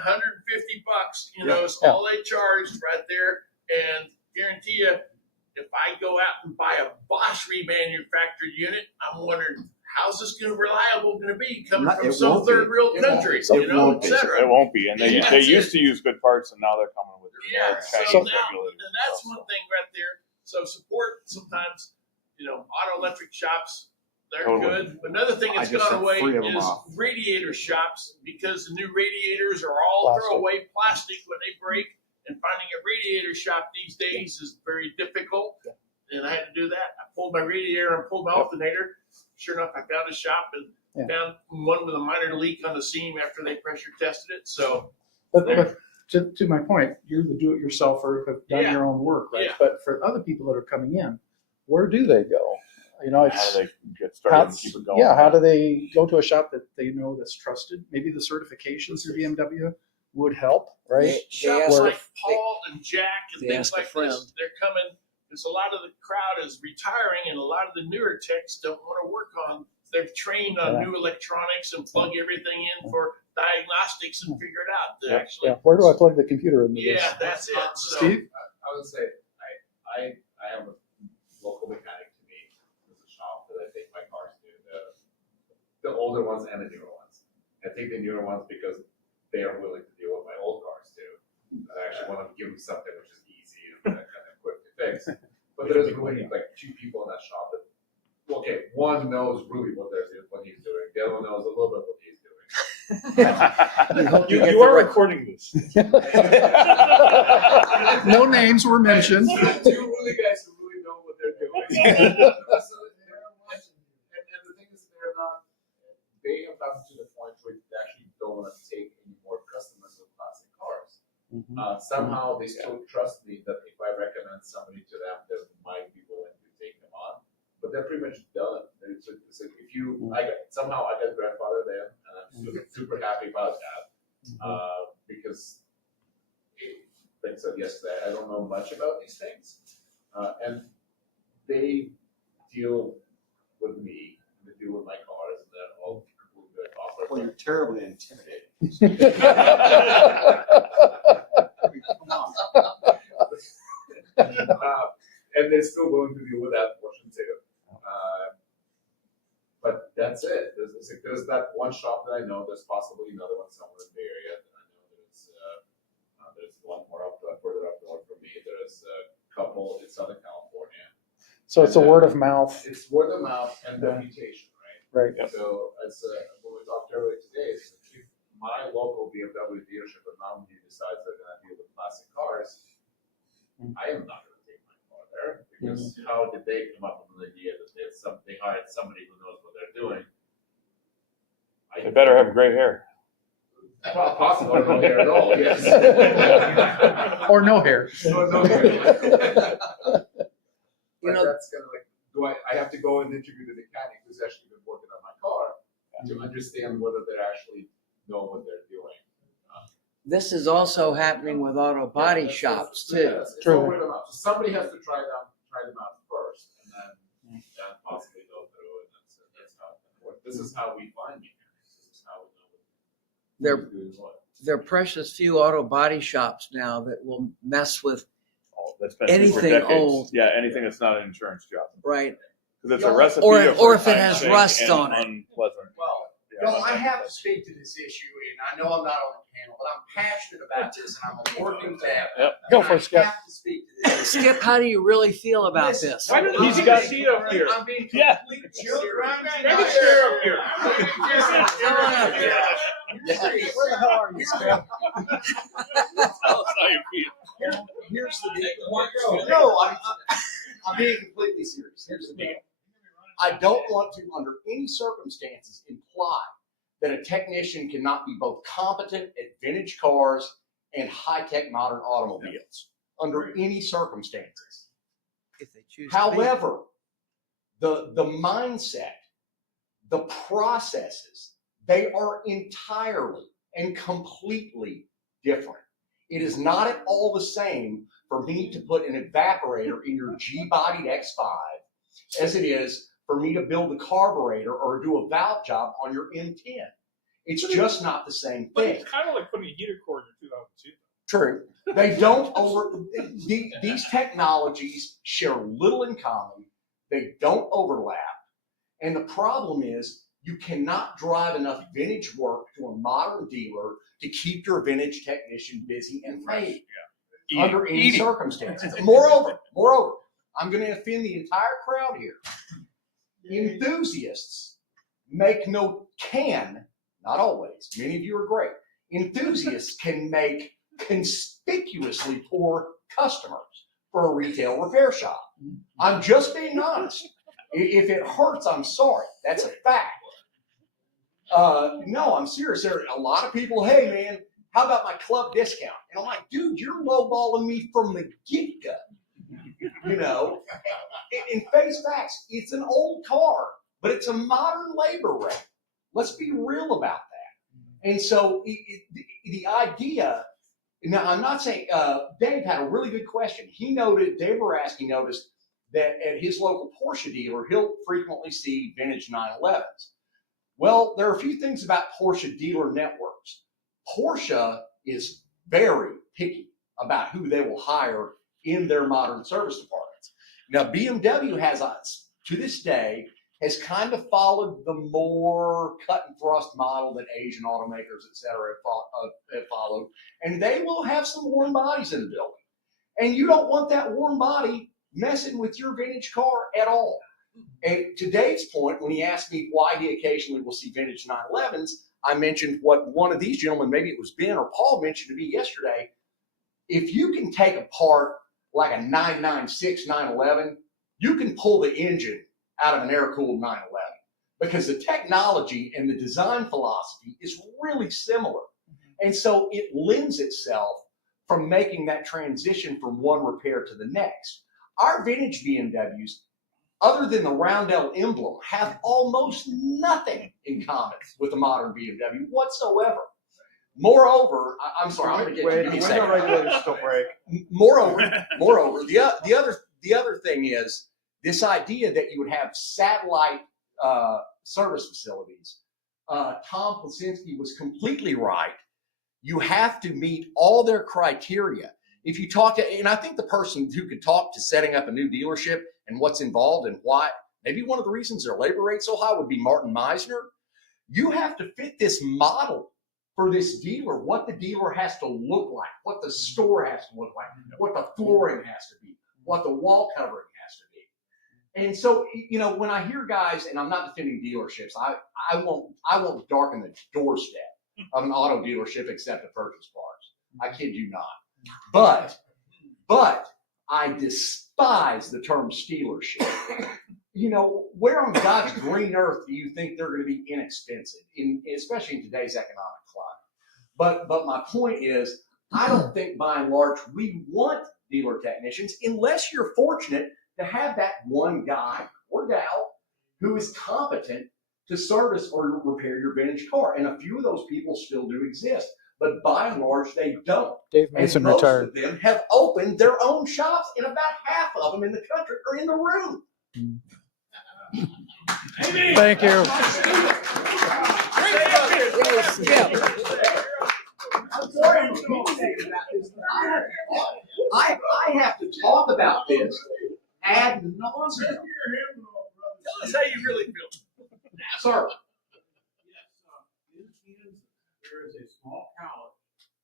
It's all they charged right there. And guarantee you, if I go out and buy a Bosch remanufactured unit, I'm wondering, how's this reliable going to be coming from some third world country, et cetera. It won't be. And they used to use good parts, and now they're coming with so that's one thing right there. So support sometimes, auto electric shops, they're good. But another thing that's gone away is radiator shops, because the new radiators are all throwaway plastic when they break. And finding a radiator shop these days is very difficult. And I had to do that. I pulled my radiator and pulled my alternator. Sure enough, I found a shop and found one with a minor leak on the seam after they pressure tested it. So, but to my point, you're the do-it-yourselfer, have done your own work, right? But for other people that are coming in, where do they go? How do they get started and keep it going? Yeah, how do they go to a shop that they know that's trusted? Maybe the certifications through BMW would help, right? Shops like Paul and Jack and things like this, they're coming. Because a lot of the crowd is retiring, and a lot of the newer techs don't want to work on. They're trained on new electronics and plug everything in for diagnostics and figure it out. Where do I plug the computer into this? Yeah, that's it. So, Steve? I would say I have a local mechanic to me. There's a shop that I take my cars to, the older ones and the newer ones. I take the newer ones because they are willing to deal with my old cars too. I actually want to give them something which is easy and kind of quick to fix. But there's really like two people in that shop that, one knows really what he's doing. The other one knows a little bit what he's doing. You are recording this. No names were mentioned. Two really guys who really know what they're doing. And the thing is, they have gotten to the point where they actually don't want to take any more customers with classic cars. Somehow they still trust me that if I recommend somebody to them, they might be willing to take them on. But they're pretty much done. It's like somehow I got grandfathered in, and I'm super happy about that. Because, like I said yesterday, I don't know much about these things. And they deal with me, and they deal with my cars, and they're all completely offer. Well, you're terribly intimidating. And they're still willing to deal with that portion too. But that's it. There's that one shop that I know. There's possibly another one somewhere in the area that I know. There's one more further up north from me. There's a couple in Southern California. So it's a word of mouth. It's word of mouth and reputation, right? Right. So as when we talked earlier today, if my local BMW dealership in Mountain View decides they're going to deal with classic cars, I am not going to take my car there, because how did they come up with an idea that they hired somebody who knows what they're doing? They better have gray hair. Well, possibly no hair at all, yes. Or no hair. Or no hair. But that's kind of like, I have to go and interview the mechanic who's actually been working on my car to understand whether they actually know what they're doing. this is also happening with auto body shops too. It's all word of mouth. So somebody has to try them out first, and then possibly go through it. That's how it works. This is how we find mechanics. This is how we know who's doing what. There are precious few auto body shops now that will mess with That's been true for anything decades. old. Yeah, anything that's not an insurance job. Right. Because it's a recipe or of if it has time rust sink on and it. unpleasant. Well, I have to speak to this issue, and I know I'm not on the panel, but I'm passionate about this, and I'm a working dad. Yep. Go for it, Skip. I have to speak to this. Skip, how do you really feel about this? Why don't he's got I'm being completely Yeah. serious. Grab a chair up here. Come on up here. Where the hell are you, Skip? Tell us how you feel. Here's the deal. No, I'm being completely serious. Here's the deal. I don't want to, under any circumstances, imply that a technician cannot be both competent at vintage cars and high-tech modern automobiles under any circumstances. If they choose. However, the mindset, the processes, they are entirely and completely different. It is not at all the same for me to put an evaporator in your G-bodied X5 as it is for me to build a carburetor or do a valve job on your M10. It's just not the same But thing. it's kind of like putting a heater core in your 2002. True. They don't these technologies share little in common. They don't overlap. And the problem is you cannot drive enough vintage work to a modern dealer to keep your vintage technician busy and paid under any circumstances. Moreover, I'm going to offend the entire crowd here. Enthusiasts not always, many of you are great. Enthusiasts can make conspicuously poor customers for a retail repair shop. I'm just being honest. If it hurts, I'm sorry. That's a fact. No, I'm serious. There are a lot of people, hey man, how about my club discount? And I'm like, dude, you're lowballing me from the get-go. You know, in face facts, it's an old car, but it's a modern labor rate. Let's be real about that. And so the idea, now I'm not saying, Dave had a really good question. Dave Boraski noticed that at his local Porsche dealer, he'll frequently see vintage 911s. Well, there are a few things about Porsche dealer networks. Porsche is very picky about who they will hire in their modern service departments. Now, BMW to this day, has kind of followed the more cut and thrust model that Asian automakers, et cetera, have followed. And they will have some worn bodies in the building. And you don't want that worn body messing with your vintage car at all. And to Dave's point, when he asked me why he occasionally will see vintage 911s, I mentioned what one of these gentlemen, maybe it was Ben or Paul, mentioned to me yesterday. If you can take apart like a 996 911, you can pull the engine out of an air-cooled 911 because the technology and the design philosophy is really similar. And so it lends itself from making that transition from one repair to the next. Our vintage BMWs, other than the Roundel emblem, have almost nothing in common with the modern BMW whatsoever. Moreover, I'm sorry, I'm going to give me a second. Regulators still break. Moreover, the other thing is this idea that you would have satellite service facilities. Tom Plucinsky was completely right. You have to meet all their criteria. If you talk to, and I think the person who could talk to setting up a new dealership and what's involved and why, maybe one of the reasons their labor rate's so high would be Martin Meisner. You have to fit this model for this dealer, what the dealer has to look like, what the store has to look like, what the flooring has to be, what the wall covering has to be. And so, you know, when I hear guys, and I'm not defending dealerships, I won't darken the doorstep of an auto dealership except to purchase parts. I kid you not. But I despise the term stealership. You know, where on God's green earth do you think they're going to be inexpensive, especially in today's economic climate? But my point is, I don't think by and large we want dealer technicians unless you're fortunate to have that one guy or gal who is competent to service or repair your vintage car. And a few of those people still do exist. but by and large, they don't. Dave Mason and most retired. of them have opened their own shops, and about half of them in the country are in the room. Thank you. I'm sorry I'm communicating about this. I have to talk about this ad nauseum. Tell us how you really feel. Sir. There is a small pallet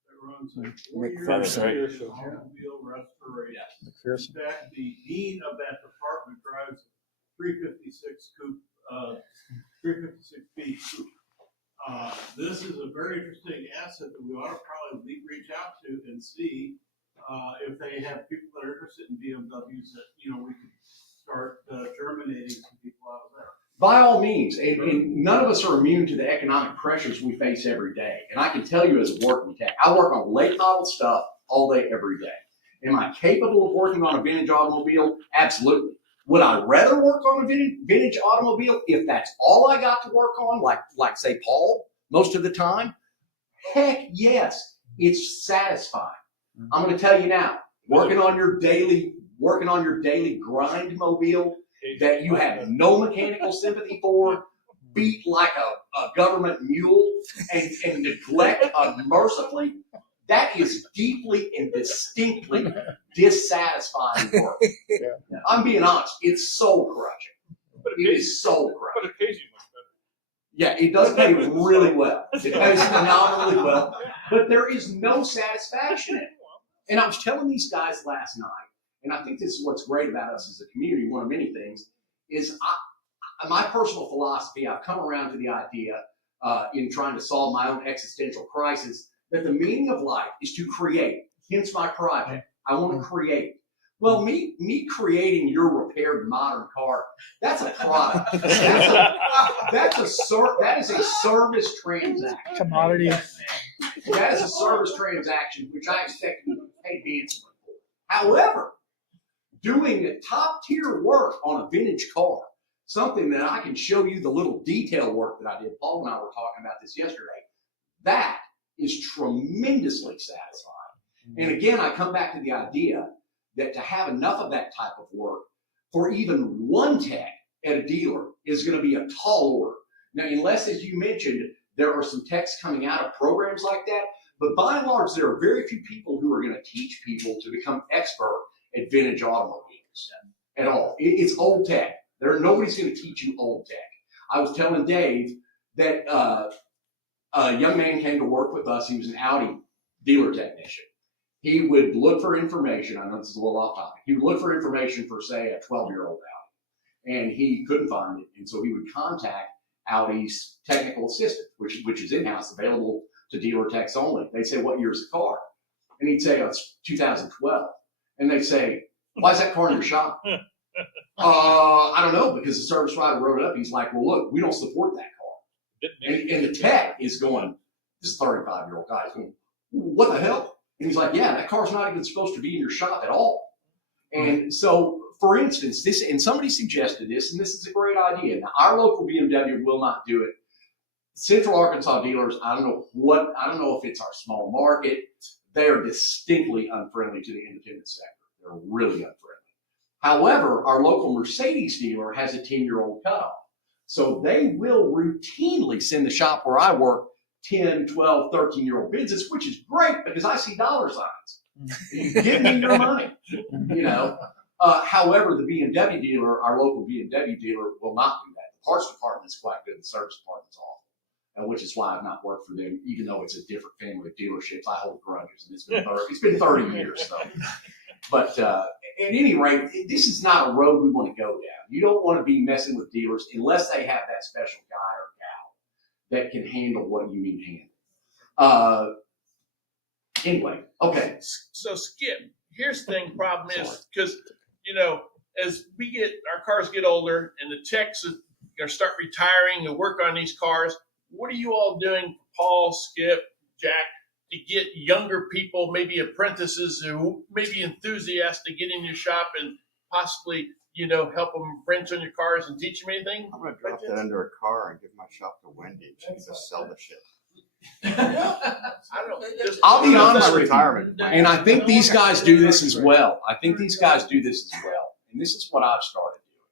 that runs a McPherson. automobile restoration. McPherson. In fact, the dean of that department drives a 356 coupe, 356B coupe. This is a very interesting asset that we ought to probably reach out to and see if they have people that are interested in BMWs that, we could start germinating some people out of there. By all means, and none of us are immune to the economic pressures we face every day. And I can tell you as a working tech, I work on late model stuff all day, every day. Am I capable of working on a vintage automobile? Absolutely. Would I rather work on a vintage automobile if that's all I got to work on, like say Paul, most of the time? Heck yes, it's satisfying. I'm going to tell you now, working on your daily grind mobile that you have no mechanical sympathy for, beat like a government mule and neglect unmercifully, that is deeply and distinctly dissatisfying work. Yeah. I'm being honest, it's soul crushing. It is soul crushing. But it pays you much better. Yeah, it does pay really well. It pays phenomenally well, but there is no satisfaction in it. And I was telling these guys last night, and I think this is what's great about us as a community, one of many things, is my personal philosophy, I've come around to the idea in trying to solve my own existential crisis, that the meaning of life is to create. Hence my project. I want to create. Well, me creating your repaired modern car, that's a product. That is a service transaction. Commodity. That is a service transaction, which I expect to be paid handsomely for. However, doing top tier work on a vintage car, something that I can show you the little detail work that I did. Paul and I were talking about this yesterday. That is tremendously satisfying. And again, I come back to the idea that to have enough of that type of work for even one tech at a dealer is going to be a tall order. Now, unless, as you mentioned, there are some techs coming out of programs like that, but by and large, there are very few people who are going to teach people to become expert at vintage automobiles at all. It's old tech. Nobody's going to teach you old tech. I was telling Dave that a young man came to work with us. He was an Audi dealer technician. He would look for information. I know this is a little off topic. He would look for information for, say, a 12-year-old Audi, and he couldn't find it. And so he would contact Audi's technical assistant, which is in-house, available to dealer techs only. They'd say, "What year's the car?" And he'd say, "Oh, it's 2012." And they'd say, "Why is that car in your shop?" I don't know, because the service writer wrote it up. He's like, "Well, look, we don't support that car." And the tech is going, this 35-year-old guy is going, "What the hell?" And he's like, "Yeah, that car's not even supposed to be in your shop at all." And so, for instance, this, and somebody suggested this, and this is a great idea. Now, our local BMW will not do it. Central Arkansas dealers, I don't know if it's our small market. They are distinctly unfriendly to the independent sector. They're really unfriendly. However, our local Mercedes dealer has a 10-year-old cutoff. So they will routinely send the shop where I work 10, 12, 13-year-old business, which is great because I see dollar signs. You give me your money, you know. However, the BMW dealer, our local BMW dealer, will not do that. The parts department is quite good. The service department's awful, which is why I've not worked for them, even though it's a different family of dealerships. I hold grudges, and it's been 30 years. So, but at any rate, this is not a road we want to go down. You don't want to be messing with dealers unless they have that special guy or gal that can handle what you need to handle. Anyway, okay. So Skip, here's the thing. Problem is because as our cars get older and the techs are going to start retiring and work on these cars, what are you all doing, Paul, Skip, Jack, to get younger people, maybe apprentices who may be enthusiastic to get in your shop and possibly, help them wrench on your cars and teach them anything? I'm going to drop that under a car and give my shop to Wendy. She can just sell the shit. I don't know. I'll be honest my with retirement. you, and I think these guys do this as well. And this is what I've started doing.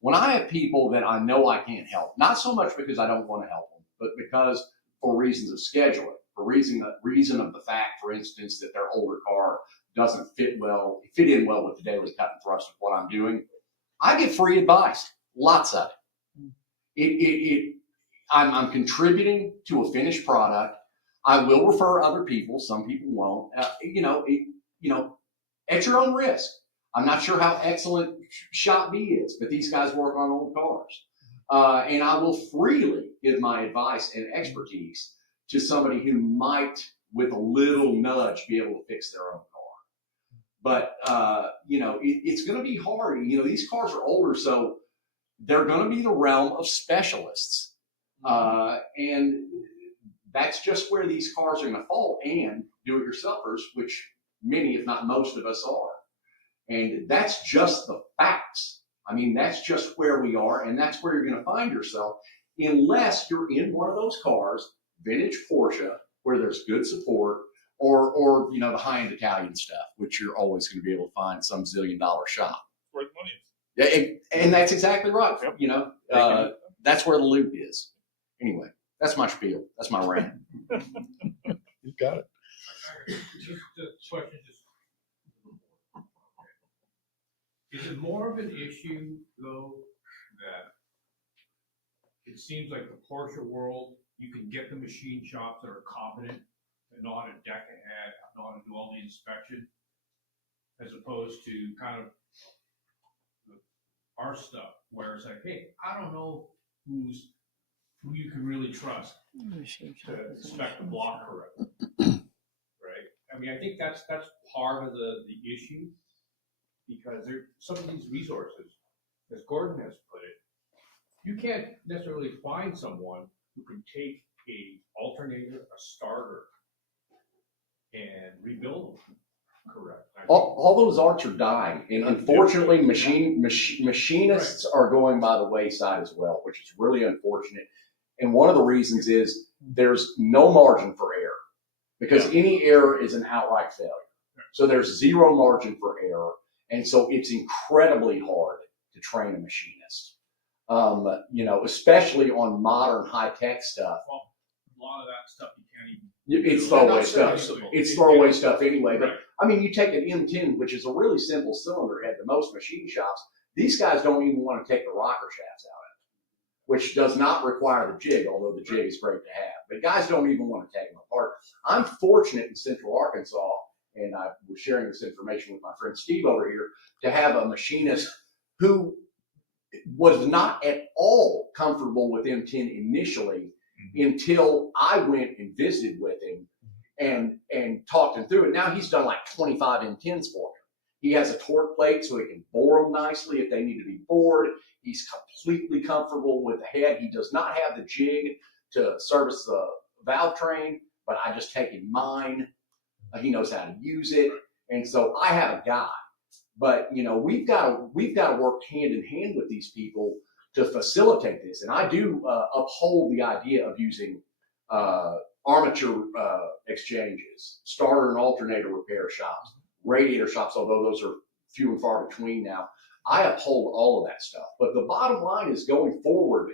When I have people that I know I can't help, not so much because I don't want to help them, but because for reasons of scheduling, for reason of the fact, for instance, that their older car doesn't fit in well with the daily cut and thrust of what I'm doing, I get free advice, lots of it. I'm contributing to a finished product. I will refer other people. Some people won't. At your own risk. I'm not sure how excellent Shop B is, but these guys work on old cars. And I will freely give my advice and expertise to somebody who might, with a little nudge, be able to fix their own car. But, it's going to be hard. These cars are older, so they're going to be the realm of specialists. And that's just where these cars are going to fall, and do-it-yourselfers, which many, if not most of us are. And that's just the facts. I mean, that's just where we are, and that's where you're going to find yourself, unless you're in one of those cars, vintage Porsche, where there's good support, or the high-end Italian stuff, which you're always going to be able to find some zillion-dollar shop. Where the money is. Yeah, and that's exactly right. Yep. That's where the loop is. Anyway, that's my spiel. That's my rant. You got it. Just a question, is it more of an issue, though, that it seems like the Porsche world, you can get the machine shops that are competent and know how to deck ahead, know how to do all the inspection, as opposed to kind of our stuff, where it's like, hey, I don't know who you can really trust to inspect the block correctly, right? I mean, I think that's part of the issue, because some of these resources, as Gordon has put it, you can't necessarily find someone who can take a alternator, a starter, and rebuild them correct. All those arts are dying, and unfortunately, machinists are going by the wayside as well, which is really unfortunate. And one of the reasons is there's no margin for error, because any error is an outright failure. So there's zero margin for error, and so it's incredibly hard to train a machinist. Especially on modern high-tech stuff. Well, a lot of that stuff you can't even. It's throwaway stuff. It's throwaway stuff anyway. But I mean, you take an M10, which is a really simple cylinder head to most machine shops. These guys don't even want to take the rocker shafts out of it, which does not require the jig, although the jig is great to have. But guys don't even want to take them apart. I'm fortunate in Central Arkansas, and I was sharing this information with my friend Steve over here, to have a machinist who was not at all comfortable with M10 initially, until I went and visited with him and talked him through it. Now he's done like 25 M10s for me. He has a torque plate so he can bore them nicely if they need to be bored. He's completely comfortable with the head. He does not have the jig to service the valve train, but I just take him mine. He knows how to use it. And so I have a guy. But we've got to work hand in hand with these people to facilitate this. And I do uphold the idea of using armature exchanges, starter and alternator repair shops, radiator shops, although those are few and far between now. I uphold all of that stuff. But the bottom line is, going forward,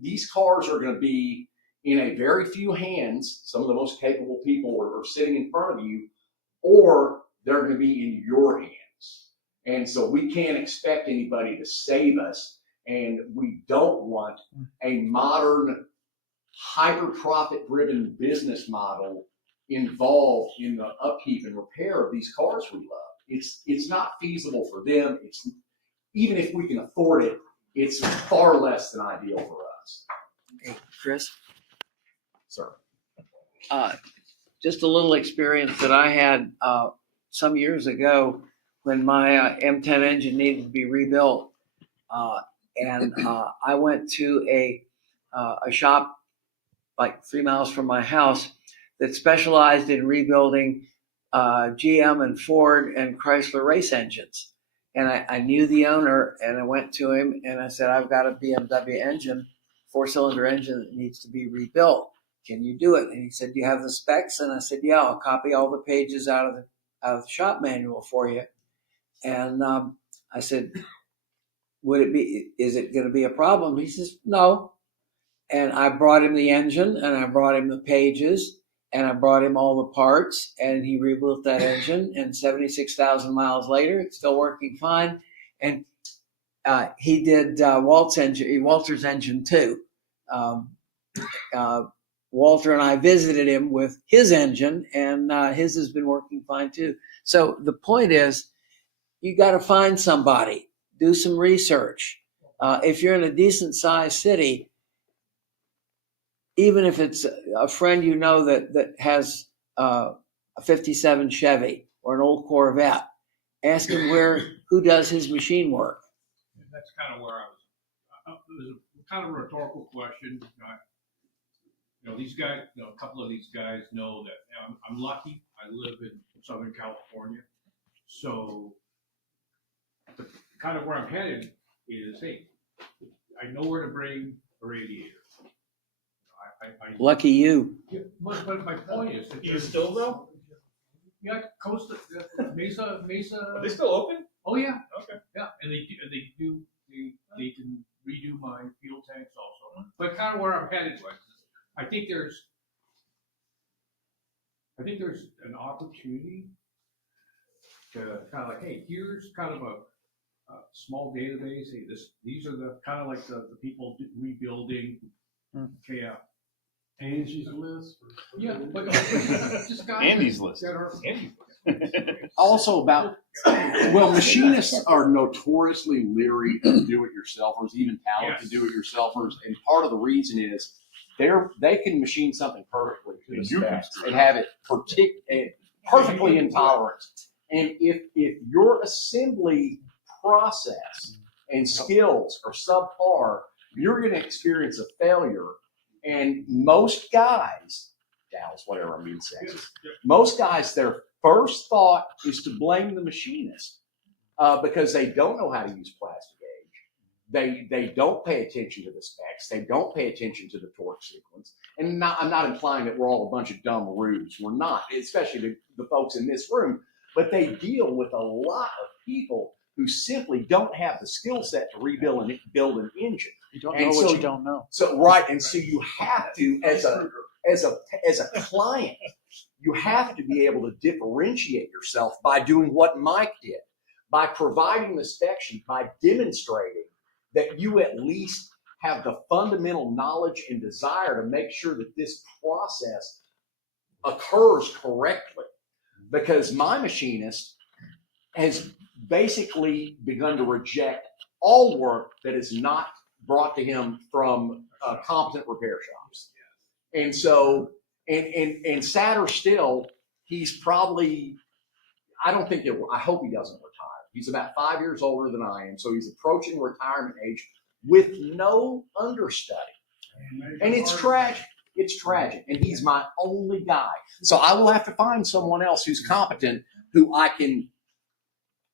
these cars are going to be in a very few hands. Some of the most capable people are sitting in front of you, or they're going to be in your hands. And so we can't expect anybody to save us, and we don't want a modern, hyper-profit-driven business model involved in the upkeep and repair of these cars we love. It's not feasible for them. Even if we can afford it, it's far less than ideal for us. Okay, Chris? Sir. Just a little experience that I had some years ago when my M10 engine needed to be rebuilt. And I went to a shop like 3 miles from my house that specialized in rebuilding GM and Ford and Chrysler race engines. And I knew the owner, and I went to him and I said, I've got a BMW engine 4-cylinder engine that needs to be rebuilt. Can you do it? And he said, do you have the specs? And I said, yeah, I'll copy all the pages out of the shop manual for you. And I said, is it going to be a problem? He says, no. And I brought him the engine, and I brought him the pages, and I brought him all the parts, and he rebuilt that engine. And 76,000 miles later, it's still working fine. And he did Walter's engine too. Walter and I visited him with his engine, and his has been working fine too. So the point is, you got to find somebody, do some research. If you're in a decent sized city, even if it's a friend you know that has a 57 Chevy or an old Corvette, ask him who does his machine work. That's kind of where I was. It was kind of a rhetorical question. These guys, a couple of these guys know that I'm lucky. I live in Southern California. So kind of where I'm headed is, hey, I know where to bring a radiator. Lucky you. Yeah, but my point is that You still though? Yeah, Costa, Mesa. Are they still open? Oh yeah. Okay. Yeah, and they can redo my fuel tanks also. But kind of where I'm headed was, I think there's an opportunity to kind of like, hey, here's kind of a small database. Hey, these are the kind of like the people rebuilding. Okay, yeah. Angie's List. Yeah, but just guys Andy's List. that are- Also about, well, machinists are notoriously leery of do-it-yourselfers, even talented Yes. do-it-yourselfers, and part of the reason is they can machine something perfectly to the And you can specs and have it perfectly in tolerance. And if your assembly process and skills are subpar, you're going to experience a failure. And most guys, gals, whatever, I'm being sexist, most guys, their first thought is to blame the machinist because they don't know how to use plastic gauge. They don't pay attention to the specs. They don't pay attention to the torque sequence. And I'm not implying that we're all a bunch of dumb rubes. We're not, especially the folks in this room. But they deal with a lot of people who simply don't have the skill set to rebuild and build an engine. You don't know what you don't know. So right, and so you have to, as a client, you have to be able to differentiate yourself by doing what Mike did, by providing the spec sheet, by demonstrating that you at least have the fundamental knowledge and desire to make sure that this process occurs correctly. Because my machinist has basically begun to reject all work that is not brought to him from competent repair shops. And so, and sadder still, he's probably, I hope he doesn't retire. He's about 5 years older than I am, so he's approaching retirement age with no understudy. And it's tragic. It's tragic. And he's my only guy. So I will have to find someone else who's competent, who I can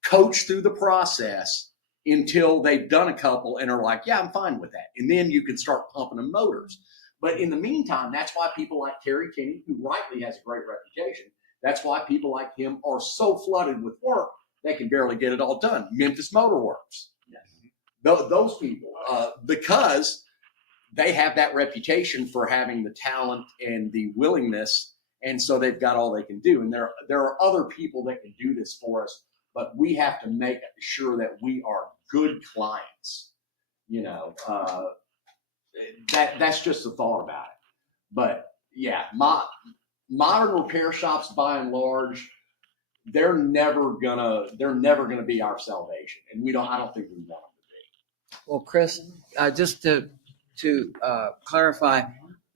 coach through the process until they've done a couple and are like, yeah, I'm fine with that. And then you can start pumping them motors. But in the meantime, that's why people like Terry Kinney, who rightly has a great reputation, that's why people like him are so flooded with work, they can barely get it all done. Memphis Motor Works. Those people, because they have that reputation for having the talent and the willingness, and so they've got all they can do. And there are other people that can do this for us, but we have to make sure that we are good clients. That's just the thought about it. But yeah, modern repair shops, by and large, they're never gonna be our salvation, and I don't think we want them to be. Well, Chris, just to clarify,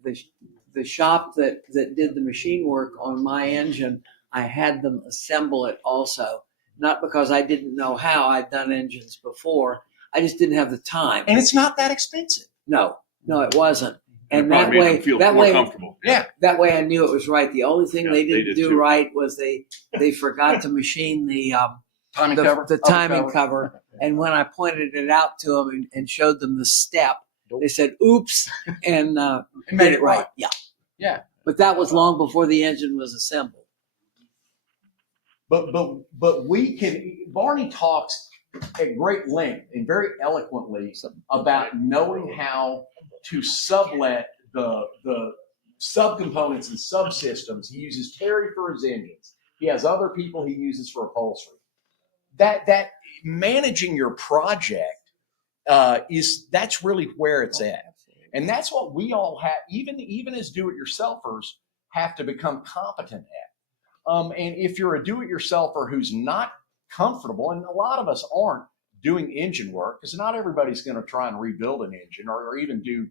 the shop that did the machine work on my engine, I had them assemble it also. Not because I didn't know how. I'd done engines before. I just didn't have the time. And it's not that expensive. No, it wasn't. And That way, comfortable. Yeah, that way I knew it was right. The only thing they didn't do right was they forgot to machine the timing cover. And when I pointed it out to them and showed them the step, They said, oops, and made did it right. Yeah. Yeah. But that was long before the engine was assembled. But we can. Barney talks at great length and very eloquently about knowing how to sublet the subcomponents and subsystems. He uses Terry for his engines. He has other people he uses for upholstery. That managing your project that's really where it's at, and that's what we all have. Even as do-it-yourselfers have to become competent at. And if you're a do-it-yourselfer who's not comfortable, and a lot of us aren't doing engine work, because not everybody's going to try and rebuild an engine or even do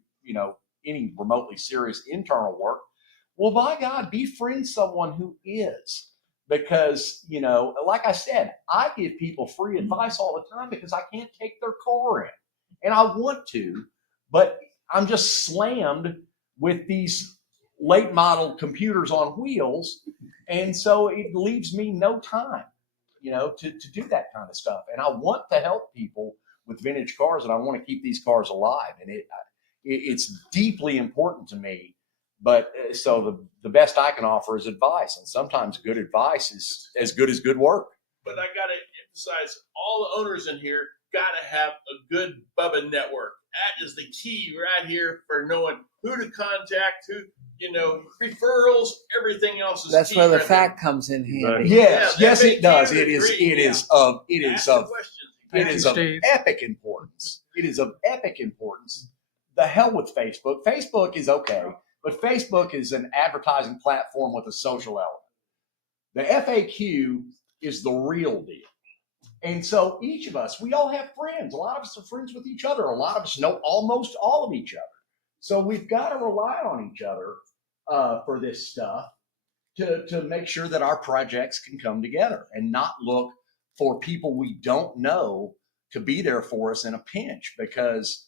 any remotely serious internal work. Well, by God, befriend someone who is, because like I said, I give people free advice all the time because I can't take their car in, and I want to, but I'm just slammed with these late model computers on wheels, and so it leaves me no time to do that kind of stuff. And I want to help people with vintage cars, and I want to keep these cars alive. And it's deeply important to me. But so the best I can offer is advice, and sometimes good advice is as good work. But I got to emphasize, all the owners in here got to have a good Bubba network. That is the key right here for knowing who to contact, who, referrals, everything else is That's key where the right fact comes in handy. Yes, it does. It is of epic importance. It is of epic importance. The hell with Facebook. Facebook is okay, but Facebook is an advertising platform with a social element. The FAQ is the real deal. And so each of us, we all have friends. A lot of us are friends with each other. A lot of us know almost all of each other. So we've got to rely on each other for this stuff to make sure that our projects can come together and not look for people we don't know to be there for us in a pinch. Because,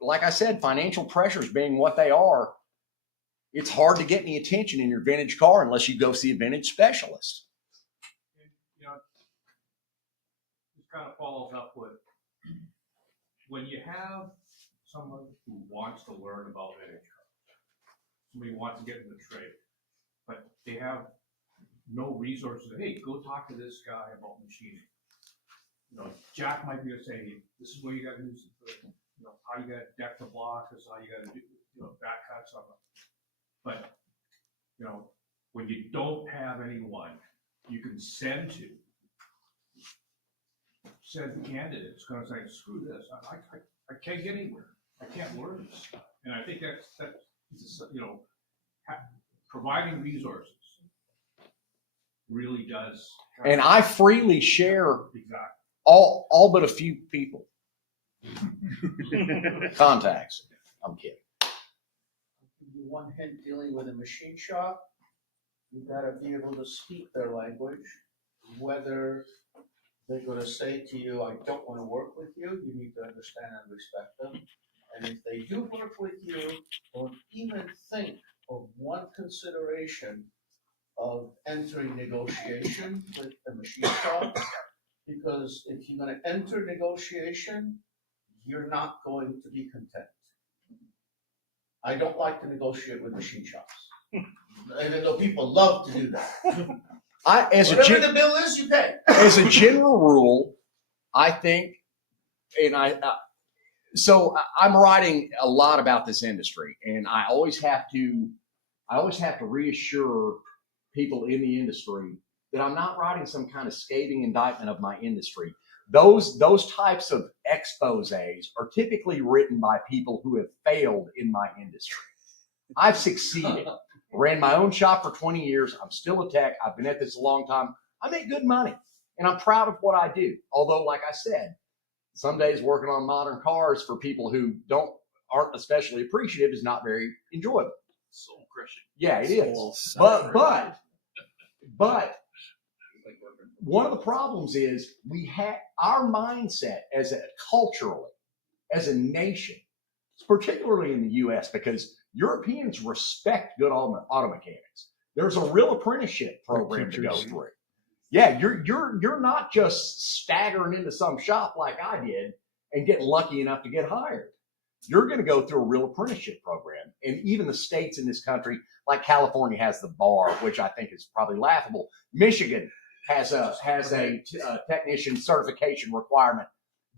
like I said, financial pressures being what they are, it's hard to get any attention in your vintage car unless you go see a vintage specialist. This kind of follows up with when you have someone who wants to learn about vintage cars, somebody wants to get in the trade, but they have no resources. Hey, go talk to this guy about machining. Jack might be able to say, hey, this is what you got to do. How you got to deck the block. This is how you got to do, that kind of stuff. But, when you don't have anyone you can send to, send candidates going to say, screw this. I can't get anywhere. I can't learn this stuff. And I think that's providing resources really does. And I freely share exactly all but a few people. Contacts. I'm kidding. One hint, dealing with a machine shop, you gotta be able to speak their language. Whether they're gonna say to you, I don't want to work with you, you need to understand and respect them. And if they do work with you, don't even think of one consideration of entering negotiation with the machine shop, because if you're gonna enter negotiation, you're not going to be content. I don't like to negotiate with machine shops. Even though people love to do that. Whatever the bill is, you pay. As a general rule, I think, and so I'm writing a lot about this industry, and I always have to reassure people in the industry that I'm not writing some kind of scathing indictment of my industry. Those types of exposés are typically written by people who have failed in my industry. I've succeeded. Ran my own shop for 20 years. I'm still a tech. I've been at this a long time. I make good money, and I'm proud of what I do. Although, like I said, some days working on modern cars for people who aren't especially appreciative is not very enjoyable. Soul crushing. Yeah, it is. But one of the problems is we have our mindset culturally, as a nation, particularly in the U.S., because Europeans respect good auto mechanics. There's a real apprenticeship program to go through. Yeah, you're not just staggering into some shop like I did and getting lucky enough to get hired. you're going to go through a real apprenticeship program. And even the states in this country, like California has the bar, which I think is probably laughable. Michigan has a technician certification requirement.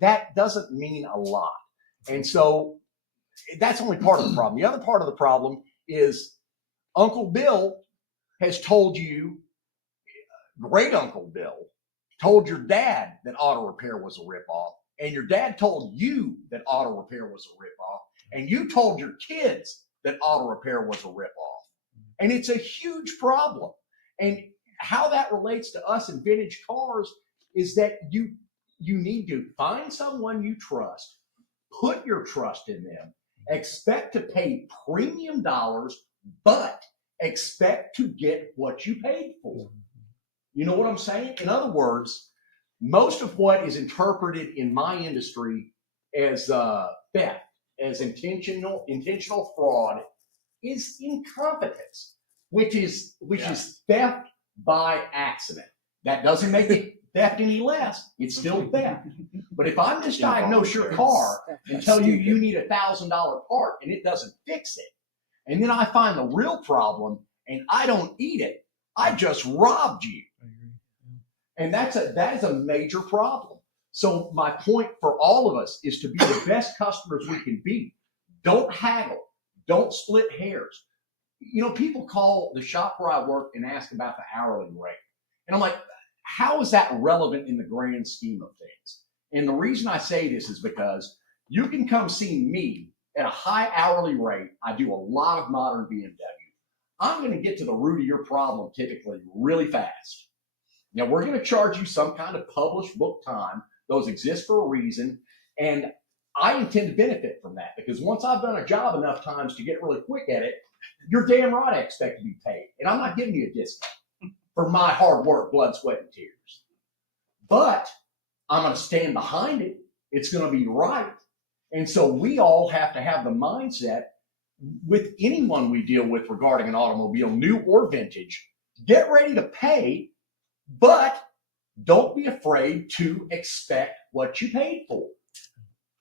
That doesn't mean a lot. And so that's only part of the problem. The other part of the problem is Uncle Bill has told you, great Uncle Bill, told your dad that auto repair was a ripoff, and your dad told you that auto repair was a ripoff, and you told your kids that auto repair was a ripoff. And it's a huge problem. And how that relates to us in vintage cars is that you need to find someone you trust, put your trust in them, expect to pay premium dollars, but expect to get what you paid for. You know what I'm saying? In other words, most of what is interpreted in my industry as theft, as intentional fraud, is incompetence, which is theft by accident. That doesn't make it theft any less. It's still theft. But if I misdiagnose your car and tell you need $1,000 part and it doesn't fix it, and then I find the real problem and I don't eat it, I just robbed you. And that is a major problem. So my point for all of us is to be the best customers we can be. Don't haggle. Don't split hairs. You know, people call the shop where I work and ask about the hourly rate. And I'm like, how is that relevant in the grand scheme of things? And the reason I say this is because you can come see me at a high hourly rate. I do a lot of modern BMW. I'm going to get to the root of your problem typically really fast. Now, we're going to charge you some kind of published book time. Those exist for a reason. And I intend to benefit from that because once I've done a job enough times to get really quick at it, you're damn right I expect to be paid. And I'm not giving you a discount for my hard work, blood, sweat, and tears. But I'm going to stand behind it. It's going to be right. And so we all have to have the mindset with anyone we deal with regarding an automobile, new or vintage, get ready to pay, but don't be afraid to expect what you paid for.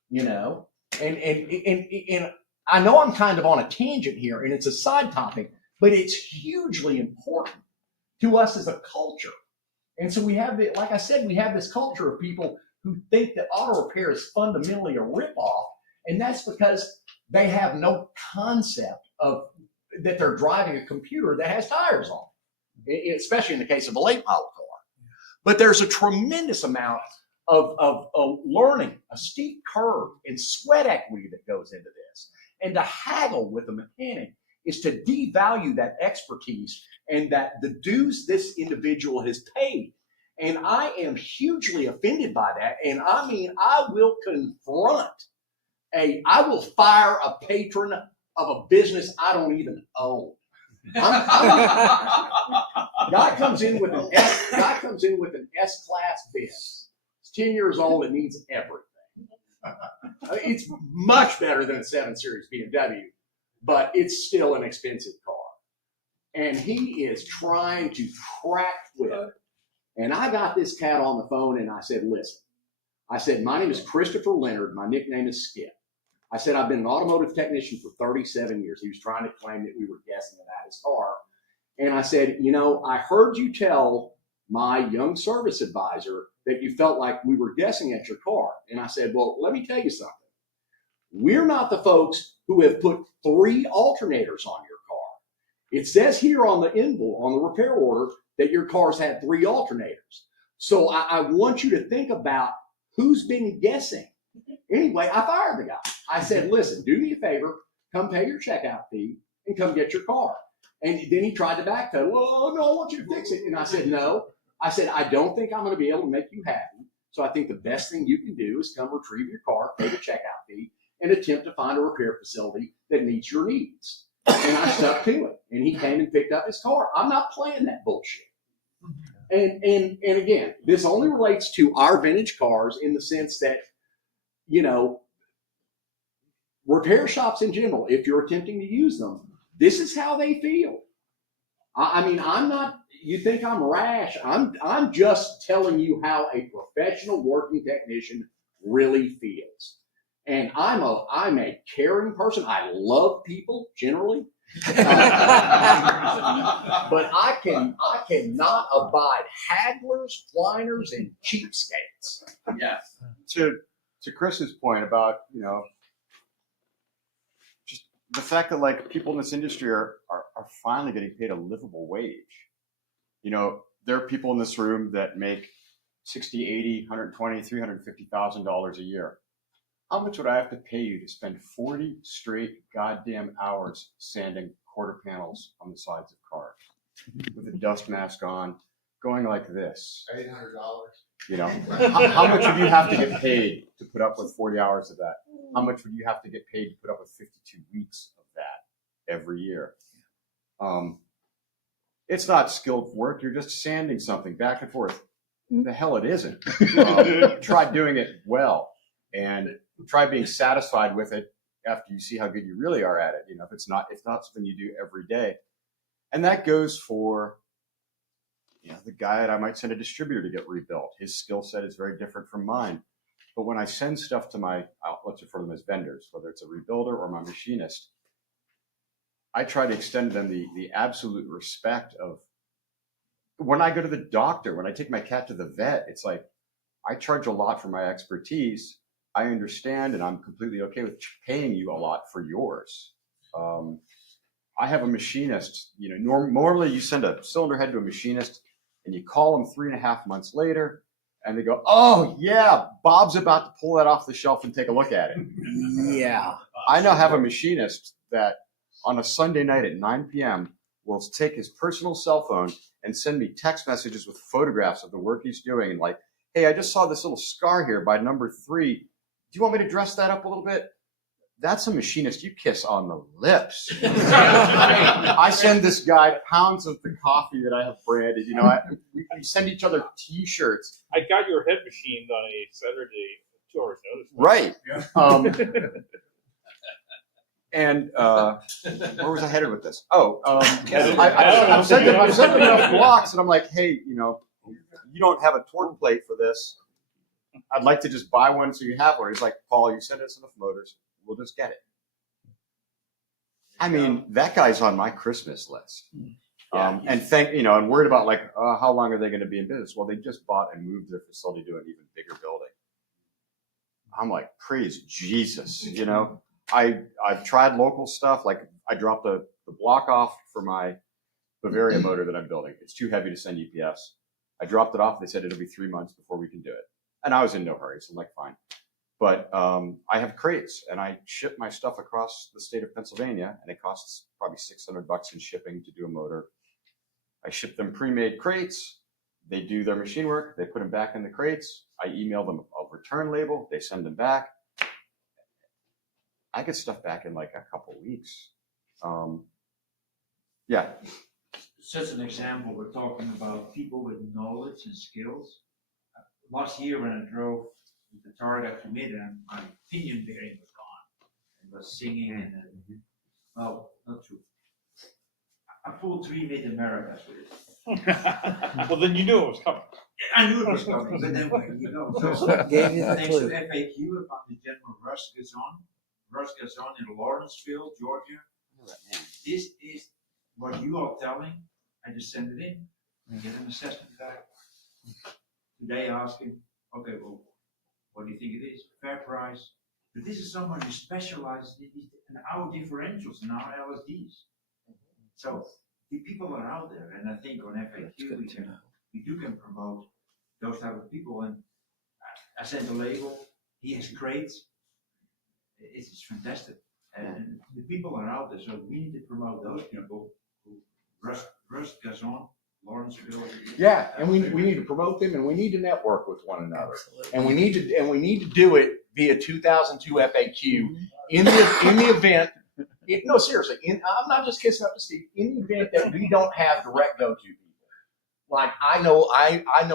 You know, and I know I'm kind of on a tangent here, and it's a side topic, but it's hugely important to us as a culture. And so we have, like I said, we have this culture of people who think that auto repair is fundamentally a ripoff, and that's because they have no concept of that they're driving a computer that has tires on, especially in the case of a late model car. But there's a tremendous amount of learning, a steep curve, and sweat equity that goes into this. And to haggle with the mechanic is to devalue that expertise and that the dues this individual has paid. And I am hugely offended by that. And I mean, I will fire a patron of a business I don't even own. Guy comes in with an S-Class Benz. It's 10 years old. It needs everything. It's much better than a 7 Series BMW, but it's still an expensive car. And he is trying to crack whip. And I got this cat on the phone and I said, listen, I said, my name is Christopher Leonard. My nickname is Skip. I said, I've been an automotive technician for 37 years. He was trying to claim that we were guessing about his car. And I said, you know, I heard you tell my young service advisor that you felt like we were guessing at your car. And I said, well, let me tell you something. We're not the folks who have put 3 alternators on your car. It says here on the invoice, on the repair order, that your car's had 3 alternators. So I want you to think about who's been guessing. Anyway, I fired the guy. I said, listen, do me a favor, come pay your checkout fee and come get your car. And then he tried to backpedal. Well, no, I want you to fix it. And I said, no. I said, I don't think I'm going to be able to make you happy. So I think the best thing you can do is come retrieve your car, pay the checkout fee, and attempt to find a repair facility that meets your needs. And I stuck to it. And he came and picked up his car. I'm not playing that bullshit. And again, this only relates to our vintage cars in the sense that, you know, repair shops in general, if you're attempting to use them, this is how they feel. I mean, I'm not, you think I'm rash. I'm just telling you how a professional working technician really feels. And I'm a caring person. I love people generally. But I cannot abide hagglers, whiners, and cheapskates. Yeah. To Chris's point about, just the fact that like people in this industry are finally getting paid a livable wage. There are people in this room that make $60, $80, $120, $350,000 a year. How much would I have to pay you to spend 40 straight goddamn hours sanding quarter panels on the sides of cars with a dust mask on, going like this? $800. How much would you have to get paid to put up with 40 hours of that? How much would you have to get paid to put up with 52 weeks of that every year? It's not skilled work. You're just sanding something back and forth. The hell it isn't. Try doing it well and try being satisfied with it after you see how good you really are at it. If it's not something you do every day. And that goes for the guy that I might send a distributor to get rebuilt. His skill set is very different from mine. But when I send stuff to let's refer to them as vendors, whether it's a rebuilder or my machinist, I try to extend to them the absolute respect of when I go to the doctor, when I take my cat to the vet, it's like I charge a lot for my expertise. I understand, and I'm completely okay with paying you a lot for yours. I have a machinist. Normally you send a cylinder head to a machinist, and you call them 3.5 months later, and they go, "Oh yeah, Bob's about to pull that off the shelf and take a look at it." Yeah. I now have a machinist that on a Sunday night at 9 p.m. will take his personal cell phone and send me text messages with photographs of the work he's doing, and like, "Hey, I just saw this little scar here by number 3. Do you want me to dress that up a little bit?" That's a machinist you kiss on the lips. I send this guy pounds of the coffee that I have branded. We send each other T-shirts. I got your head machined on a Saturday, 2 hours notice. Right. And where was I headed with this? I've sent them enough blocks, and I'm like, "Hey, you don't have a torque plate for this. I'd like to just buy one so you have one." He's like, "Paul, you sent us enough motors. We'll just get it." I mean, that guy's on my Christmas list. And and worried about like, how long are they going to be in business? Well, they just bought and moved their facility to an even bigger building. I'm like, praise Jesus, I've tried local stuff. Like I dropped the block off for my Bavaria motor that I'm building. It's too heavy to send UPS. I dropped it off. They said it'll be 3 months before we can do it. And I was in no hurry, so I'm like, fine. But I have crates, and I ship my stuff across the state of Pennsylvania, and it costs probably $600 in shipping to do a motor. I ship them pre-made crates. They do their machine work. They put them back in the crates. I email them a return label. They send them back. I get stuff back in like a couple weeks. Yeah. Such an example, we're talking about people with knowledge and skills. Last year when I drove the Targa to MidAmerica, my pinion bearing was gone. It was singing and well, not true. I pulled 3 MidAmericas with it. Well, then you knew it was coming. I knew it was coming, but then where you go? So, Gave you the thanks clue. to FAQ, I found the General Russ Gazon in Lawrenceville, Georgia. This is what you are telling. I just send it in and get an assessment back. Today asking, okay, well, what do you think it is? Fair price. But this is someone who specializes in our differentials and our LSDs. So the people are out there, and I think on FAQ we can promote those type of people. And I sent a label. He has crates. It's fantastic, and the people are out there. So we need to promote those people. Russ Gazon, Lawrenceville. Yeah, and we need to promote them, and we need to network with one another, and we need to do it via 2002 FAQ in the event. No, seriously, I'm not just kissing up to Steve. In the event that we don't have direct go-to people, like I know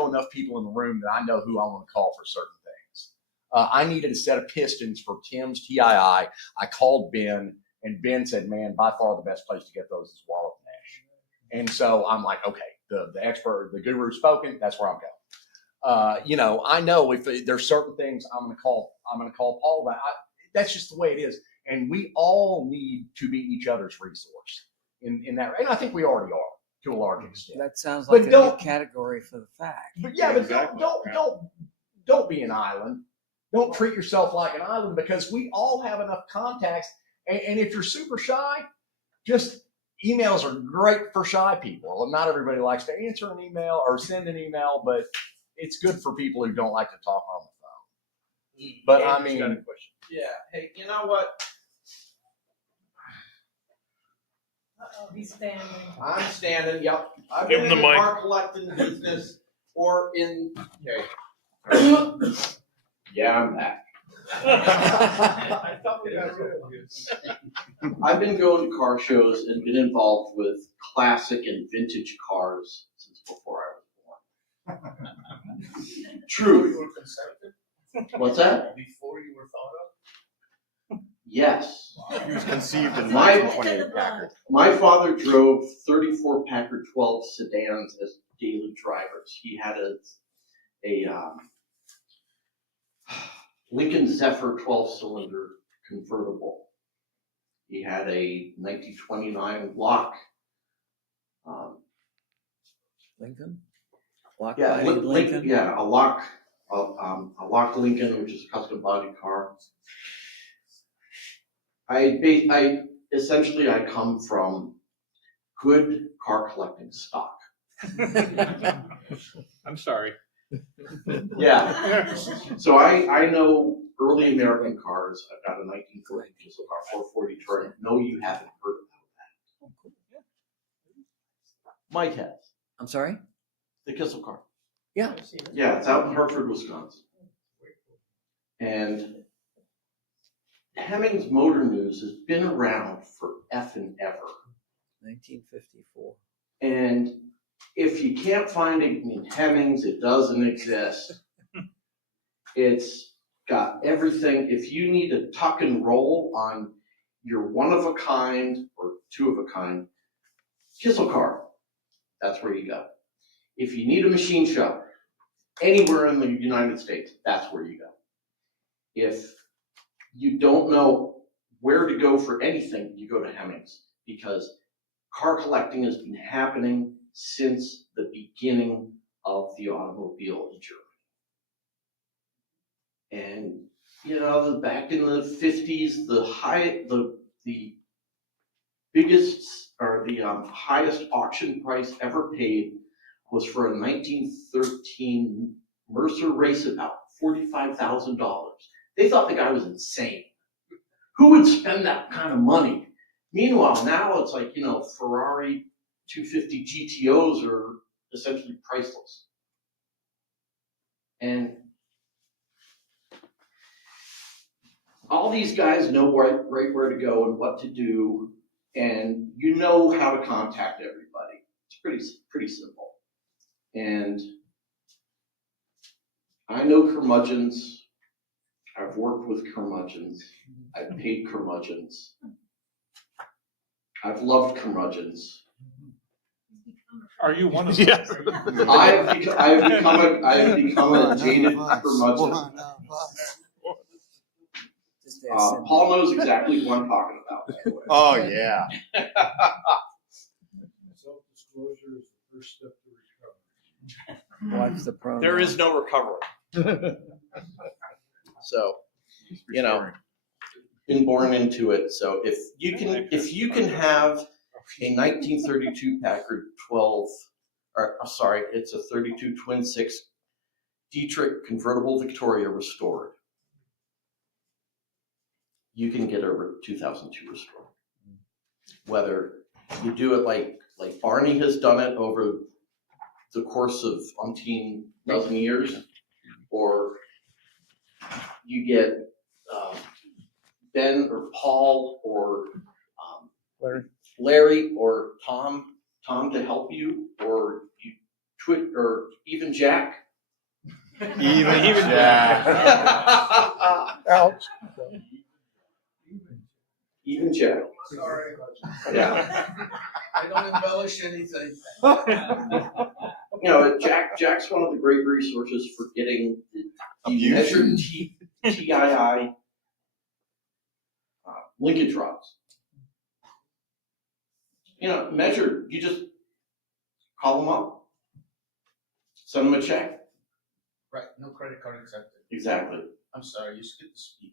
enough people in the room that I know who I want to call for certain things. I needed a set of pistons for Tim's TII. I called Ben, and Ben said, "Man, by far the best place to get those is Wallop Nash." And so I'm like, okay, the expert, the guru spoken. That's where I'm going. I know if there's certain things I'm going to call Paul about. that's just the way it is. And we all need to be each other's resource in that. And I think we already are to a large extent. That sounds But like a new don't- category for the fact. But yeah, but don't be an island. Don't treat yourself like an island, because we all have enough contacts. And if you're super shy, just emails are great for shy people. Well, not everybody likes to answer an email or send an email, but it's good for people who don't like to talk on the phone. But I mean, Yeah. Hey, you know what? Uh-oh, he's standing. I'm standing. Yep. I've Give been him in the the mic. car collecting business or in. Okay. Yeah, I'm back. I've been going to car shows and been involved with classic and vintage cars since before I was born. True. What's that? Before you were thought of? Yes. He was conceived in My- 1928 Packard. My father drove 34 Packard 12 sedans as daily drivers. He had a Lincoln Zephyr 12-cylinder convertible. He had a 1929 Lock. Lincoln? Lock Yeah, body Lincoln? yeah, a Lock Lincoln, which is a custom body car. I essentially come from good car collecting stock. I'm sorry. Yeah. So I know early American cars. I've got a 1940 diesel car, 440 Touring. No, you haven't heard about that. Mike has. I'm sorry? The Kissel car. Yeah. Yeah, it's out in Hartford, Wisconsin. And Hemmings Motor News has been around for effing ever. 1954. And if you can't find it in Hemmings, it doesn't exist. It's got everything. If you need a tuck and roll on your one of a kind or two of a kind Kissel car, that's where you go. If you need a machine shop anywhere in the United States, that's where you go. If you don't know where to go for anything, you go to Hemmings, because car collecting has been happening since the beginning of the automobile in Germany. And you know, back in the 50s, the biggest or the highest auction price ever paid was for a 1913 Mercer Raceabout, $45,000. They thought the guy was insane. Who would spend that kind of money? Meanwhile, now it's like, you know, Ferrari 250 GTOs are essentially priceless. And all these guys know right where to go and what to do, and you know how to contact everybody. It's pretty simple. And I know curmudgeons. I've worked with curmudgeons. I've paid curmudgeons. I've loved curmudgeons. Are you one of them? Yes. I've become a jaded curmudgeon. Paul knows exactly what I'm talking about, by the way. Oh, yeah. Self-disclosure is the first step to recovery. Watch the program. There is no recovery. So, you know, been born into it. So if you can have a 1932 Packard 12, or sorry, it's a 32 twin six Dietrich convertible Victoria restored, you can get a 2002 restored. Whether you do it like Barney has done it over the course of umpteen dozen years, or you get Ben or Paul or Larry or Tom to help you, or you or even Jack. Even Jack. Ouch. Even Jack. Sorry. Yeah. I don't embellish anything. You know, Jack's one of the great resources for getting the measured TII linkage rods. You know, measure, you just call them up, send them a check. Right, no credit card accepted. Exactly. I'm sorry, you skip the speak.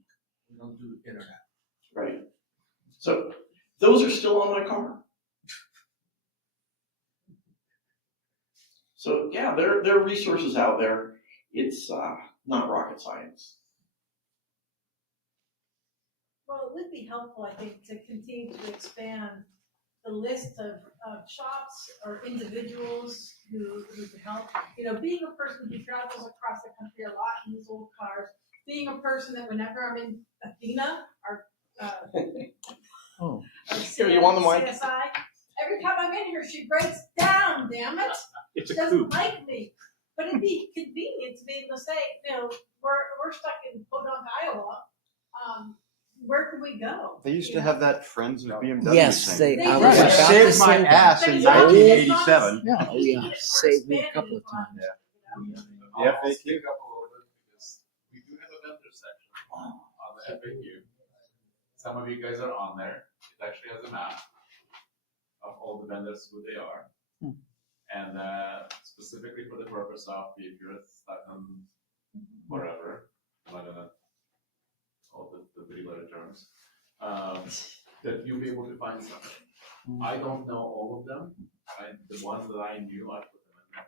We don't do internet. Right. So those are still on my car. So yeah, there are resources out there. It's not rocket science. Well, it would be helpful, I think, to continue to expand the list of shops or individuals who could help. You know, being a person who travels across the country a lot in these old cars, being a person that whenever I'm in Athena or Here, you want the mic? CSI, every time I'm in here, she breaks down, damn it. It's She a doesn't coupe. like me. But it'd be convenient to be able to say, you know, we're stuck in Podunk, Iowa. Where can we go? They used to have that Friends of BMW Yes, thing. I was about to saved my say that. ass in 1987. Yeah, oh yeah, saved me a couple of times. The FAQ. Speak up a little bit because we do have a vendor section on the FAQ. Some of you guys are on there. It actually has a map of all the vendors, who they are. And specifically for the purpose of if you're stuck on wherever, I'm not gonna all the three-letter terms, that you'll be able to find something. I don't know all of them. The ones that I knew, I put them in there.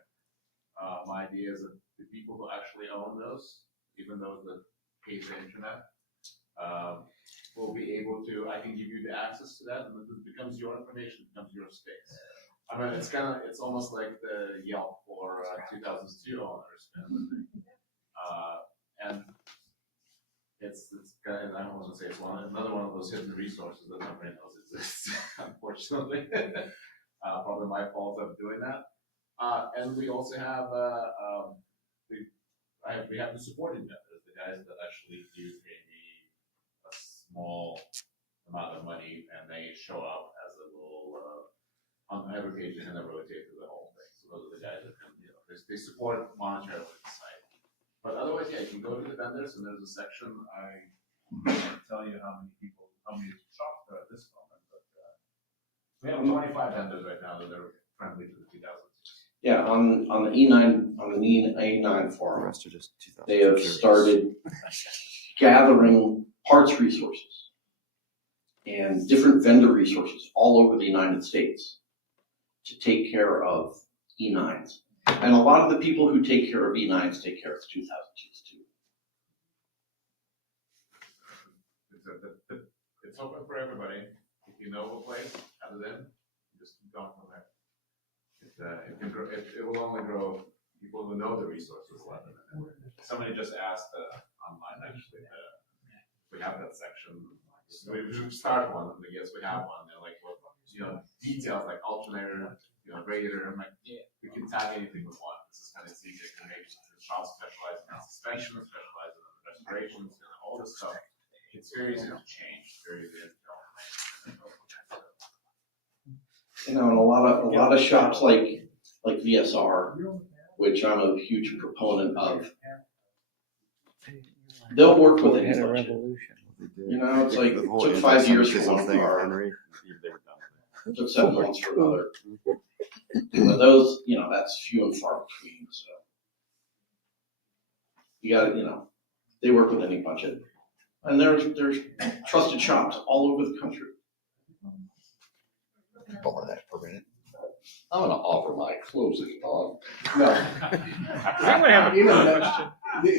My idea is that the people who actually own those, even though the pay the internet, will be able to, I can give you the access to that, and it becomes your information, it becomes your space. I mean, it's almost like the Yelp for 2002 owners. And it's kind of, I don't want to say it's another one of those hidden resources that nobody knows exists, unfortunately. Probably my fault of doing that. And we also have, we have the supporting vendors, the guys that actually do pay me a small amount of money, and they show up as a little, on every page they can never rotate through the whole thing. So those are the guys that can, you know, they support monetarily the site. But otherwise, yeah, you can go to the vendors, and there's a section. I can't tell you how many shops there are at this moment, but we have 25 vendors right now that are friendly to the 2000s. Yeah, on the E9 A9 forum, they have started gathering parts resources and different vendor resources all over the United States to take care of E9s. And a lot of the people who take care of E9s take care of the 2002s too. It's open for everybody. If you know a place, add it in, just keep going from there. It can grow, it will only grow people who know the resources. Somebody just asked online actually, we have that section. We start one, and yes, we have one. They're like, well, you know, details like alternator, you know, radiator. I'm like, yeah, we can tag anything we want. This is kind of easy. It can make the shop specialize in suspension, specialize in restorations, you know, all this stuff. It's very easy to change. Very easy to You know, and a lot of shops like VSR, which I'm a huge proponent of, they'll work with any budget. You know, it's like, it took 5 years for one car, it took 7 months for another. But those, you know, that's few and far between, so. You gotta, you know, they work with any budget. And there's trusted shops all over the country. Borrow that for a minute. I'm going to offer my closing thought. No. I'm going to have a question.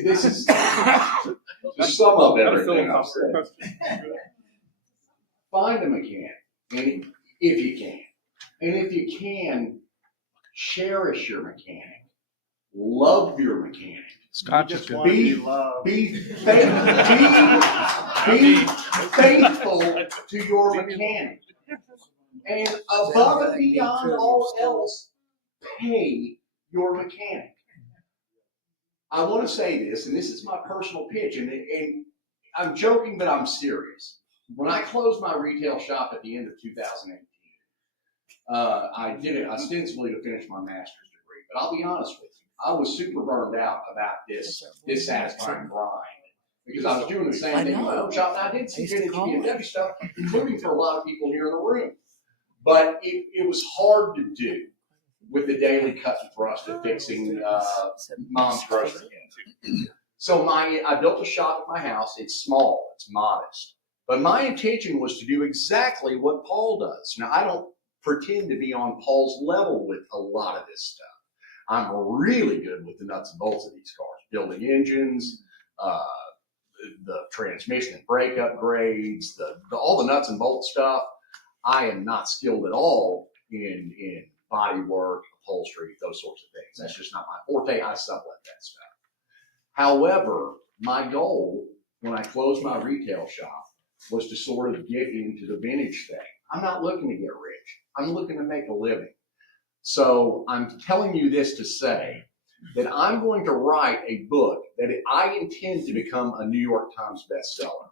This is to sum up everything I've said. Find a mechanic, and if you can. And if you can, cherish your mechanic. Love your mechanic. Scotch is good. Be faithful to your mechanic. And above and beyond all else, pay your mechanic. I want to say this, and this is my personal pitch, and I'm joking, but I'm serious. When I closed my retail shop at the end of 2018, I did it ostensibly to finish my master's degree. But I'll be honest with you, I was super burned out about this satisfying grind because I was doing the same thing in my own shop, and I did some vintage BMW stuff, including for a lot of people here in the room. But it was hard to do with the daily cut and thrust of fixing mom's grocery. So I built a shop at my house. It's small, it's modest. But my intention was to do exactly what Paul does. Now, I don't pretend to be on Paul's level with a lot of this stuff. I'm really good with the nuts and bolts of these cars, building engines, the transmission and brake upgrades, all the nuts and bolts stuff. I am not skilled at all in body work, upholstery, those sorts of things. That's just not my forte. I supplement that stuff. However, my goal when I closed my retail shop was to sort of get into the vintage thing. I'm not looking to get rich. I'm looking to make a living. So I'm telling you this to say that I'm going to write a book that I intend to become a New York Times bestseller.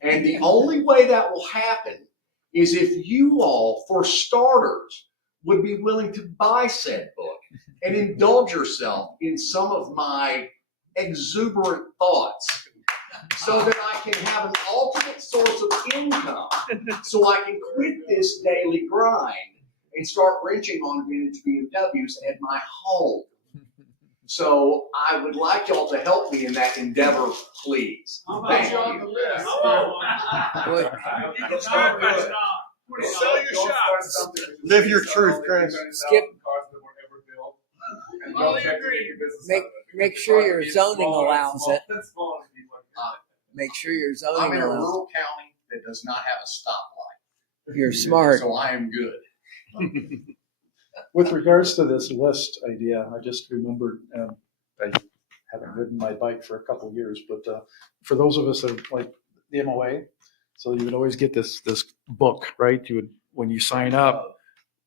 And the only way that will happen is if you all, for starters, would be willing to buy said book and indulge yourself in some of my exuberant thoughts so that I can have an alternate source of income so I can quit this daily grind and start wrenching on vintage BMWs at my home. So I would like y'all to help me in that endeavor, please. Thank you. Sell your shops. Live your truth, Chris. Skip. Make sure your zoning allows it. Make sure your zoning I'm in a allows rural county that does not have a stoplight. You're smart. So I am good. With regards to this list idea, I just remembered, I haven't ridden my bike for a couple of years, but for those of us that are like the MOA, so you would always get this book, right? You would, when you sign up,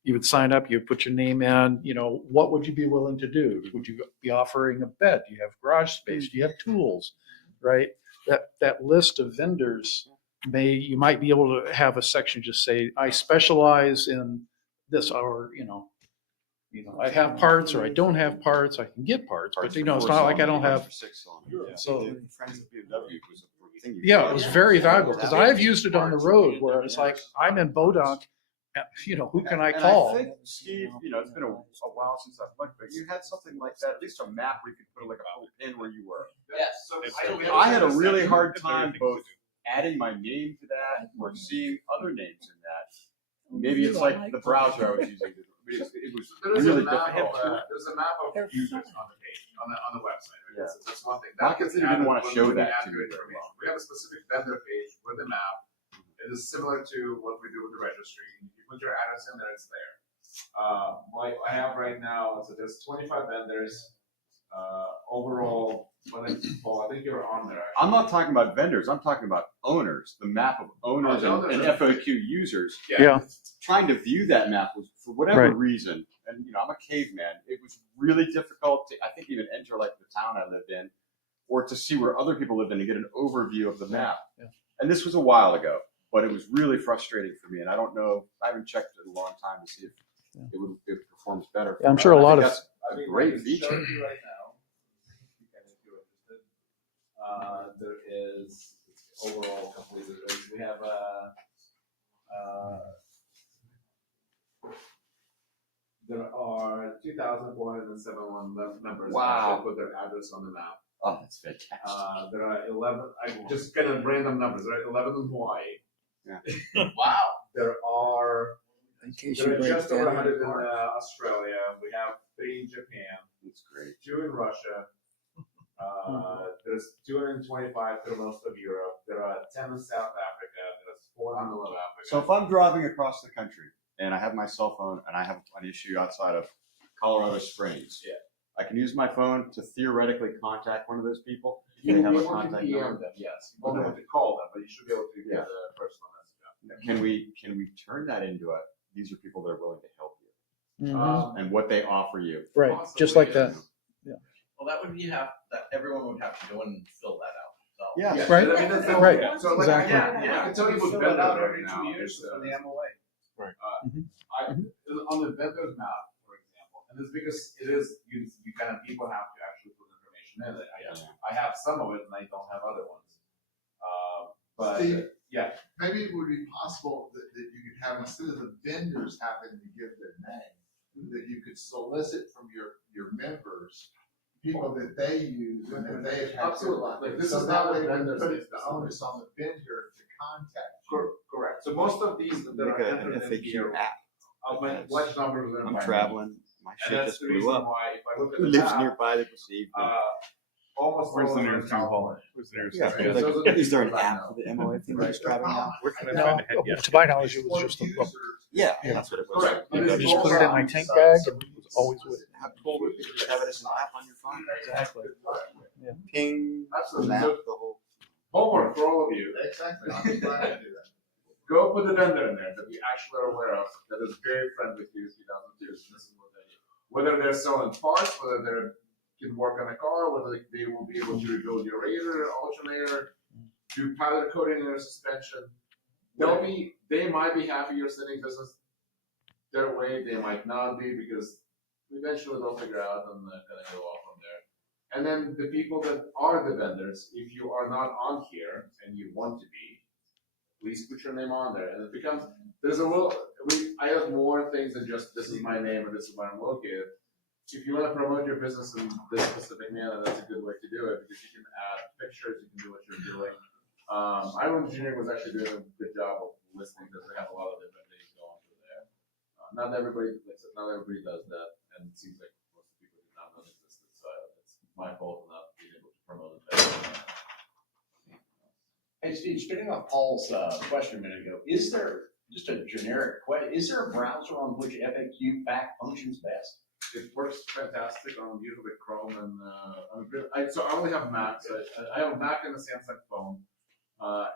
you would put your name in, what would you be willing to do? Would you be offering a bed? Do you have garage space? Do you have tools, right? That list of vendors, you might be able to have a section just say, I specialize in this, or, I have parts or I don't have parts. I can get parts, but it's not like I don't have. So yeah, it was very valuable because I've used it on the road where it's like, I'm in Bodunk, who can I call? And I think, Steve, it's been a while since I've looked, but you had something like that, at least a map where you could put like a little pin where you were. Yes. So I had a really hard time both adding my name to that or seeing other names in that. Maybe it's like the browser I was using. It was really difficult. There's a map of users on the page, on the website. Right? Yeah. That's one thing. My computer didn't want to show that to me very well. We have a specific vendor page with a map. It is similar to what we do with the registry. You put your address in there, it's there. Like I have right now, so there's 25 vendors. Overall, Paul, I think you're on there. I'm not talking about vendors. I'm talking about owners. The map of owners and FAQ users. Yeah. Trying to view that map was, for whatever reason, and I'm a caveman. It was really difficult to, I think, even enter like the town I lived in, or to see where other people lived in to get an overview of the map. Yeah. And this was a while ago, but it was really frustrating for me. And I don't know. I haven't checked it in a long time to see if it performs better. Yeah, I'm sure a lot of. That's a great feature. Show you right now. If you're interested. There is overall completed. We have there are 2,471 members that put their address on the map. Oh, that's fantastic. There are 11. I'm just gonna random numbers. There are 11 in Hawaii. Yeah. Wow. There are. In case There you are break just over down 100 in your part. Australia. We have 3 in Japan. That's great. 2 in Russia. There's 225 through most of Europe. There are 10 in South Africa. There's 4 in Middle Africa. So if I'm driving across the country and I have my cell phone and I have an issue outside of Colorado Springs, I can use my phone to theoretically contact one of those people. You They have will a be able to contact PM number. them, yes. You won't have to call them, but you should be able to get a personal message out. Can we turn that into a, these are people that are willing to help you, Mhm. and what they offer you? Right, just like that. Well, that would that everyone would have to go in and fill that out. So. Yeah. Right. I mean, that's the Right. whole- So like, Exactly. I can tell you what Fill vendors it out right every now. 2 years There's, for the MOA. On the vendors map, for example, and it's because it is you kind of people have to actually put information in it. I have some of it and I don't have other ones. But, Steve, yeah. maybe it would be possible that you could have, instead of the vendors having to give their name, that you could solicit from your members, people that they use and that they have. Absolutely. Like, this So is that not a way we vendor put space. the onus on the vendor to contact you. Correct. So most of these that Make are an entered in FAQ here, app. I'll make what numbers are in I'm my traveling, my And shit that's just the blew reason up. why, if I look at Who the lives map, nearby that received them? almost Where's all the of them are in nearest town hall? California. Where's the nearest Yeah, town hall? like, those are the is there an people I app know. for the MOA thing we're just driving now? Where can I No, find a head? Yes. to my knowledge, it was just a, Yeah, that's what it was. Correct. I just put it in my tank bag and it was always with it. Have it as an app on your phone. Exactly. Yeah. Ping, Absolutely. map, So, the whole. homework for all of you. Exactly, I'm glad to do that. Go put the vendor in there that you actually are aware of, that is very friendly to you, 2002. So this is what they do. Whether they're selling parts, whether they can work on a car, whether they will be able to rebuild your radiator, alternator, do powder coating in their suspension. They might be happy you're sending business their way, they might not be, because eventually they'll figure out and they're gonna go off from there. And then the people that are the vendors, if you are not on here and you want to be, please put your name on there. And it becomes, I have more things than just this is my name and this is where I'm located. If you want to promote your business in this specific manner, that's a good way to do it, because you can add pictures, you can do what you're doing. Iron Engineering was actually doing a good job of listening, because they have a lot of different things going through there. Not everybody does that, and it seems like most people did not know it existed, so it's my fault for not being able to promote it better. Hey Steve, spinning off Paul's question a minute ago, is there, just a generic question, is there a browser on which FAQ back functions best? It works fantastic on usually Chrome and so I only have Mac. So I have a Mac and a Samsung phone.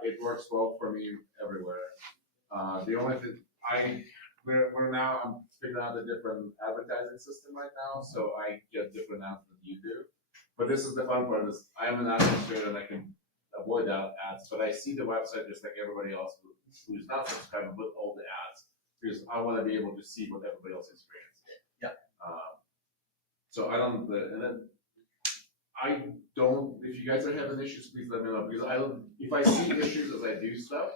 It works well for me everywhere. The only thing I'm figuring out a different advertising system right now, so I get different ads than you do. But this is the fun part: is I am an administrator and I can avoid ads, but I see the website just like everybody else who's not subscribed with all the ads, because I want to be able to see what everybody else is experiencing. So I don't, if you guys are having issues, please let me know, because if I see issues as I do stuff,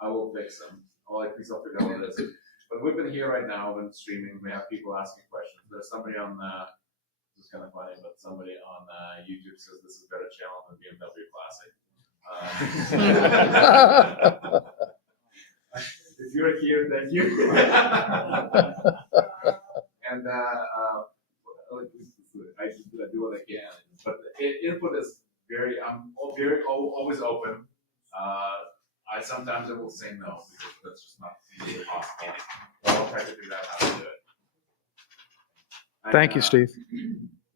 I will fix them. I'll figure out what it is. But we've been here right now, we've been streaming, we have people asking questions. There's somebody on, this is kind of funny, but somebody on YouTube says this is a better channel than BMW Classic. If you're here, thank you. And I do what I can, but input is I'm always open. I sometimes will say no, because that's just not easily possible. But I'll try to figure out how to do it. Thank you, Steve.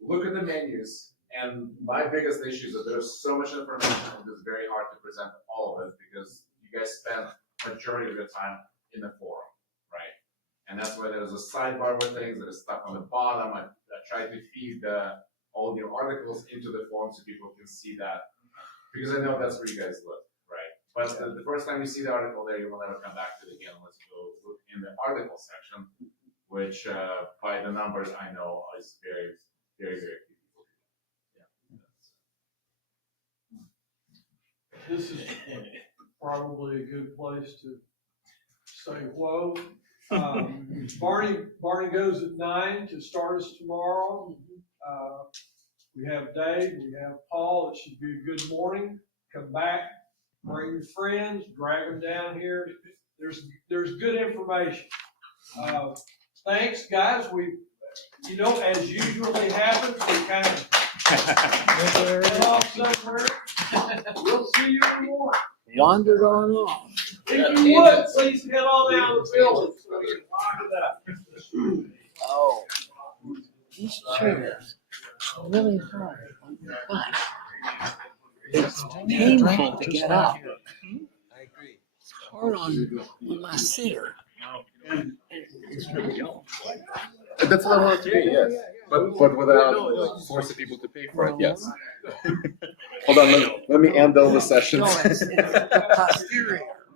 Look at the menus, and my biggest issue is that there's so much information, and it's very hard to present all of it, because you guys spend a majority of your time in the forum, right? And that's why there's a sidebar with things that is stuck on the bottom. I try to feed all your articles into the forum so people can see that, because I know that's where you guys look, right? But the first time you see the article there, you will never come back to it again unless you go look in the article section, which by the numbers I know is very, very, very few people. Yeah. This is probably a good place to say whoa. Barney goes at 9 to start us tomorrow. We have Dave, we have Paul. It should be a good morning. Come back, bring your friends, drag them down here. There's good information. Thanks, guys. As usually happens, we kind of head off somewhere. We'll see you in the morning. Wandered on off. If you would, please head on down the building so we can lock it up. Oh, these chairs are really hard on your butt. It's painful to get up. It's hard on my sitter. That's what I want to be, yes. But without forcing people to pay for it, yes. Hold on, let me end all the sessions. No, it's the posterior.